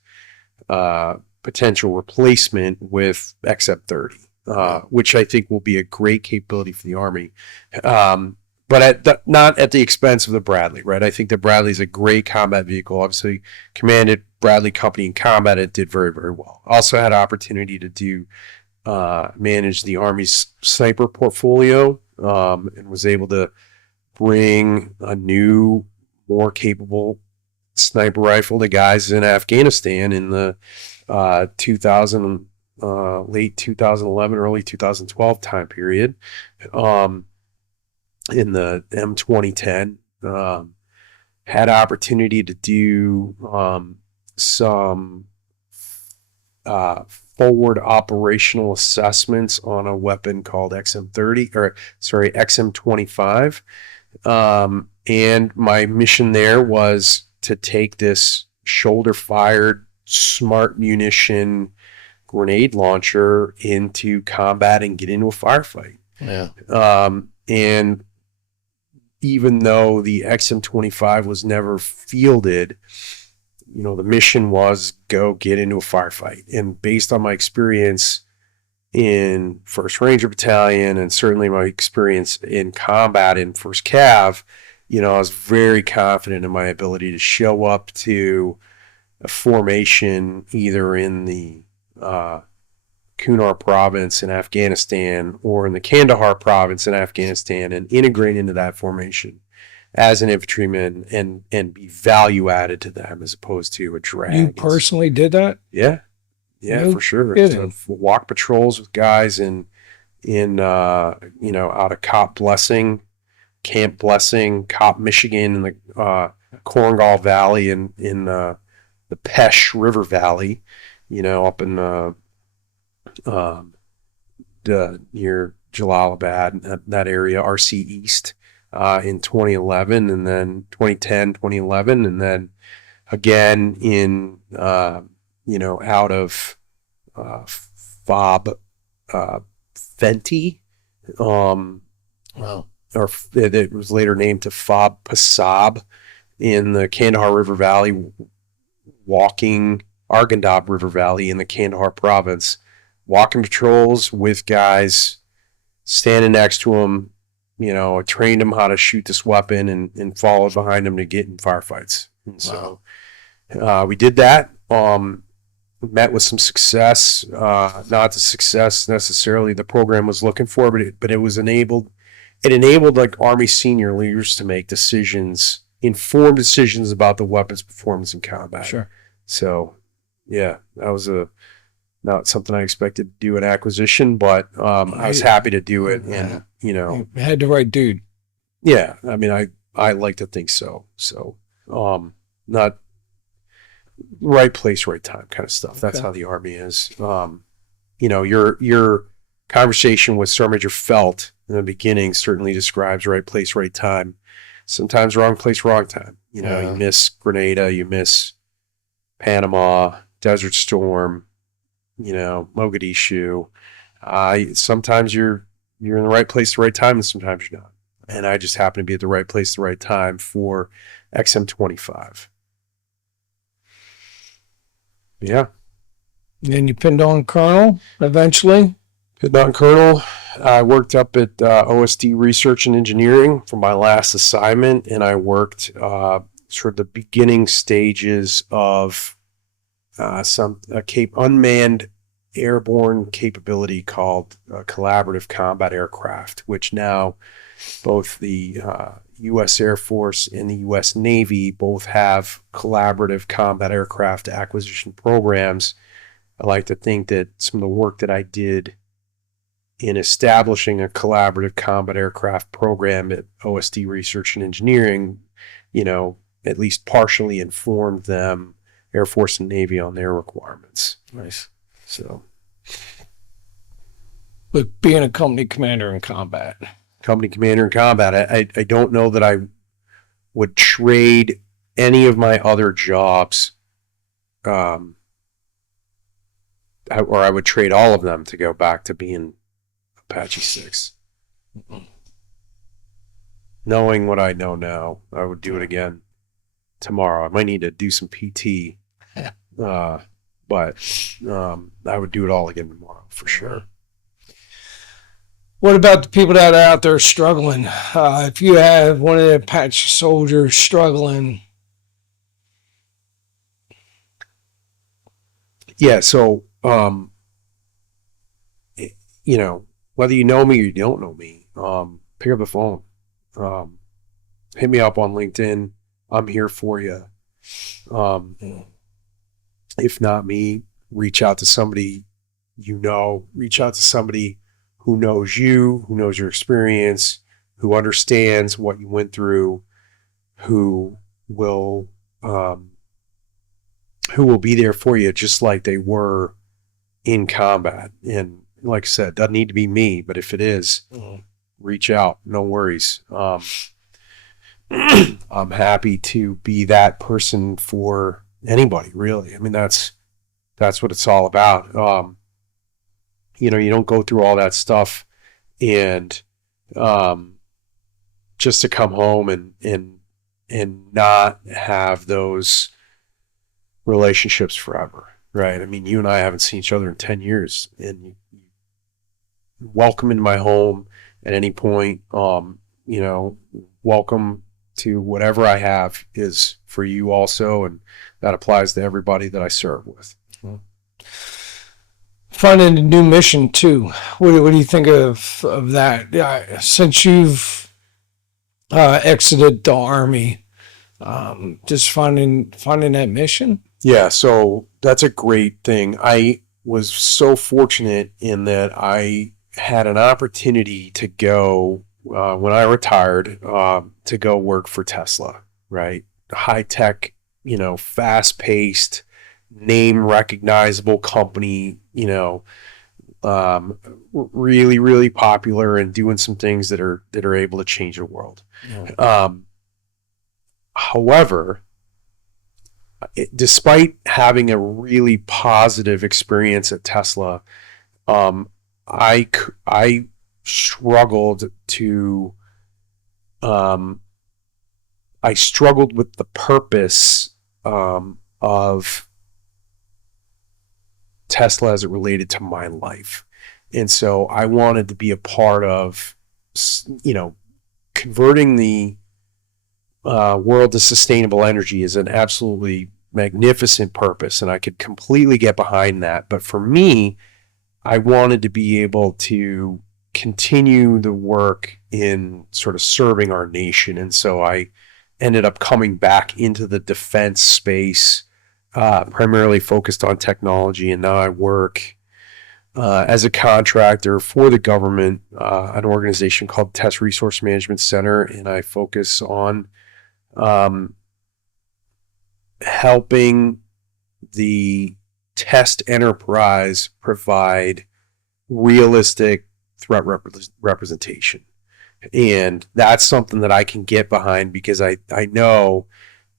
potential replacement with XM30, which I think will be a great capability for the Army. But not at the expense of the Bradley, right? I think the Bradley is a great combat vehicle. Obviously, commanded Bradley Company in combat, it did very, very well. Also had opportunity to manage the Army's sniper portfolio, and was able to bring a new, more capable sniper rifle to guys in Afghanistan in the late 2011, early 2012 time period. In the M2010, had opportunity to do some forward operational assessments on a weapon called XM25. And my mission there was to take this shoulder-fired smart munition grenade launcher into combat and get into a firefight. Yeah. And even though the XM25 was never fielded, the mission was go get into a firefight. And based on my experience in 1st Ranger Battalion and certainly my experience in combat in 1st Cav, I was very confident in my ability to show up to a formation either in the Kunar province in Afghanistan or in the Kandahar province in Afghanistan and integrate into that formation as an infantryman and be value added to them as opposed to a drag. You personally did that? Yeah, No for sure. kidding. So walk patrols with guys in out of Camp Blessing, Cop Michigan, in the Korengal Valley, in the Pesh River Valley, up in near Jalalabad, that area, RC East, in 2011, and then 2010, 2011, and then again in out of Fob Fenty, Wow. or it was later named to Fob Pasab in the Kandahar River Valley, walking Arghandab River Valley in the Kandahar province, walking patrols with guys standing next to them. I trained them how to shoot this weapon and followed behind them to get in firefights. And so we did that. Met with some success, not the success necessarily the program was looking for, but it enabled like Army senior leaders to make informed decisions about the weapon's performance in combat. Sure. So, yeah, that was not something I expected to do in acquisition, but I was happy to do it, and You had the right dude. yeah, I mean, I like to think so. So, not right place, right time kind of stuff. That's Okay. how the Army is. Your conversation with Sergeant Major Felt in the beginning certainly describes right place, right time. Sometimes wrong place, wrong time. You miss Grenada, you miss Panama, Desert Storm, Mogadishu. Sometimes you're in the right place at the right time, and sometimes you're not. And I just happen to be at the right place at the right time for XM25. Yeah. And you pinned on Colonel eventually. Pinned on Colonel. I worked up at OSD Research and Engineering for my last assignment, and I worked sort of the beginning stages of unmanned airborne capability called collaborative combat aircraft, which now both the U.S. Air Force and the U.S. Navy both have collaborative combat aircraft acquisition programs. I like to think that some of the work that I did in establishing a collaborative combat aircraft program at OSD Research and Engineering, at least partially informed them, Air Force and Navy, on their requirements. Nice. So, But being a company commander in combat. company commander in combat, I don't know that I would trade any of my other jobs, or I would trade all of them to go back to being Apache 6. Knowing what I know now, I would do it again tomorrow. I might need to do some PT, but I would do it all again tomorrow for sure. What about the people that are out there struggling? If you have one of the Apache soldiers struggling. Yeah, so, whether you know me or you don't know me, pick up the phone. Hit me up on LinkedIn. I'm here for you. If not me, reach out to somebody reach out to somebody who knows you, who knows your experience, who understands what you went through, who will be there for you just like they were in combat. And like I said, doesn't need to be me, but if it is, reach out. No worries. I'm happy to be that person for anybody, really. I mean, that's what it's all about. You don't go through all that stuff and just to come home and not have those relationships forever, right? I mean, you and I haven't seen each other in 10 years, and you welcome into my home at any point. Welcome to whatever I have is for you also, and that applies to everybody that I serve with. Finding a new mission too. What do you think of that? Since you've exited the Army, just finding that mission. Yeah, so that's a great thing. I was so fortunate in that I had an opportunity to go when I retired to go work for Tesla, right? High tech, fast paced, name recognizable company, really, really popular and doing some things that are able to change the world. Yeah. However, despite having a really positive experience at Tesla, I struggled with the purpose of Tesla as it related to my life. And so I wanted to be a part of, converting the world to sustainable energy is an absolutely magnificent purpose, and I could completely get behind that. But for me, I wanted to be able to continue the work in sort of serving our nation. And so I ended up coming back into the defense space, primarily focused on technology. And now I work as a contractor for the government, an organization called Test Resource Management Center. And I focus on helping the test enterprise provide realistic threat representation. And that's something that I can get behind, because I know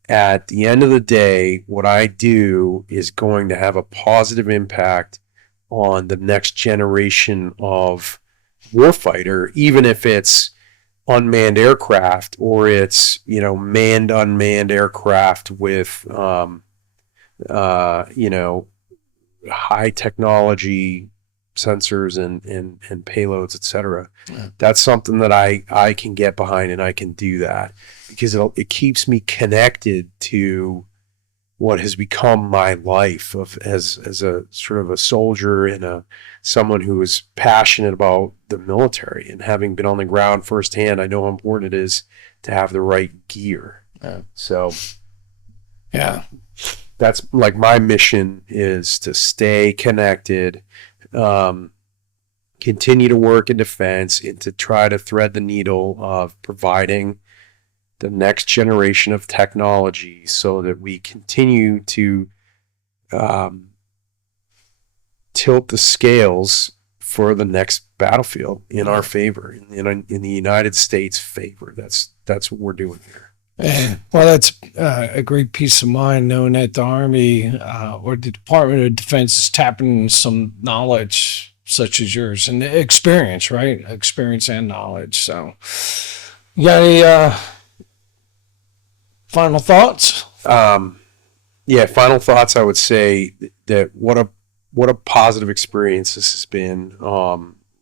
at the end of the day, what I do is going to have a positive impact on the next generation of warfighter, even if it's unmanned aircraft or it's, manned, unmanned aircraft with, high technology sensors and payloads, etc. Yeah. That's something that I can get behind, and I can do that because it keeps me connected to what has become my life as a sort of a soldier and someone who is passionate about the military, and having been on the ground firsthand, I know how important it is to have the right gear. So Yeah. that's like my mission is to stay connected, continue to work in defense, and to try to thread the needle of providing the next generation of technology so that we continue to tilt the scales for the next battlefield in our favor, in the United States' favor. That's what we're doing here. Well, that's a great peace of mind knowing that the Army or the Department of Defense is tapping some knowledge such as yours and experience, right? Experience and knowledge. So, you got any final thoughts? Yeah, final thoughts. I would say that what a positive experience this has been.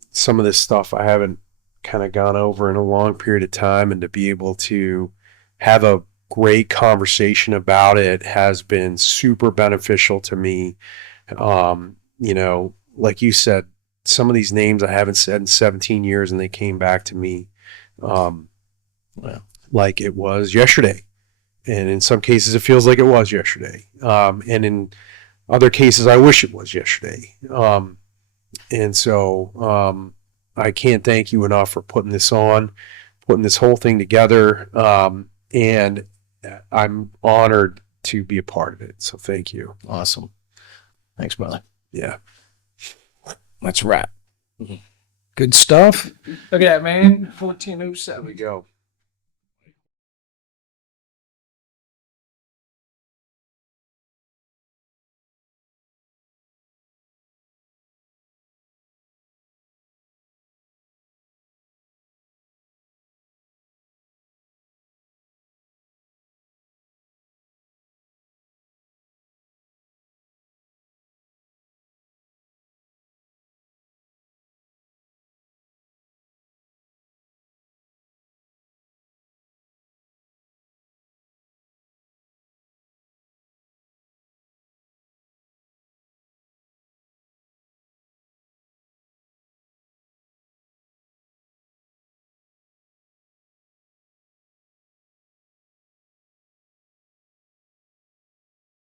Some of this stuff I haven't kind of gone over in a long period of time, and to be able to have a great conversation about it has been super beneficial to me. You know, like you said, some of these names I haven't said in 17 years, and they came back to me like it was yesterday. And in some cases, it feels like it was yesterday. And in other cases, I wish it was yesterday. And so I can't thank you enough for putting this whole thing together. And I'm honored to be a part of it. So thank you. Awesome. Thanks, brother. Yeah. Let's wrap. Good stuff. Look at that, man. 1407. There we go.